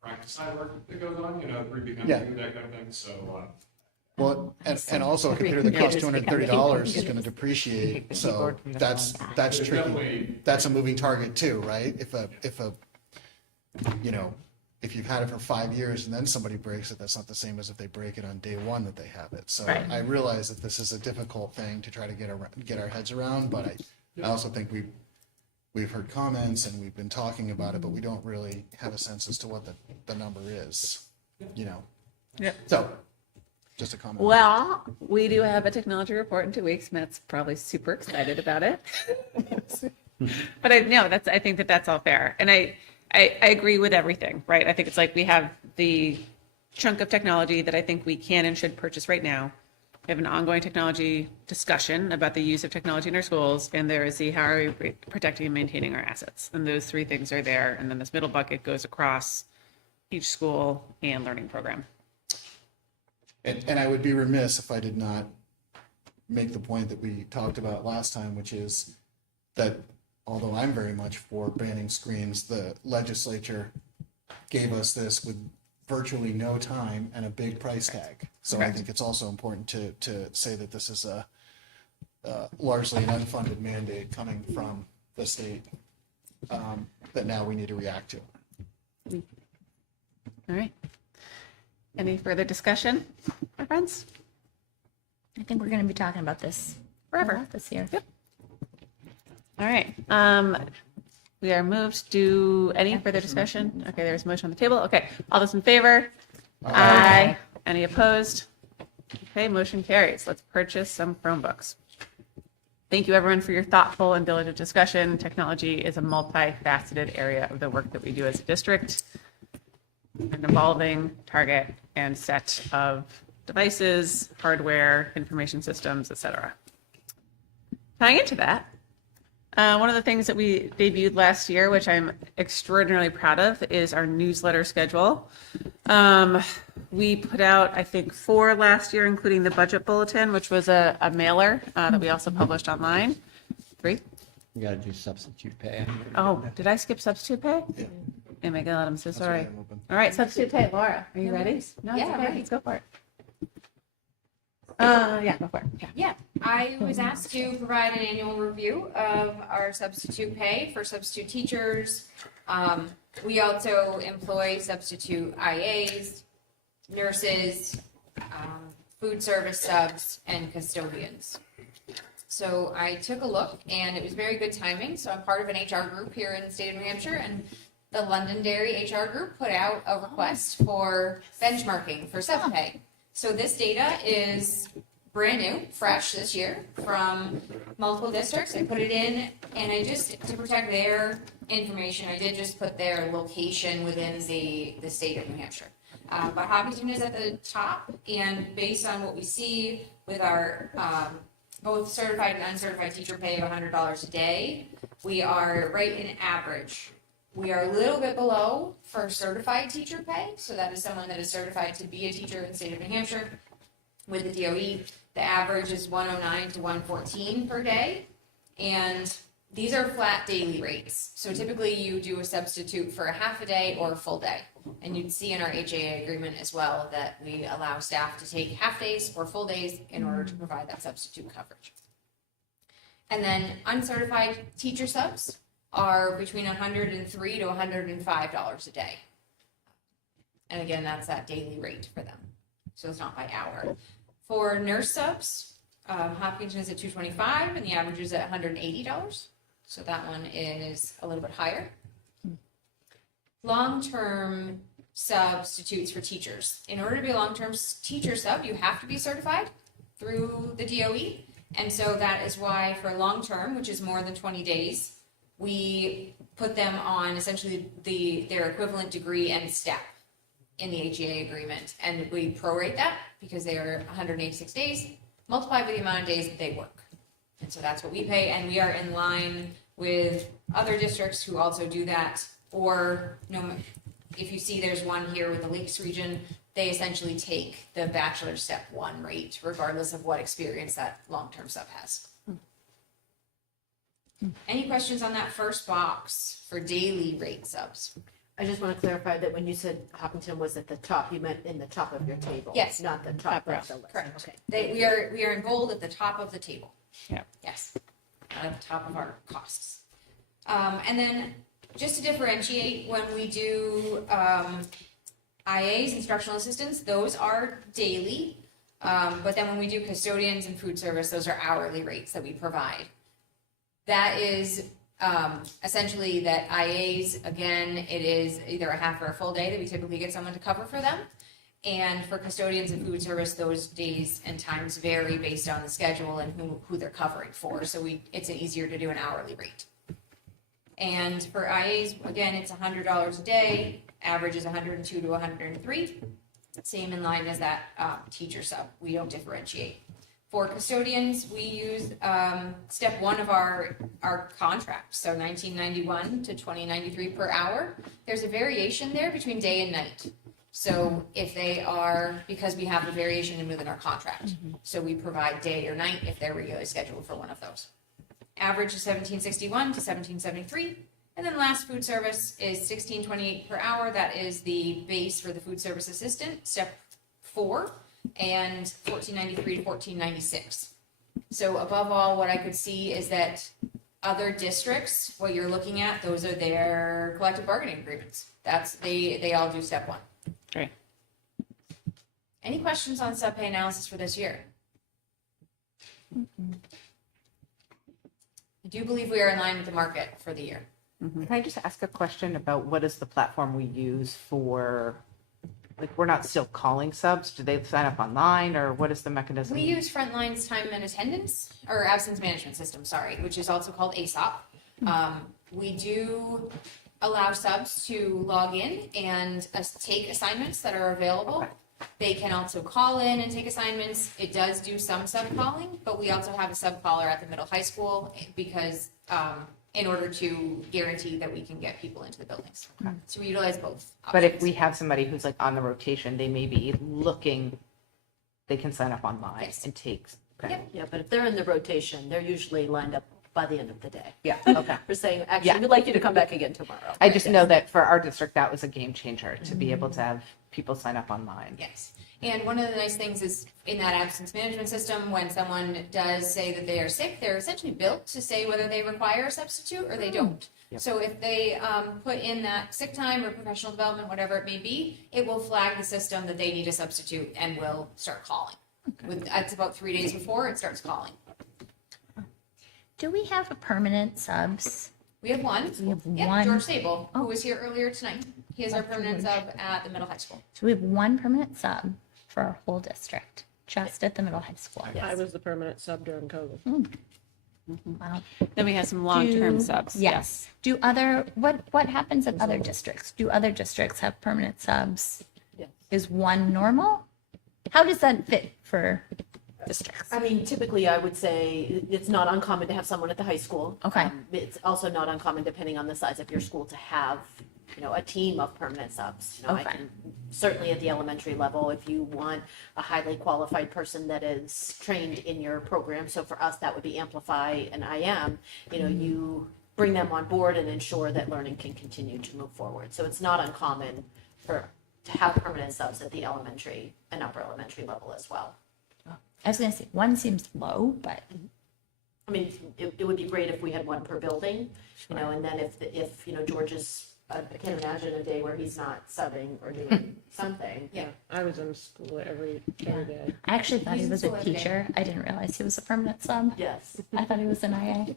practice side work that goes on, pre-becoming, Yeah. that kind of thing, so. Well, and also a computer that costs $230 is going to depreciate, so that's tricky. That's a moving target too, right? If you've had it for 5 years and then somebody breaks it, that's not the same as if they break it on day one that they have it. So Right. I realize that this is a difficult thing to try to get our heads around, but I also think we've heard comments and we've been talking about it, but we don't really have a sense as to what the number is, Yeah. So. Just a comment. Well, we do have a technology report in 2 weeks. Matt's probably super excited about it. But I think that's all fair. And I agree with everything, right? I think it's we have the chunk of technology that I think we can and should purchase right now. We have an ongoing technology discussion about the use of technology in our schools, and there is the how are we protecting and maintaining our assets. And those three things are there. And then this middle bucket goes across each school and learning program. And I would be remiss if I did not make the point that we talked about last time, which is that although I'm very much for banning screens, the legislature gave us this with virtually no time and a big price tag. So I think it's also important to say that this is a largely an unfunded mandate coming from the state that now we need to react to. All right. Any further discussion, my friends? I think we're going to be talking about this Forever. this year. Yep. All right. We are moved. Do any further discussion? Okay, there's a motion on the table. Okay. All those in favor? Aye. Any opposed? Okay, motion carries. Let's purchase some Chromebooks. Thank you, everyone, for your thoughtful and diligent discussion. Technology is a multifaceted area of the work that we do as a district. An evolving target and set of devices, hardware, information systems, etc. Tying into that, one of the things that we debuted last year, which I'm extraordinarily proud of, is our newsletter schedule. We put out, I think, 4 last year, including the budget bulletin, which was a mailer that we also published online. 3? You got to do substitute pay. Oh, did I skip substitute pay? Yeah. Oh my God, I'm so sorry. I'm open. All right, substitute pay. Laura, are you ready? No, Yeah, it's okay. ready. Let's go for it. Yeah, go for it. Yeah. Yeah, I was asked to provide an annual review of our substitute pay for substitute teachers. We also employ substitute IAs, nurses, food service subs, and custodians. So I took a look, and it was very good timing. So I'm part of an HR group here in the state of New Hampshire, and the Londonderry HR group put out a request for benchmarking for sub pay. So this data is brand new, fresh this year from multiple districts. I put it in, and I just, to protect their information, I did just put their location within the state of New Hampshire. But Hopkinton is at the top, and based on what we see with our both certified and uncertified teacher pay of $100 a day, we are right in average. We are a little bit below for certified teacher pay, so that is someone that is certified to be a teacher in the state of New Hampshire. With the DOE, the average is $109 to $114 per day, and these are flat daily rates. So typically you do a substitute for a half a day or a full day. And you'd see in our HAA agreement as well that we allow staff to take half days or full days in order to provide that substitute coverage. And then uncertified teacher subs are between $103 to $105 a day. And again, that's that daily rate for them. So it's not by hour. For nurse subs, Hopkinton is at $225 and the average is at $180. So that one is a little bit higher. Long-term substitutes for teachers. In order to be a long-term teacher sub, you have to be certified through the DOE. And so that is why for long-term, which is more than 20 days, we put them on essentially their equivalent degree and step in the HEA agreement. And we prorate that because they are 186 days, multiplied by the amount of days that they work. And so that's what we pay. And we are in line with other districts who also do that. Or if you see there's one here with the Lakes region, they essentially take the bachelor step 1 rate, regardless of what experience that long-term sub has. Any questions on that first box for daily rate subs? I just want to clarify that when you said Hopkinton was at the top, you meant in the top of your table. Yes. Not the top of the list. Correct. Okay. We are in bold at the top of the table. Yeah. Yes, at the top of our costs. And then just to differentiate, when we do IAs, instructional assistants, those are daily. But then when we do custodians and food service, those are hourly rates that we provide. That is essentially that IAs, again, it is either a half or a full day that we typically get someone to cover for them. And for custodians and food service, those days and times vary based on the schedule and who they're covering for. So it's easier to do an hourly rate. And for IAs, again, it's $100 a day, average is 102 to 103. Same in line as that teacher sub. We don't differentiate. For custodians, we use step 1 of our contract, so $19.91 to $20.93 per hour. There's a variation there between day and night. So if they are, because we have a variation within our contract, so we provide day or night if they're regularly scheduled for one of those. Average is $17.61 to $17.73. And then last food service is $16.28 per hour. That is the base for the food service assistant, step 4, and $14.93 to $14.96. So above all, what I could see is that other districts, what you're looking at, those are their collective bargaining agreements. They all do step 1. Great. Any questions on sub-pay analysis for this year? I do believe we are in line with the market for the year. Can I just ask a question about what is the platform we use for, like, we're not still calling subs? Do they sign up online, or what is the mechanism? We use Frontline's time and attendance, or absence management system, sorry, which is also called ASOP. We do allow subs to log in and take assignments that are available. They can also call in and take assignments. It does do some sub calling, but we also have a sub caller at the middle high school because in order to guarantee that we can get people into the buildings. Okay. So we utilize both options. But if we have somebody who's like on the rotation, they may be looking, they can sign up online and take. Okay. Yep. Yeah, but if they're in the rotation, they're usually lined up by the end of the day. Yeah. Okay. We're saying, actually, we'd like you to come back again tomorrow. I just know that for our district, that was a game changer to be able to have people sign up online. Yes. And one of the nice things is in that absence management system, when someone does say that they are sick, they're essentially built to say whether they require a substitute or they don't. Yep. So if they put in that sick time or professional development, whatever it may be, it will flag the system that they need a substitute and will start calling. It's about 3 days before it starts calling. Do we have a permanent subs? We have one. We have Yep, one. George Sable, who was here earlier tonight. He is our permanent sub at the middle high school. So we have one permanent sub for our whole district, just at the middle high school. I was the permanent sub during COVID. Wow. Then we have some long-term subs. Yes. Do what happens at other districts? Do other districts have permanent subs? Yes. Is one normal? How does that fit for districts? I mean, typically, I would say it's not uncommon to have someone at the high school. Okay. It's also not uncommon, depending on the size of your school, to have a team of permanent subs. I Okay. can, certainly at the elementary level, if you want a highly qualified person that is trained in your program, so for us, that would be Amplify and IM, you bring them on board and ensure that learning can continue to move forward. So it's not uncommon to have permanent subs at the elementary and upper elementary level as well. I was gonna say, one seems low, but I mean, it would be great if we had one per building, and then if George is, I can't imagine a day where he's not subbing or doing something. Yeah, I was in school every day. I actually thought he He's was a still every day. teacher. I didn't realize he was a permanent sub. Yes. I thought he was an IA.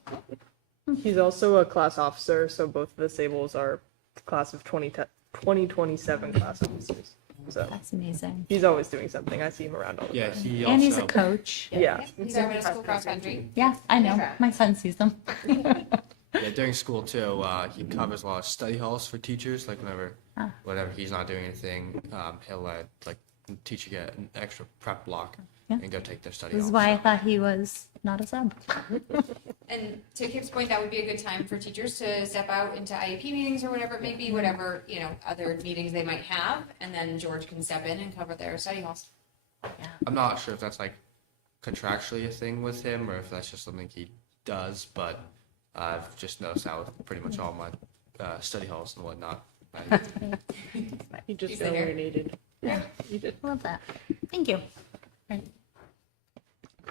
He's also a class officer, so both of the Sables are class of 2027 class officers. So That's amazing. he's always doing something. I see him around all the Yeah, time. he And he's a also- coach. Yeah. He's our middle school cross country. Yeah, I know. My son sees them. Yeah, during school too, he covers a lot of study halls for teachers. Like Ah. whenever he's not doing anything, he'll let like the teacher get an extra prep block Yeah. and go take their study This is halls. why I thought he was not a sub. And to Kip's point, that would be a good time for teachers to step out into IEP meetings or whatever it may be, whatever, other meetings they might have, and then George can step in and cover their study halls. I'm not sure if that's like contractually a thing with him or if that's just something he does, but I've just noticed that with pretty much all my study halls and whatnot. He just He's there. needed. Yeah, He did. love that. Thank you.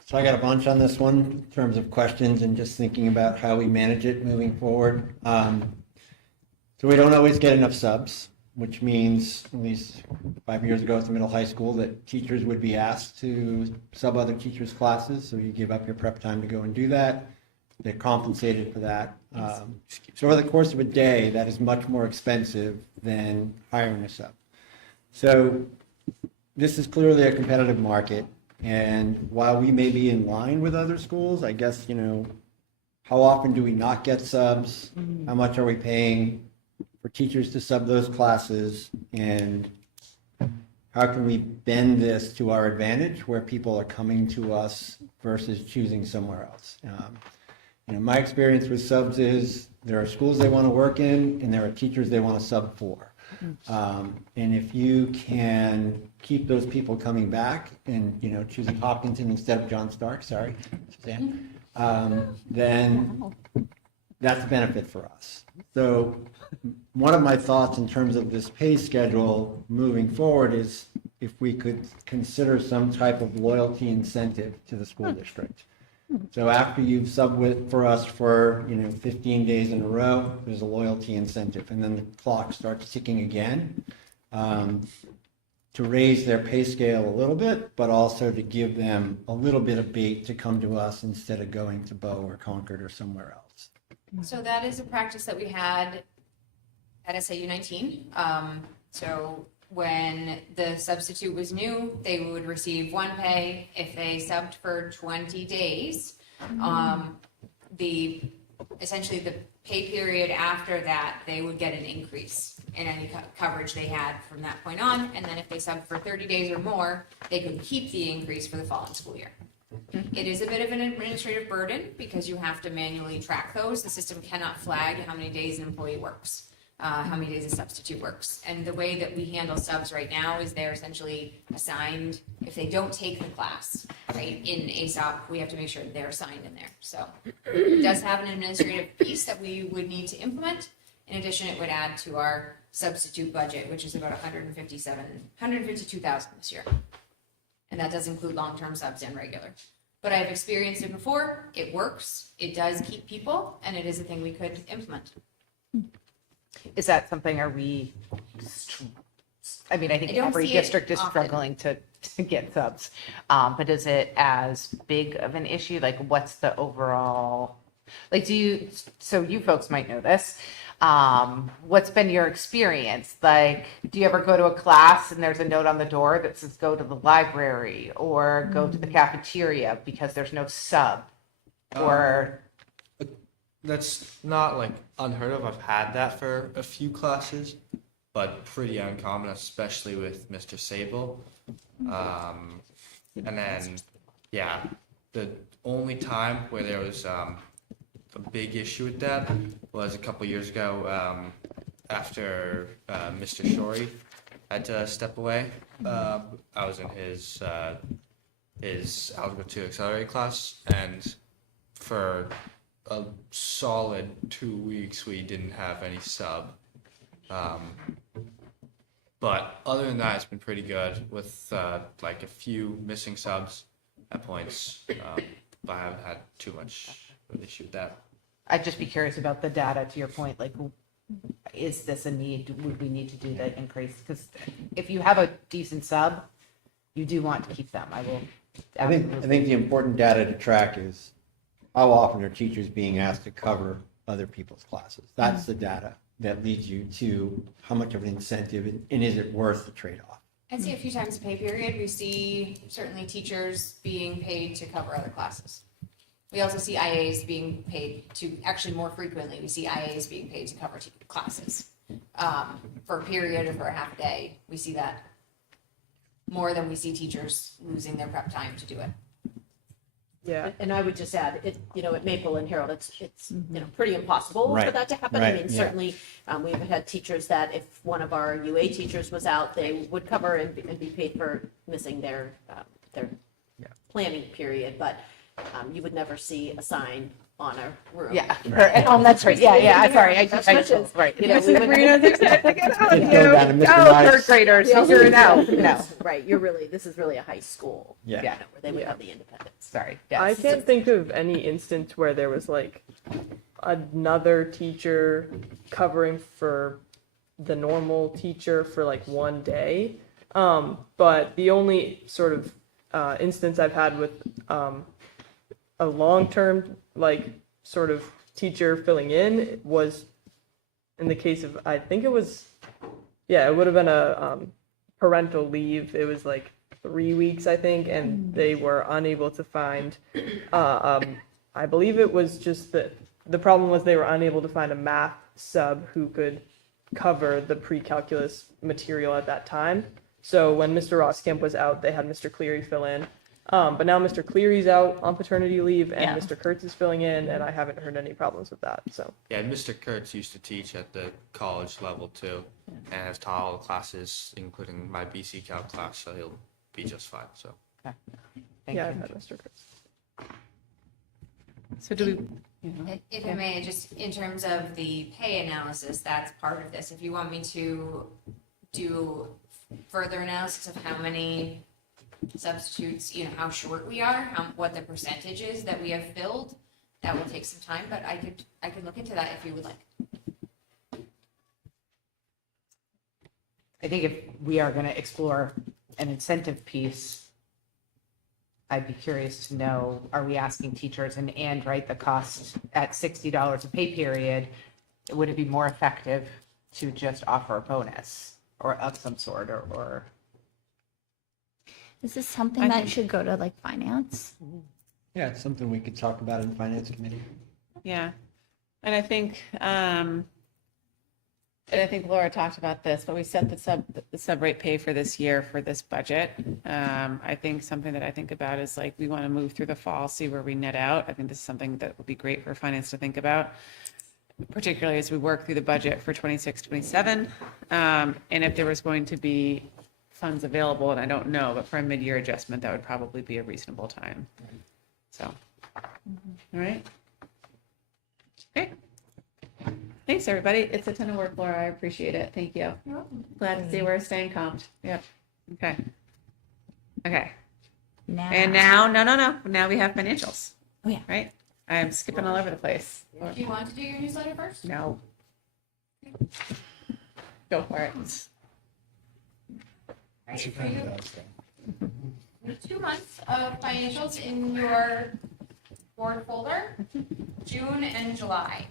So I got a bunch on this one in terms of questions and just thinking about how we manage it moving forward. So we don't always get enough subs, which means at least 5 years ago at the middle high school that teachers would be asked to sub other teachers' classes. So you give up your prep time to go and do that. They're compensated for that. So over the course of a day, that is much more expensive than hiring a sub. So this is clearly a competitive market. And while we may be in line with other schools, I guess, how often do we not get subs? How much are we paying for teachers to sub those classes? And how can we bend this to our advantage where people are coming to us versus choosing somewhere else? My experience with subs is there are schools they want to work in and there are teachers they want to sub for. And if you can keep those people coming back and, choosing Hopkinton instead of John Stark, sorry, Suzanne, then that's a benefit for us. So one of my thoughts in terms of this pay schedule moving forward is if we could consider some type of loyalty incentive to the school district. So after you've subbed for us for, 15 days in a row, there's a loyalty incentive, and then the clock starts ticking again to raise their pay scale a little bit, but also to give them a little bit of bait to come to us instead of going to Bow or Concord or somewhere else. So that is a practice that we had at SAU 19. So when the substitute was new, they would receive one pay. If they subbed for 20 days, essentially the pay period after that, they would get an increase in any coverage they had from that point on. And then if they subbed for 30 days or more, they could keep the increase for the following school year. It is a bit of an administrative burden because you have to manually track those. The system cannot flag how many days an employee works. How many days a substitute works. And the way that we handle subs right now is they're essentially assigned, if they don't take the class, right, in ASOP, we have to make sure they're assigned in there. So it does have an administrative piece that we would need to implement. In addition, it would add to our substitute budget, which is about $152,000 this year. And that does include long-term subs and regular. But I've experienced it before, it works, it does keep people, and it is a thing we could implement. Is that something, I think I don't every see it district is often. struggling to get subs. But is it as big of an issue? Like, what's the overall, so you folks might know this. What's been your experience? Like, do you ever go to a class and there's a note on the door that says go to the library or go to the cafeteria because there's no sub? Or That's not like unheard of. I've had that for a few classes, but pretty uncommon, especially with Mr. Sable. And then, yeah, the only time where there was a big issue with that was a couple years ago. after Mr. Shorey had to step away. I was in his Algebra 2 Accelerated class, and for a solid 2 weeks we didn't have any sub. But other than that, it's been pretty good with like a few missing subs at points. But I haven't had too much of an issue with that. I'd just be curious about the data, to your point, like, is this a need? Would we need to do the increase? Because if you have a decent sub, you do want to keep them. I think the important data to track is how often are teachers being asked to cover other people's classes? That's the data that leads you to how much of an incentive and is it worth the trade-off? I'd say a few times a pay period, we see certainly teachers being paid to cover other classes. We also see IAs being paid to, actually more frequently, we see IAs being paid to cover classes. For a period or for a half a day, we see that more than we see teachers losing their prep time to do it. Yeah. And I would just add, at Maple and Harold, it's pretty impossible for that to happen. I mean, certainly, we've had teachers that if one of our UA teachers was out, they would cover and be paid for missing their planning period, but you would never see a sign on a room. Yeah, that's right. Yeah. Sorry, I right. We would third graders figure it out. No, right. This is really a high school. Yeah. Where they would have the independence. Sorry. I can't think of any instance where there was like another teacher covering for the normal teacher for like one day. But the only sort of instance I've had with a long-term like sort of teacher filling in was in the case of, I think it was, it would have been a parental leave. It was like 3 weeks, I think, and they were unable to find, I believe it was just that the problem was they were unable to find a math sub who could cover the pre-calculus material at that time. So when Mr. Roskamp was out, they had Mr. Cleary fill in. But now Mr. Cleary's out on paternity leave and Mr. Kurtz is filling in, and I haven't heard any problems with that. So Yeah, Mr. Kurtz used to teach at the college level too, and has taught all the classes, including my BC Calc class, so he'll be just fine. So Thank I've you. had Mr. Kurtz. So do we? If I may, just in terms of the pay analysis, that's part of this. If you want me to do further analysis of how many substitutes, how short we are, what the percentage is that we have filled, that will take some time, but I could look into that if you would like. I think if we are going to explore an incentive piece, I'd be curious to know, are we asking teachers and right, the cost at $60 a pay period, would it be more effective to just offer a bonus or of some sort or Is this something that should go to like finance? Yeah, it's something we could talk about in finance committee. Yeah, and I think Laura talked about this, but we set the sub rate pay for this year for this budget. I think something that I think about is like we want to move through the fall, see where we net out. I think this is something that would be great for finance to think about, particularly as we work through the budget for 26, 27. And if there was going to be funds available, and I don't know, but for a mid-year adjustment, that would probably be a reasonable time. So, all right. Okay. Thanks, everybody. It's a ton of work, Laura. I appreciate it. Thank you. Glad to see we're staying comped. Yep. Okay. Okay. Now. And now, no. Now we have financials. Oh, yeah. Right? I'm skipping all over the place. Do you want to do your newsletter first? No. Go for it. Right, for you, we have 2 months of financials in your board folder, June and July.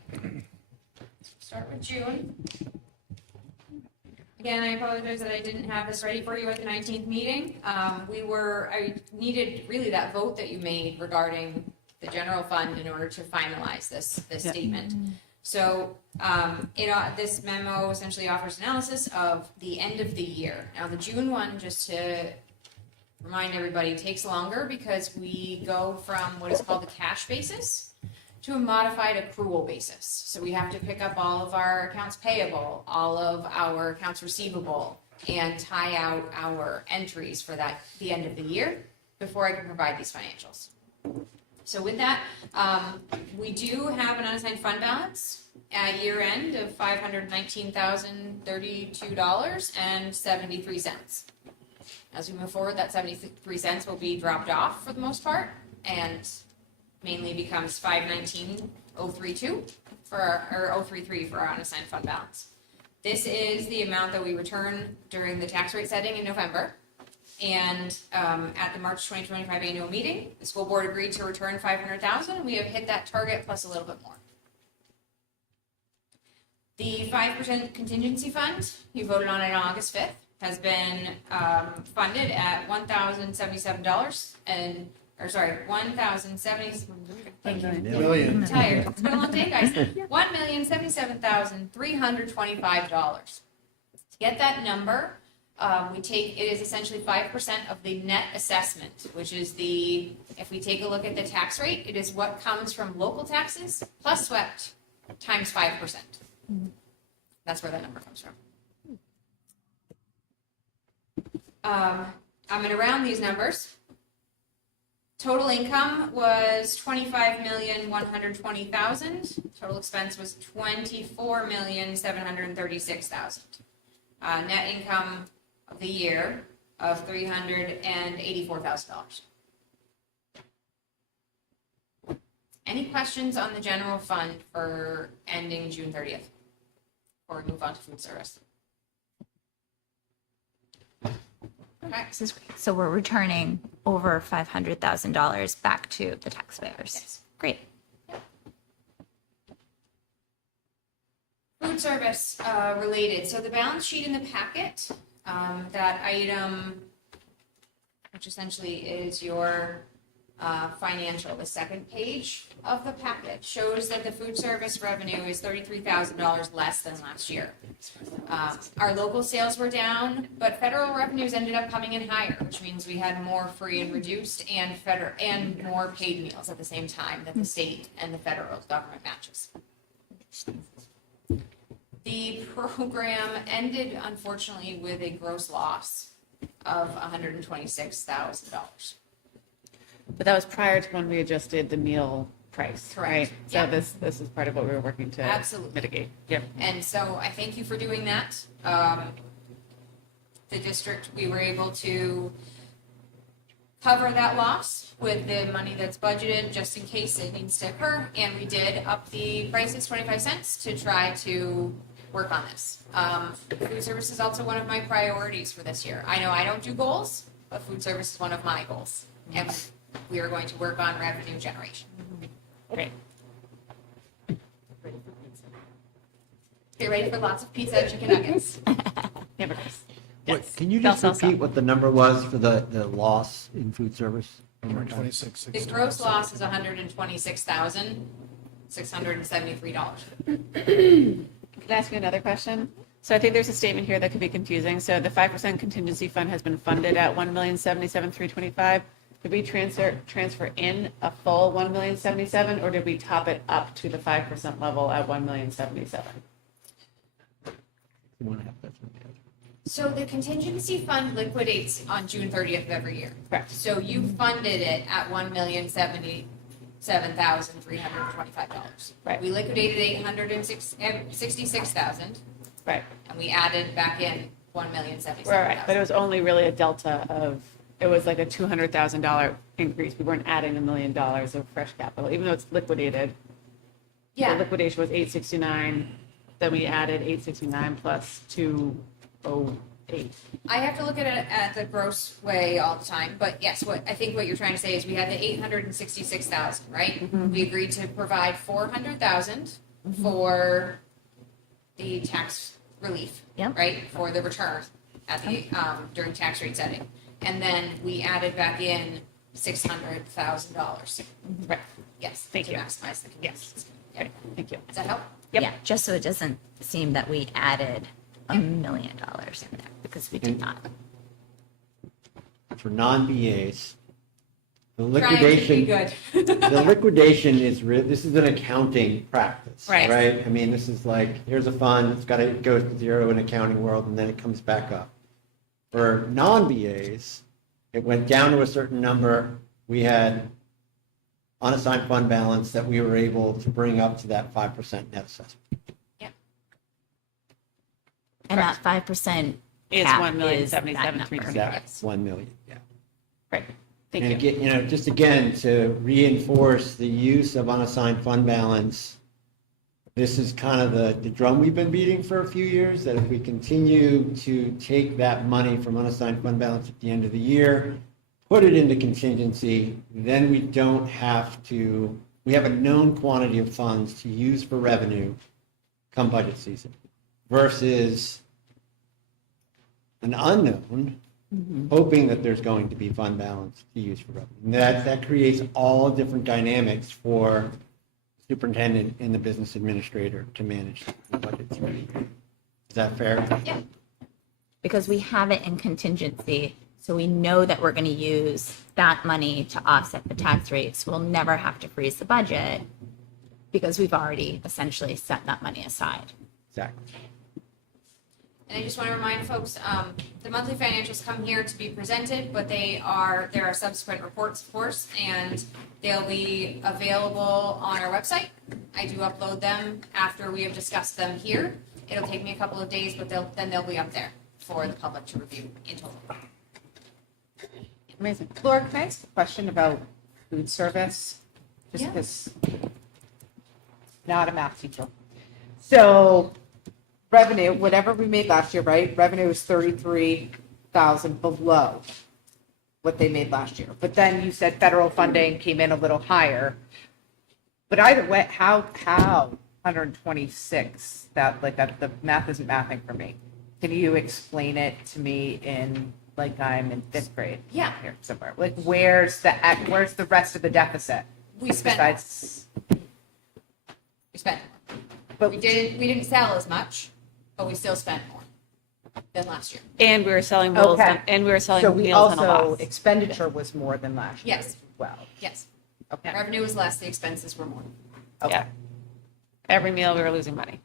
Start with June. Again, I apologize that I didn't have this ready for you at the 19th meeting. I needed really that vote that you made regarding the general fund in order to finalize this statement. So this memo essentially offers analysis of the end of the year. Now the June one, just to remind everybody, takes longer because we go from what is called the cash basis to a modified accrual basis. So we have to pick up all of our accounts payable, all of our accounts receivable, and tie out our entries for the end of the year before I can provide these financials. So with that, we do have an unassigned fund balance at year end of $519,032.73. As we move forward, that 73 cents will be dropped off for the most part and mainly becomes $519,032 or 033 for our unassigned fund balance. This is the amount that we return during the tax rate setting in November. And at the March 2025 annual meeting, the school board agreed to return $500,000. We have hit that target plus a little bit more. The 5% contingency fund, you voted on it on August 5th, has been funded at $1,077 and, or sorry, $1,070. Thank you. Million. I'm tired. It's been a long day, guys. $1,077,325. To get that number, it is essentially 5% of the net assessment, which is if we take a look at the tax rate, it is what comes from local taxes plus swept times 5%. That's where that number comes from. I'm going to round these numbers. Total income was $25,120,000. Total expense was $24,736,000. Net income of the year of $384,000. Any questions on the general fund for ending June 30th? Or move on to food service? Okay. This is great. So we're returning over $500,000 back to the taxpayers. Yes. Great. Food service related. So the balance sheet in the packet, that item, which essentially is your financial, the second page of the packet, shows that the food service revenue is $33,000 less than last year. Our local sales were down, but federal revenues ended up coming in higher, which means we had more free and reduced and more paid meals at the same time that the state and the federal government matches. The program ended, unfortunately, with a gross loss of $126,000. But that was prior to when we adjusted the meal price, Correct. right? So Yeah. this is part of what we were working to Absolutely. mitigate. Yep. And so I thank you for doing that. The district, we were able to cover that loss with the money that's budgeted just in case it needs to occur. And we did up the prices 25 cents to try to work on this. Food service is also one of my priorities for this year. I know I don't do goals, but food service is one of my goals. And we are going to work on revenue generation. Great. Get ready for lots of pizza and chicken nuggets. Hamburgers. What, can you just repeat what the number was for the loss in food service? The gross loss is $126,673. Can I ask you another question? So I think there's a statement here that could be confusing. So the 5% contingency fund has been funded at $1,077,325. Did we transfer in a full $1,077,000, or did we top it up to the 5% level at $1,077,000? So the contingency fund liquidates on June 30th of every year. Correct. So you funded it at $1,077,325. Right. We liquidated $866,000. Right. And we added back in $1,077,000. Right, but it was only really a delta of, it was like a $200,000 increase. We weren't adding $1 million of fresh capital, even though it's liquidated. Yeah. The liquidation was 869, then we added 869 plus 208. I have to look at it at the gross way all the time, but yes, I think what you're trying to say is we had the $866,000, right? Mm-hmm. We agreed to provide $400,000 for the tax relief, right? For the return at the during tax rate setting, and then we added back in $600,000. Right. Yes. Thank you. Maximize the Yes. Yep. Thank you. Does that help? Yep. Yeah, just so it doesn't seem that we added $1 million in there, because we did not. For non-BAs, The Trying to be liquidation, good. the liquidation is, this is an accounting practice, Right. right? I mean, this is like, here's a fund, it's got to, it goes to zero in accounting world, and then it comes back up. For non-BAs, it went down to a certain number. We had unassigned fund balance that we were able to bring up to that 5% net assessment. And that 5% Is cap 1,077,325. That's 1 million, yeah. Right. Thank And you. again, you know, just again, to reinforce the use of unassigned fund balance, this is kind of the drum we've been beating for a few years, that if we continue to take that money from unassigned fund balance at the end of the year, put it into contingency, then we don't have to, we have a known quantity of funds to use for revenue come budget season, versus an unknown, hoping that there's going to be fund balance to use for revenue. And that creates all different dynamics for superintendent and the business administrator to manage the budget. Is that fair? Yeah. Because we have it in contingency, so we know that we're going to use that money to offset the tax rates. We'll never have to freeze the budget because we've already essentially set that money aside. Exactly. And I just want to remind folks, the monthly financials come here to be presented, but there are subsequent reports, of course, and they'll be available on our website. I do upload them after we have discussed them here. It'll take me a couple of days, but then they'll be up there for the public to review in total. Amazing. Laura, can I ask a question about food service? Just Yeah. because, not a math teacher. So revenue, whatever we made last year, right? Revenue was 33,000 below what they made last year. But then you said federal funding came in a little higher. But either way, how 126, that the math isn't mathing for me. Can you explain it to me in, like, I'm in 5th grade? Yeah. Here somewhere. Like, where's the rest of the deficit? We spent Besides, We spent more. But we didn't sell as much, but we still spent more than last year. And we were selling meals, Okay. and we were selling so we meals on a also, loss. expenditure was more than last year Yes. as well. Yes. Okay. Revenue was less, the expenses were more. Okay. Yeah. Every meal we were losing money.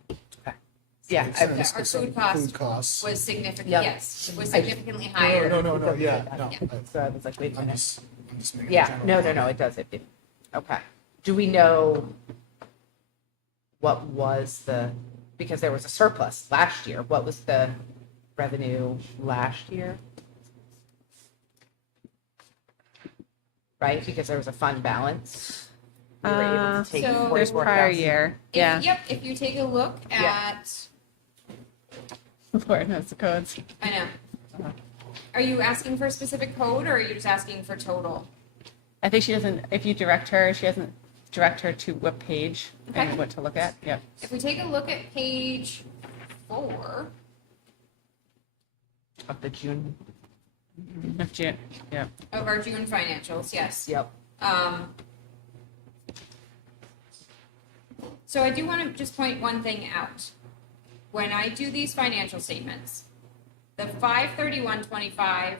Yeah. Makes I- sense, Our 'cause food of cost food costs. was significant, Yep. yes, it was I- significantly higher. No, yeah, no. So I was like, wait a I'm minute. just making a Yeah, general no, comment. it does. Okay. Do we know what was because there was a surplus last year, what was the revenue last year? Right, because there was a fund balance. We were able to take So- There's 44,000. prior year. Yeah. Yep, if you take a look Yeah. at, Lord knows the codes. I know. Are you asking for a specific code or are you just asking for total? I think she doesn't, if you direct her, she doesn't direct her to what page Okay. and what to look at. Yep. If we take a look at page 4, Of the June. Of June. Yep. of our June financials, yes. Yep. So I do want to just point one thing out. When I do these financial statements, the 5/31/25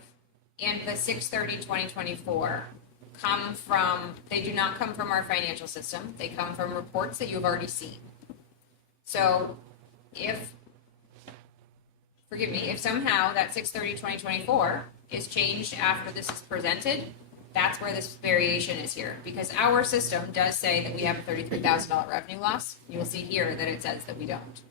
and the 6/30/2024 they do not come from our financial system. They come from reports that you have already seen. So if somehow that 6/30/2024 is changed after this is presented, that's where this variation is here. Because our system does say that we have a $33,000 revenue loss. You will see here that it says that we don't.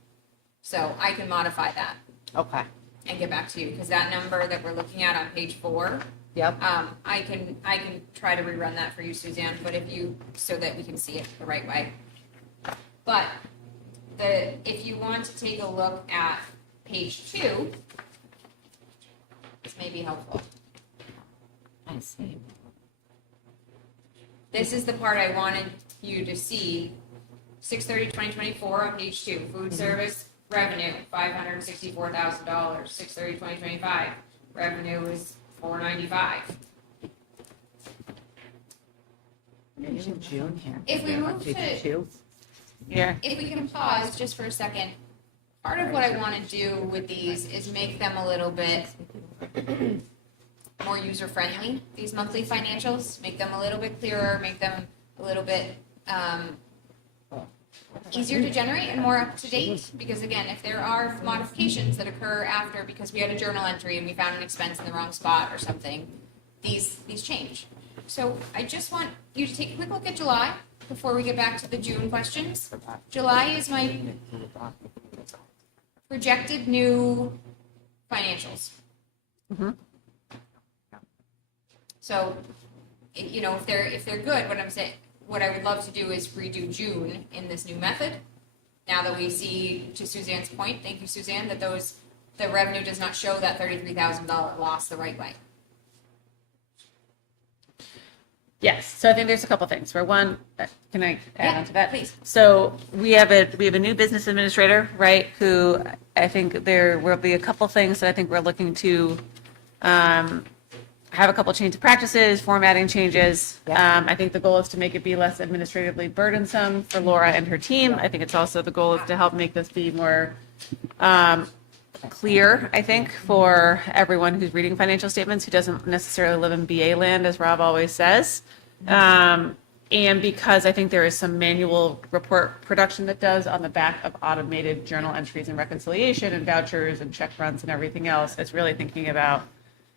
So I can modify that Okay. and get back to you, because that number that we're looking at on page 4, Yep. I can try to rerun that for you, Suzanne, but so that we can see it the right way. But if you want to take a look at page 2, this may be helpful. I see. This is the part I wanted you to see. 6/30/2024 on page 2, food service revenue, $564,000. 6/30/2025 revenue is $495. Maybe in June here. If we move Page to- 2. Here. If we can pause just for a second, part of what I want to do with these is make them a little bit more user-friendly, these monthly financials, make them a little bit clearer, make them a little bit easier to generate and more up to date. Because again, if there are modifications that occur after because we had a journal entry and we found an expense in the wrong spot or something, these change. So I just want you to take a quick look at July before we get back to the June questions. July is my projected new financials. So, you know, if they're good, what I would love to do is redo June in this new method. Now that we see, to Suzanne's point, thank you, Suzanne, that the revenue does not show that $33,000 loss the right way. Yes, so I think there's a couple things. For one, can I add on to that? Please. So we have a new business administrator, right? Who I think there will be a couple things that I think we're looking to have a couple change of practices, formatting changes. I think the goal is to make it be less administratively burdensome for Laura and her team. I think it's also the goal is to help make this be more clear, I think, for everyone who's reading financial statements who doesn't necessarily live in BA land, as Rob always says. And because I think there is some manual report production that does on the back of automated journal entries and reconciliation and vouchers and check runs and everything else, it's really thinking about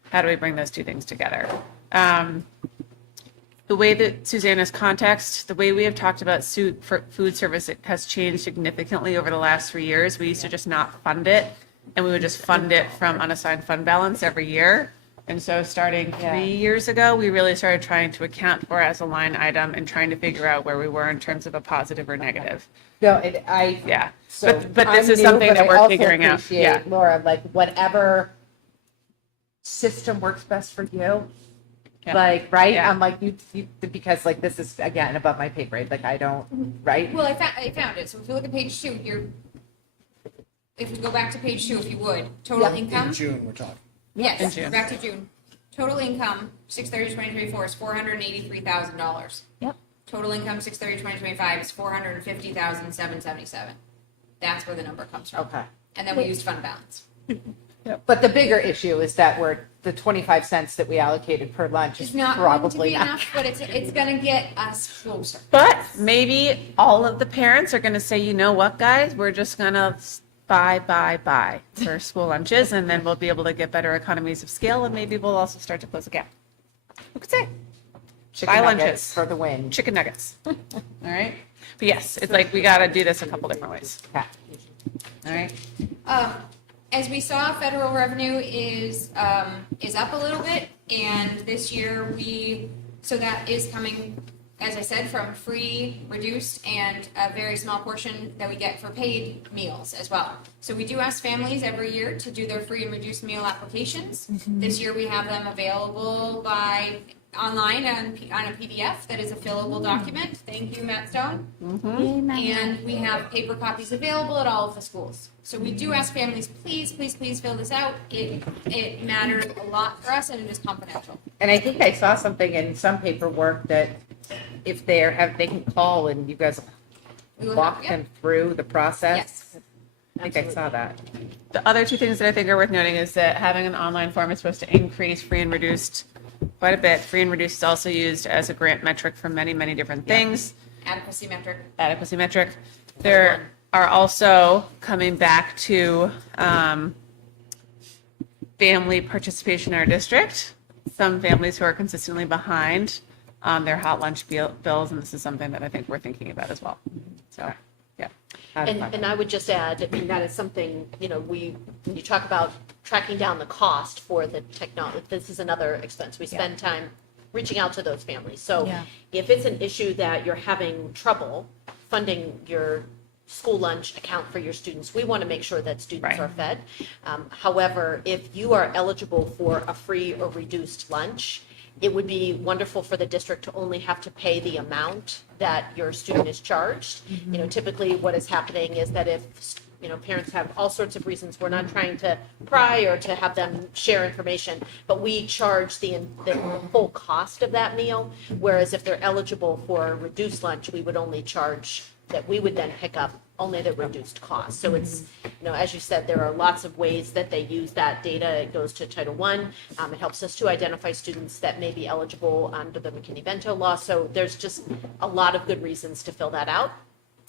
how do we bring those two things together. The way that Susanna's context, the way we have talked about food service has changed significantly over the last 3 years. We used to just not fund it, and we would just fund it from unassigned fund balance every year. And so starting 3 years ago, we really started trying to account for it as a line item and trying to figure out where we were in terms of a positive or negative. No, So but this I'm is new, something but that I we're also figuring out. appreciate, Yeah. Laura, like whatever system works best for you. Yeah. Like, right? Yeah. I'm like, you, because like this is again above my pay grade. Like I don't, right? Well, I found it. So if you look at page 2, if we go back to page 2, if you would, total income. In June, we're talking. Yes, In June. back to June. Total income, 6/30/2024 is $483,000. Yep. Total income, 6/30/2025 is $450,777. That's where the number comes from. Okay. And then we used fund balance. But the bigger issue is that the 25 cents that we allocated per lunch is It's not going to probably be not. enough, but it's going to get us closer. But maybe all of the parents are going to say, you know what, guys, we're just going to buy for school lunches, and then we'll be able to get better economies of scale, and maybe we'll also start to close the gap. Who could say? Chicken Buy nuggets lunches. for the win. Chicken nuggets. All right. But yes, it's like we got to do this a couple different ways. Okay. All right. As we saw, federal revenue is up a little bit, and this year so that is coming, as I said, from free, reduced, and a very small portion that we get for paid meals as well. So we do ask families every year to do their free and reduced meal applications. This year we have them available online on a PDF that is a fillable document. Thank you, Matt Stone. And we have paper copies available at all of the schools. So we do ask families, please, please, please fill this out. It matters a lot for us, and it is confidential. And I think I saw something in some paperwork that if they can call and you guys walk them through the process. Yes. I think I saw that. The other two things that I think are worth noting is that having an online form is supposed to increase free and reduced quite a bit. Free and reduced is also used as a grant metric for many, many different things. Adequacy metric. Adequacy metric. There are also coming back to family participation in our district. Some families who are consistently behind on their hot lunch bills, and this is something that I think we're thinking about as well. So, yeah. And I would just add, I mean, that is something, when you talk about tracking down the cost for the technology, this is another expense. We spend time reaching out to those families. So if it's an issue that you're having trouble funding your school lunch account for your students, we want to make sure that students are fed. However, if you are eligible for a free or reduced lunch, it would be wonderful for the district to only have to pay the amount that your student is charged. Typically what is happening is that if parents have all sorts of reasons, we're not trying to pry or to have them share information, but we charge the full cost of that meal. Whereas if they're eligible for a reduced lunch, we would only charge that we would then pick up only the reduced cost. So it's, as you said, there are lots of ways that they use that data. It goes to Title I. It helps us to identify students that may be eligible under the McKinney-Vento law. So there's just a lot of good reasons to fill that out.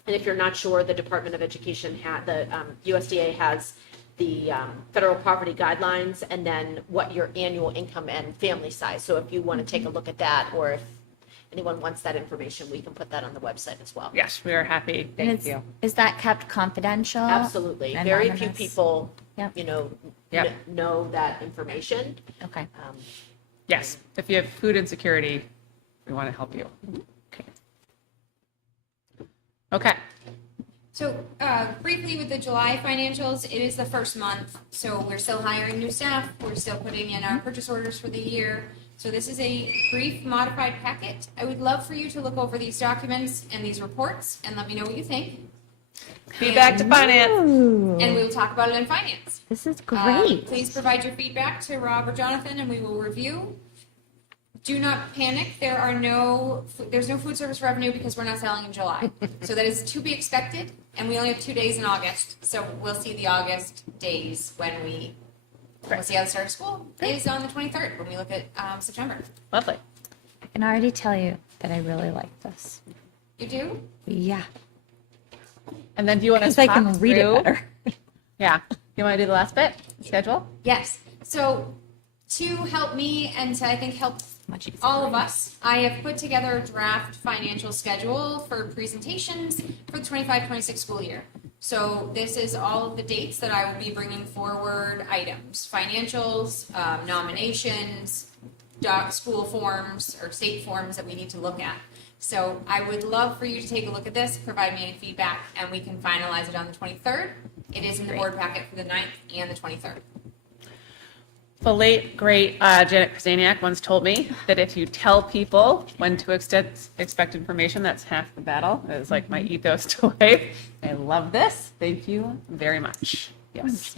And if you're not sure, the Department of Education, the USDA has the federal poverty guidelines, and then what your annual income and family size. So if you want to take a look at that, or if anyone wants that information, we can put that on the website as well. Yes, we are happy. Thank you. Is that kept confidential? Absolutely. Very few Anonymous? people, Yep. know that information. Okay. Yes, if you have food insecurity, we want to help you. Okay. Okay. So briefly with the July financials, it is the first month, so we're still hiring new staff. We're still putting in our purchase orders for the year. So this is a brief modified packet. I would love for you to look over these documents and these reports and let me know what you think. Feedback to finance. And we will talk about it in finance. This is great. Please provide your feedback to Rob or Jonathan and we will review. Do not panic. There's no food service revenue because we're not selling in July. So that is to be expected. And we only have 2 days in August. So we'll see the August days when we'll see how the start of school is on the 23rd when we look at September. Lovely. I can already tell you that I really like this. You do? Yeah. And then do you want Because to I talk can read it through- better. Yeah. You want to do the last bit? Schedule? Yes. So to help me and to, I think, help Much easier. all of us, I have put together a draft financial schedule for presentations for the 25-26 school year. So this is all of the dates that I will be bringing forward items, financials, nominations, school forms or state forms that we need to look at. So I would love for you to take a look at this, provide me any feedback, and we can finalize it on the 23rd. It is in the board packet for the 9th and the 23rd. The late, great Janet Krasaniak once told me that if you tell people when to expect information, that's half the battle. It is like my ethos to life. I love this. Thank you very much. Yes.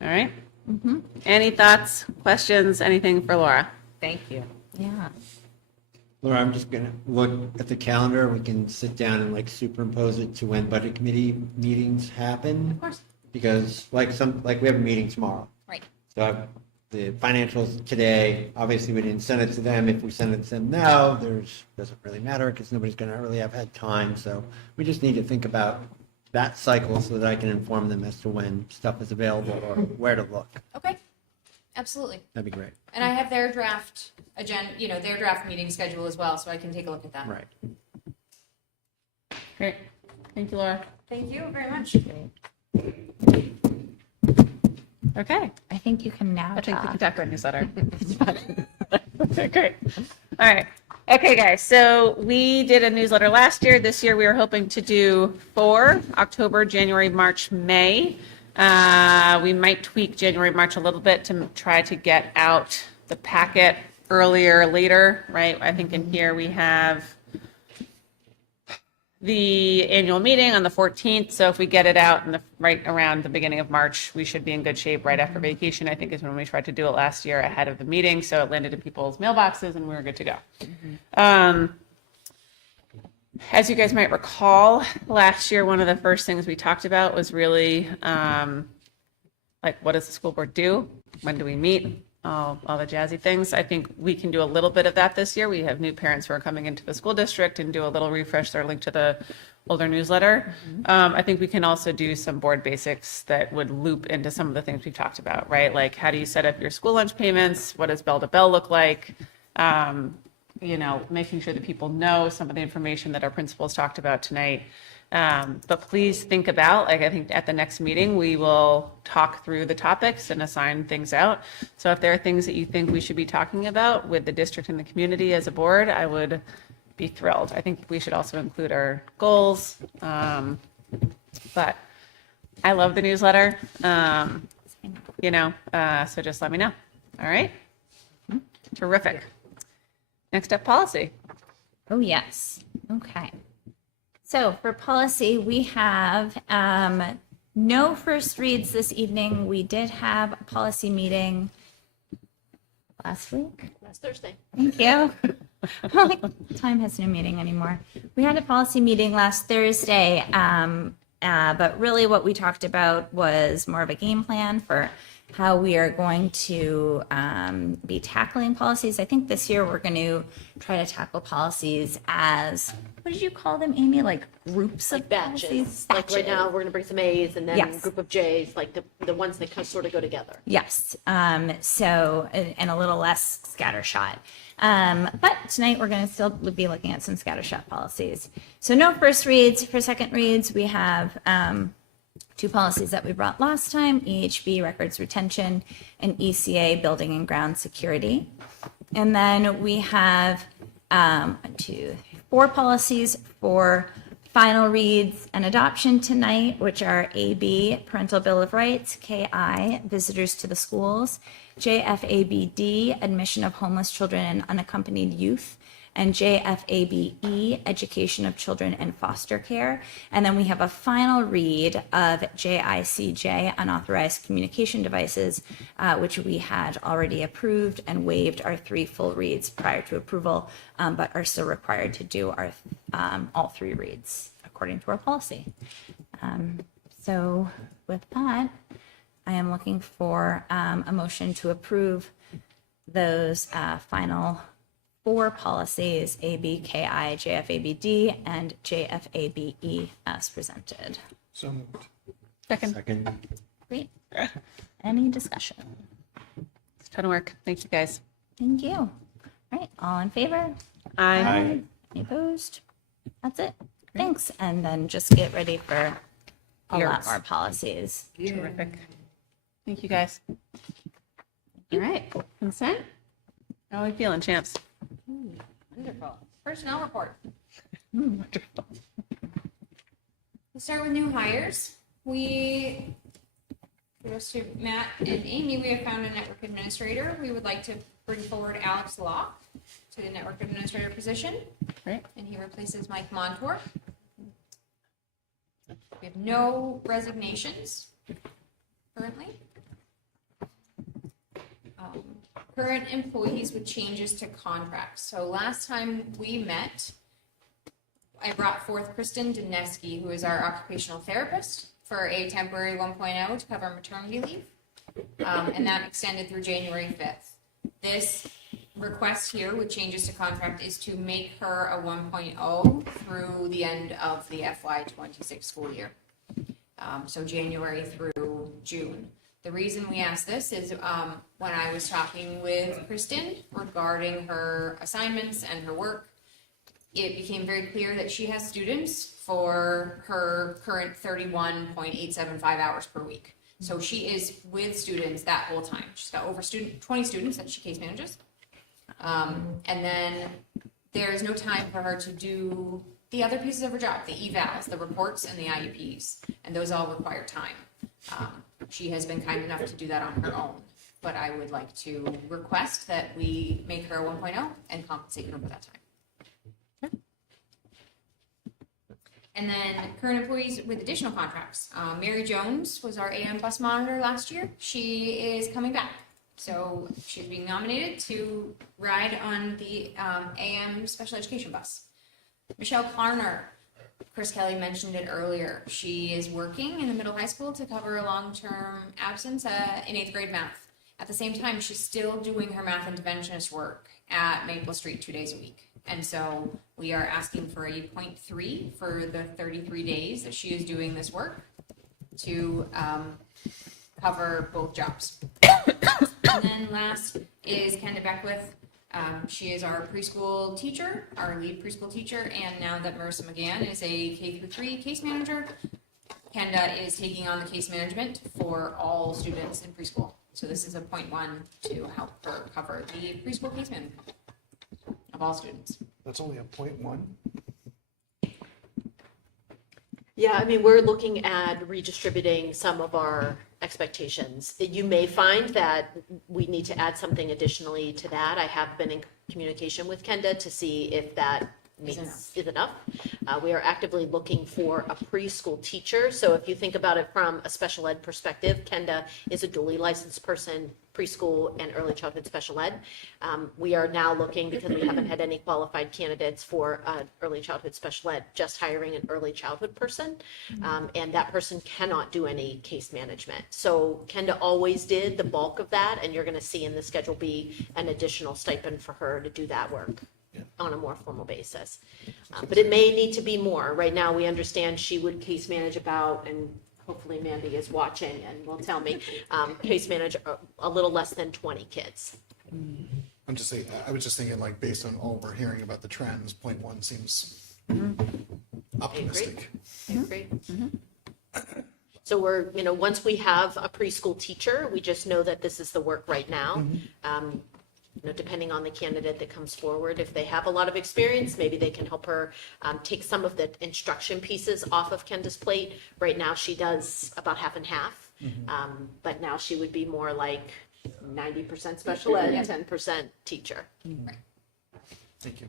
All right. Any thoughts, questions, anything for Laura? Thank you. Yeah. Laura, I'm just going to look at the calendar. We can sit down and like superimpose it to when budget committee meetings happen. Of course. Because we have a meeting tomorrow. Right. So the financials today, obviously we didn't send it to them. If we send it to them now, doesn't really matter because nobody's going to really have had time. So we just need to think about that cycle so that I can inform them as to when stuff is available or where to look. Okay. Absolutely. That'd be great. And I have their draft agenda, their draft meeting schedule as well, so I can take a look at that. Right. Great. Thank you, Laura. Thank you very much. Okay. I think you can now I think we talk. can talk about newsletter. Okay, great. All right. Okay, guys. So we did a newsletter last year. This year we were hoping to do 4, October, January, March, May. We might tweak January, March a little bit to try to get out the packet earlier, later, right? I think in here we have the annual meeting on the 14th. So if we get it out right around the beginning of March, we should be in good shape right after vacation, I think is when we tried to do it last year ahead of the meeting. So it landed in people's mailboxes and we were good to go. As you guys might recall, last year, one of the first things we talked about was really what does the school board do? When do we meet? All the jazzy things. I think we can do a little bit of that this year. We have new parents who are coming into the school district and do a little refresh, their link to the older newsletter. I think we can also do some board basics that would loop into some of the things we've talked about, right? Like how do you set up your school lunch payments? What does bell to bell look like? Making sure that people know some of the information that our principals talked about tonight. But please think about, I think at the next meeting, we will talk through the topics and assign things out. So if there are things that you think we should be talking about with the district and the community as a board, I would be thrilled. I think we should also include our goals. But I love the newsletter, so just let me know. All right. Terrific. Next up, policy. Oh, yes. Okay. So for policy, we have no first reads this evening. We did have a policy meeting last week. Last Thursday. Thank you. Like, time has no meaning anymore. We had a policy meeting last Thursday, but really what we talked about was more of a game plan for how we are going to be tackling policies. I think this year we're going to try to tackle policies as, what did you call them, Amy? Like groups of Batches. policies? Like right now, Batches. we're gonna bring some A's and then Yes. a group of J's, like the ones that kind of sort of go together. Yes. So, and a little less scattershot. But tonight we're going to still be looking at some scattershot policies. So no first reads. For second reads, we have two policies that we brought last time, EHB records retention and ECA building and ground security. And then we have 4 policies for final reads and adoption tonight, which are AB, Parental Bill of Rights, KI, Visitors to the Schools, JFABD, Admission of Homeless Children and Unaccompanied Youth, and JFABE, Education of Children in Foster Care. And then we have a final read of JICJ, Unauthorized Communication Devices, which we had already approved and waived our 3 full reads prior to approval, but are still required to do our all 3 reads according to our policy. So with that, I am looking for a motion to approve those final 4 policies, ABKI, JFABD, and JFABE as presented. So moved. Second. Great. Any discussion? It's a ton of work. Thank you, guys. Thank you. All right, all in favor? Aye. Any opposed? That's it. Thanks. And then just get ready for a lot more policies. Terrific. Thank you, guys. All right, consent? How are we feeling, champs? Wonderful. Personnel report. Wonderful. We'll start with new hires. Kudos to Matt and Amy, we have found a network administrator. We would like to bring forward Alex Locke to the network administrator position. Great. And he replaces Mike Montour. We have no resignations currently. Current employees with changes to contracts. So last time we met, I brought forth Kristen Dineski, who is our occupational therapist, for a temporary 1.0 to cover maternity leave. And that extended through January 5th. This request here with changes to contract is to make her a 1.0 through the end of the FY26 school year. So January through June. The reason we asked this is when I was talking with Kristen regarding her assignments and her work, it became very clear that she has students for her current 31.875 hours per week. So she is with students that whole time. She's got over 20 students that she case manages. And then there's no time for her to do the other pieces of her job, the evals, the reports, and the IEPs. And those all require time. She has been kind enough to do that on her own. But I would like to request that we make her a 1.0 and compensate her for that time. And then current employees with additional contracts. Mary Jones was our AM bus monitor last year. She is coming back. So she's being nominated to ride on the AM special education bus. Michelle Klarner, Chris Kelly mentioned it earlier. She is working in the middle high school to cover a long-term absence in 8th grade math. At the same time, she's still doing her math interventionist work at Maple Street 2 days a week. And so we are asking for a 0.3 for the 33 days that she is doing this work to cover both jobs. And then last is Kenda Beckwith. She is our preschool teacher, our lead preschool teacher, and now that Marissa McGann is a K-3 case manager, Kenda is taking on the case management for all students in preschool. So this is a 0.1 to help her cover the preschool case management of all students. That's only a 0.1. Yeah, I mean, we're looking at redistributing some of our expectations. You may find that we need to add something additionally to that. I have been in communication with Kenda to see if that is enough. We are actively looking for a preschool teacher. So if you think about it from a special ed perspective, Kenda is a dually licensed person, preschool and early childhood special ed. We are now looking, because we haven't had any qualified candidates for early childhood special ed, just hiring an early childhood person. And that person cannot do any case management. So Kenda always did the bulk of that, and you're going to see in the Schedule B an additional stipend for her to do that work on a more formal basis. But it may need to be more. Right now, we understand she would case manage about, and hopefully Mandy is watching and will tell me, case manage a little less than 20 kids. I'm just saying, I was just thinking, like, based on all we're hearing about the trends, 0.1 seems optimistic. I agree. So we're, once we have a preschool teacher, we just know that this is the work right now. Depending on the candidate that comes forward, if they have a lot of experience, maybe they can help her take some of the instruction pieces off of Kenda's plate. Right now, she does about half and half, but now she would be more like 90% special ed, 10% teacher. Thank you.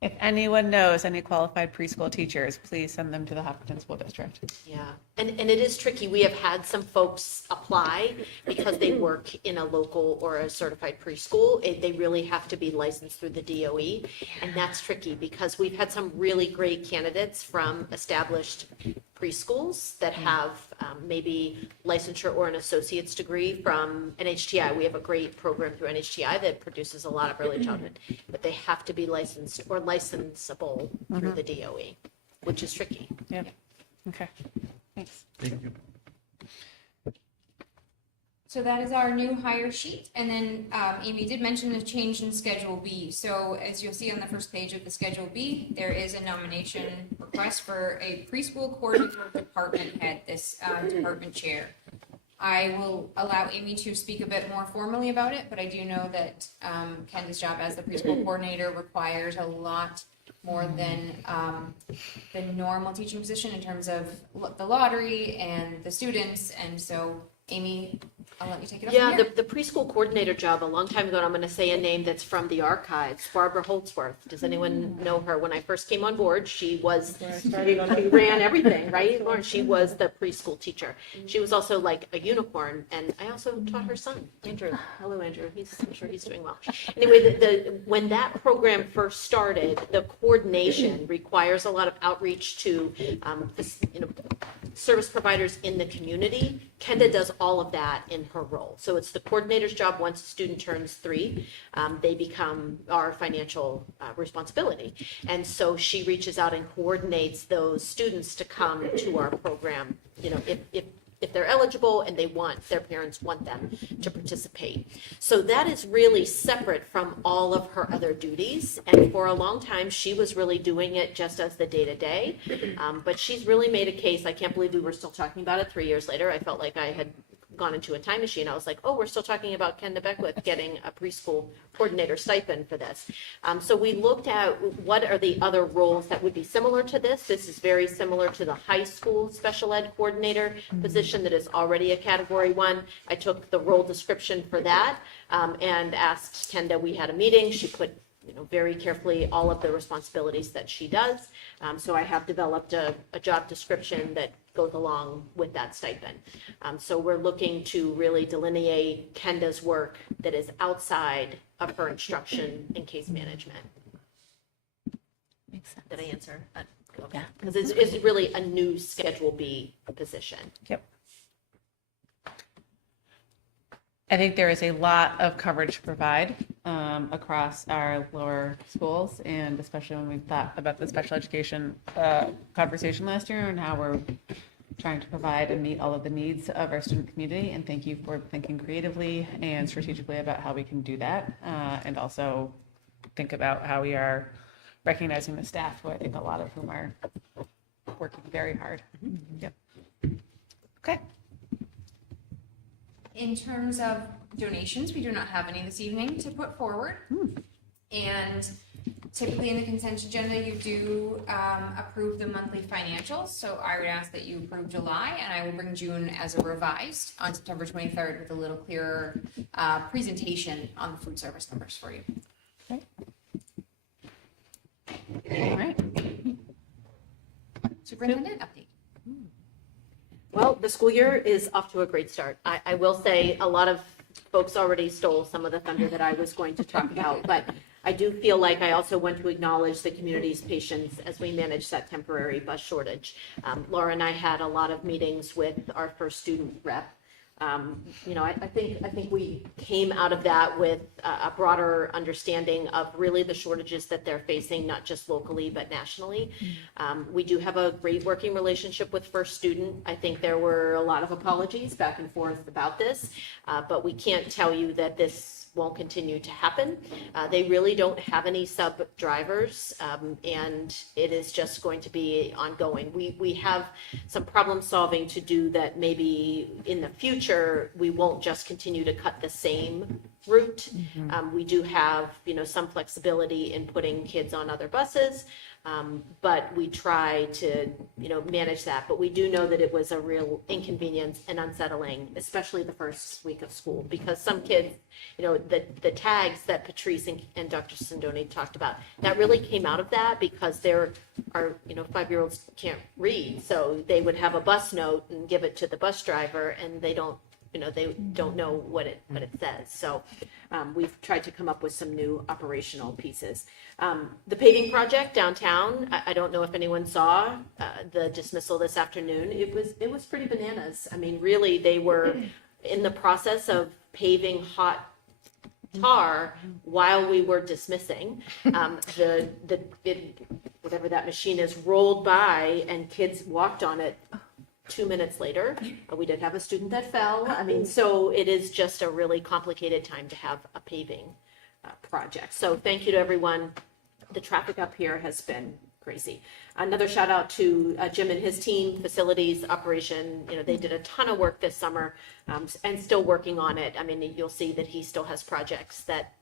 If anyone knows any qualified preschool teachers, please send them to the Hopkinton School District. Yeah, and it is tricky. We have had some folks apply because they work in a local or a certified preschool. They really have to be licensed through the DOE, and that's tricky because we've had some really great candidates from established preschools that have maybe licensure or an associate's degree from NHTI. We have a great program through NHTI that produces a lot of early childhood, but they have to be licensed or licensable through the DOE, which is tricky. Yep. Okay. Thanks. Thank you. So that is our new hire sheet. And then Amy did mention a change in Schedule B. So as you'll see on the first page of the Schedule B, there is a nomination request for a preschool coordinator department head, this department chair. I will allow Amy to speak a bit more formally about it, but I do know that Kenda's job as the preschool coordinator requires a lot more than the normal teaching position in terms of the lottery and the students. And so Amy, I'll let you take it up from here. The preschool coordinator job, a long time ago, and I'm going to say a name that's from the archives, Barbara Holtzworth. Does anyone know her? When I first came on board, she ran everything, right? Lauren, she was the preschool teacher. She was also like a unicorn, and I also taught her son, Andrew. Hello, Andrew. I'm sure he's doing well. Anyway, when that program first started, the coordination requires a lot of outreach to service providers in the community. Kenda does all of that in her role. So it's the coordinator's job. Once a student turns 3, they become our financial responsibility. And so she reaches out and coordinates those students to come to our program, if they're eligible and their parents want them to participate. So that is really separate from all of her other duties. And for a long time, she was really doing it just as the day-to-day. But she's really made a case. I can't believe we were still talking about it 3 years later. I felt like I had gone into a time machine. I was like, oh, we're still talking about Kenda Beckwith getting a preschool coordinator stipend for this. So we looked at what are the other roles that would be similar to this. This is very similar to the high school special ed coordinator position that is already a category 1. I took the role description for that and asked Kenda, we had a meeting. She put very carefully all of the responsibilities that she does. So I have developed a job description that goes along with that stipend. So we're looking to really delineate Kenda's work that is outside of her instruction and case management. Makes sense. Did I answer? Okay. Yeah. Because it's really a new Schedule B position. Yep. I think there is a lot of coverage to provide across our lower schools, and especially when we thought about the special education conversation last year and how we're trying to provide and meet all of the needs of our student community. And thank you for thinking creatively and strategically about how we can do that, and also think about how we are recognizing the staff, who I think a lot of whom are working very hard. Yep. Okay. In terms of donations, we do not have any this evening to put forward. And typically in the consent agenda, you do approve the monthly financials. So I would ask that you approve July, and I will bring June as a revised on September 23rd with a little clearer presentation on the food service numbers for you. Okay. All right. Superintendent update. Well, the school year is off to a great start. I will say a lot of folks already stole some of the thunder that I was going to talk about, but I do feel like I also want to acknowledge the community's patience as we manage that temporary bus shortage. Laura and I had a lot of meetings with our first student rep. I think we came out of that with a broader understanding of really the shortages that they're facing, not just locally, but nationally. We do have a great working relationship with First Student. I think there were a lot of apologies back and forth about this, but we can't tell you that this won't continue to happen. They really don't have any sub drivers, and it is just going to be ongoing. We have some problem solving to do that maybe in the future we won't just continue to cut the same route. We do have some flexibility in putting kids on other buses, but we try to manage that. But we do know that it was a real inconvenience and unsettling, especially the first week of school, because some kids, the tags that Patrice and Dr. Sindoni talked about, that really came out of that because there are 5-year-olds can't read, so they would have a bus note and give it to the bus driver, and they don't know what it says. So we've tried to come up with some new operational pieces. The paving project downtown, I don't know if anyone saw the dismissal this afternoon. It was pretty bananas. I mean, really, they were in the process of paving hot tar while we were dismissing. Whatever that machine is rolled by and kids walked on it 2 minutes later. We did have a student that fell. I mean, so it is just a really complicated time to have a paving project. So thank you to everyone. The traffic up here has been crazy. Another shout out to Jim and his team, facilities, operation. They did a ton of work this summer and still working on it. I mean, you'll see that he still has projects that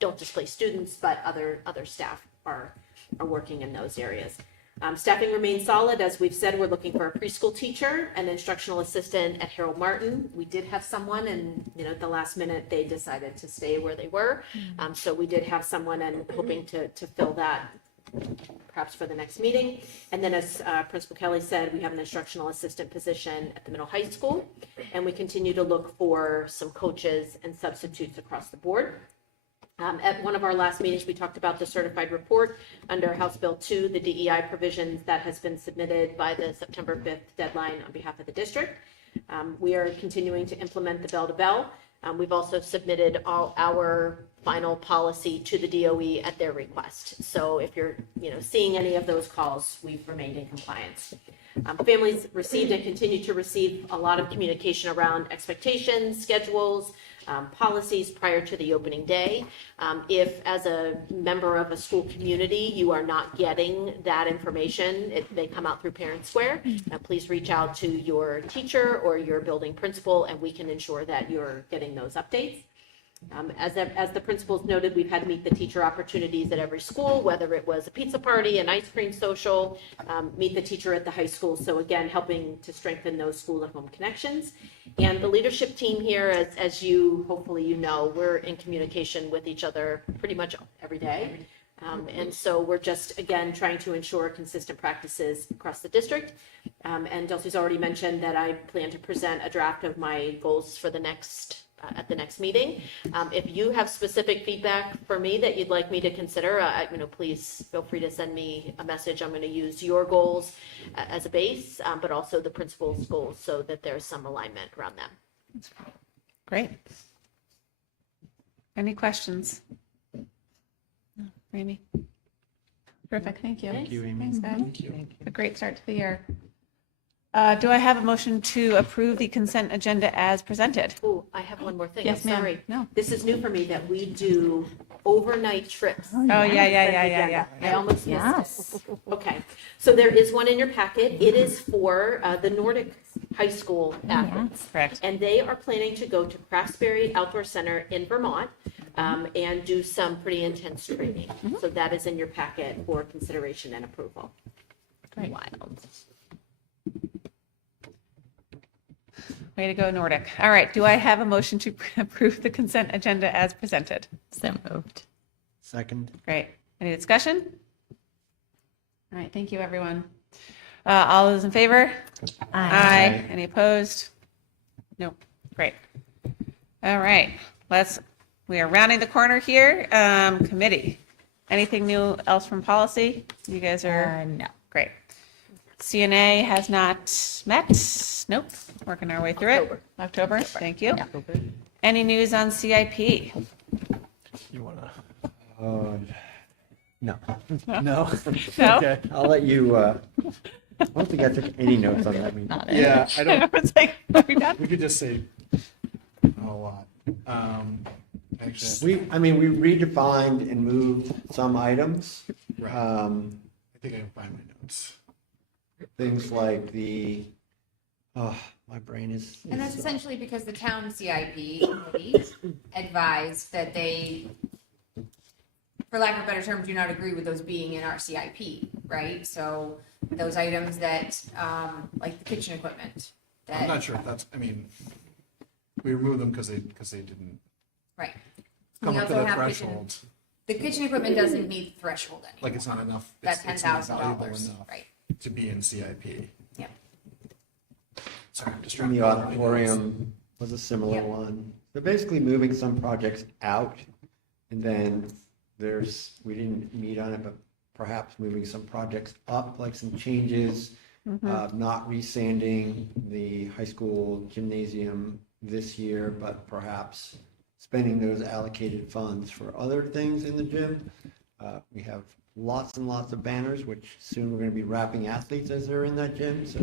don't displace students, but other staff are working in those areas. Staffing remains solid. As we've said, we're looking for a preschool teacher, an instructional assistant at Harold Martin. We did have someone, and at the last minute they decided to stay where they were. So we did have someone, and hoping to fill that perhaps for the next meeting. And then, as Principal Kelly said, we have an instructional assistant position at the middle high school, and we continue to look for some coaches and substitutes across the board. At one of our last meetings, we talked about the certified report under House Bill 2, the DEI provisions that has been submitted by the September 5th deadline on behalf of the district. We are continuing to implement the bell-to-bell. We've also submitted all our final policy to the DOE at their request. So if you're seeing any of those calls, we've remained in compliance. Families received and continue to receive a lot of communication around expectations, schedules, policies prior to the opening day. If as a member of a school community, you are not getting that information, they come out through Parent Square, please reach out to your teacher or your building principal, and we can ensure that you're getting those updates. As the principals noted, we've had meet the teacher opportunities at every school, whether it was a pizza party, an ice cream social, meet the teacher at the high school. So again, helping to strengthen those school and home connections. And the leadership team here, as you hopefully we're in communication with each other pretty much every day. And so we're just, again, trying to ensure consistent practices across the district. And Dulcie's already mentioned that I plan to present a draft of my goals for the next at the next meeting. If you have specific feedback for me that you'd like me to consider, please feel free to send me a message. I'm going to use your goals as a base, but also the principal's goals so that there's some alignment around them. Great. Any questions? No, Amy? Terrific. Thank you. Thank you, Amy. Thanks, guys. Thank you. A great start to the year. Do I have a motion to approve the consent agenda as presented? Oh, I have one more thing. Yes, I'm ma'am. sorry. No. This is new for me that we do overnight trips. Oh, yeah. I almost Yes. missed it. Okay, so there is one in your packet. It is for the Nordic High School athletes. Correct. And they are planning to go to Craftsbury Outdoor Center in Vermont and do some pretty intense training. So that is in your packet for consideration and approval. Great. Wild. Way to go, Nordic. All right. Do I have a motion to approve the consent agenda as presented? So moved. Second. Great. Any discussion? All right. Thank you, everyone. All those in favor? Aye. Any opposed? No. Great. All right, we are rounding the corner here. Committee, anything new else from policy? You guys are? No. Great. CNA has not met. Nope, working our way through it. October, thank you. Any news on CIP? You wanna? No. No? No? No? Okay, I'll let you, I don't think I took any notes on that meeting. Yeah, I don't. It's like, are we done? We could just say a lot. We redefined and moved some items. Right. I think I can find my notes. Things like my brain is. And that's essentially because the town CIP committee advised that they, for lack of a better term, do not agree with those being in our CIP, right? So those items that, like the kitchen equipment, I'm that, not sure if that's, we removed them because they didn't right. come We up to also the have threshold. the kitchen equipment doesn't meet the threshold anymore. Like it's not enough. That's it's not valuable $10,000, enough right? To be in CIP. Yeah. Sorry, I'm And distracted. the auditorium was a similar one. They're basically moving some projects out, and then we didn't meet on it, but perhaps moving some projects up, like some changes, not resanding the high school gymnasium this year, but perhaps spending those allocated funds for other things in the gym. We have lots and lots of banners, which soon we're going to be wrapping athletes as they're in that gym. So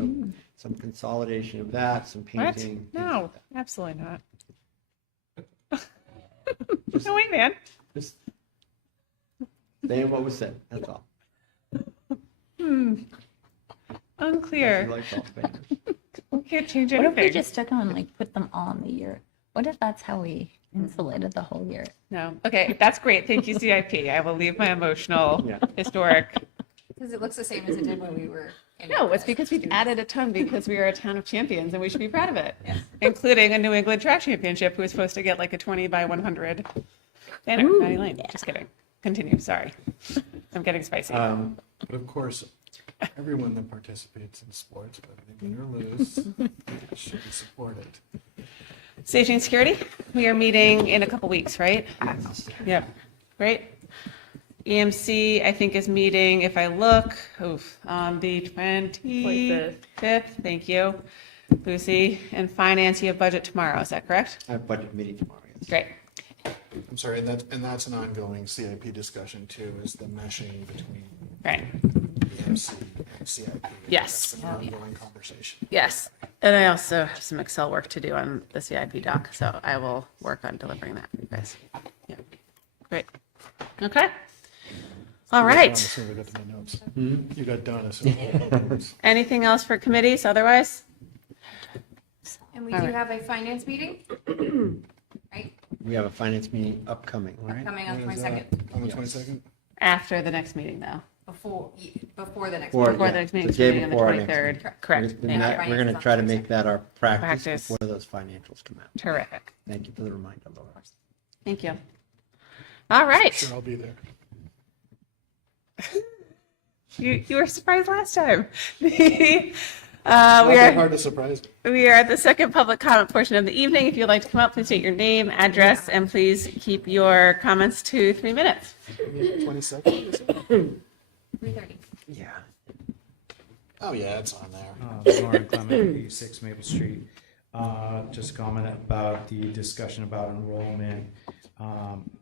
some consolidation of that, some What? painting. No, absolutely not. No way, man. Just saying what was said, that's all. Unclear. Like all banners. We can't change What if we anything. just took them and like put them all in the year? What if that's how we insulated the whole year? No. Okay, that's great. Thank you, CIP. I will leave my emotional, historic. Because it looks the same as it did when we were in. No, it's because we've added a ton because we are a town of champions and we should be proud of it. Including a New England track championship who was supposed to get like a 20 by 100 banner. Maddie Lane. Just kidding. Continue. Sorry. I'm getting spicy. But of course, everyone that participates in sports, whether they win or lose, should be supported. Safety and security, we are meeting in a couple weeks, right? Yep, great. EMC, I think, is meeting, if I look, on the 25th. Thank you. Lucy, and finance, you have budget tomorrow, is that correct? I have budget meeting tomorrow, yes. Great. I'm sorry, and that's an ongoing CIP discussion too, is the meshing between Right. EMC and CIP. Yes. That's an ongoing conversation. Yes, and I also have some Excel work to do on the CIP doc, so I will work on delivering that for you guys. Yeah, great. Okay. All right. You got to my notes. You got done as soon as I got my notes. Anything else for committees otherwise? And we All do right. have a finance meeting, right? We have a finance meeting upcoming, right? Coming on the When is that? 22nd. On the 22nd? After the next meeting, though. Before the next. Before Before meeting. the next meeting, the day meeting on the before our next 23rd. meeting. Correct. We're Thank gonna- you. We're going to try to make that our practice Practice. before those financials come out. Terrific. Thank you for the reminder, Laura. Thank you. All right. Sure, I'll be there. You were surprised last time. We Not that are hard to surprise me. we are at the second public comment portion of the evening. If you'd like to come up, please state your name, address, and please keep your comments to 3 minutes. 22nd, is it? 3:30. Yeah. Oh, yeah, it's on there. Lauren Clement, 86 Maple Street. Just comment about the discussion about enrollment.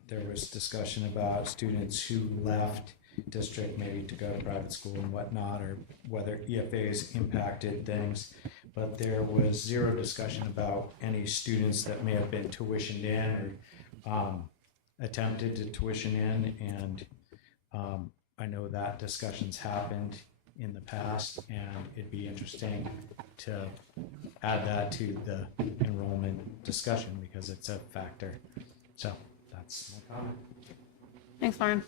There was discussion about students who left district maybe to go to private school and whatnot, or whether EFAs impacted things. But there was zero discussion about any students that may have been tuitioned in or attempted to tuition in. And I know that discussions happened in the past, and it'd be interesting to add that to the enrollment discussion because it's a factor. So that's my comment. Thanks, Lauren.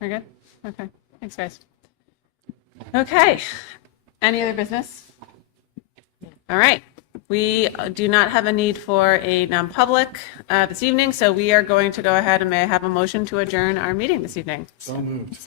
We're good? Okay. Thanks, guys. Okay. Any other business? All right. We do not have a need for a non-public this evening, so we are going to go ahead and may I have a motion to adjourn our meeting this evening. So moved.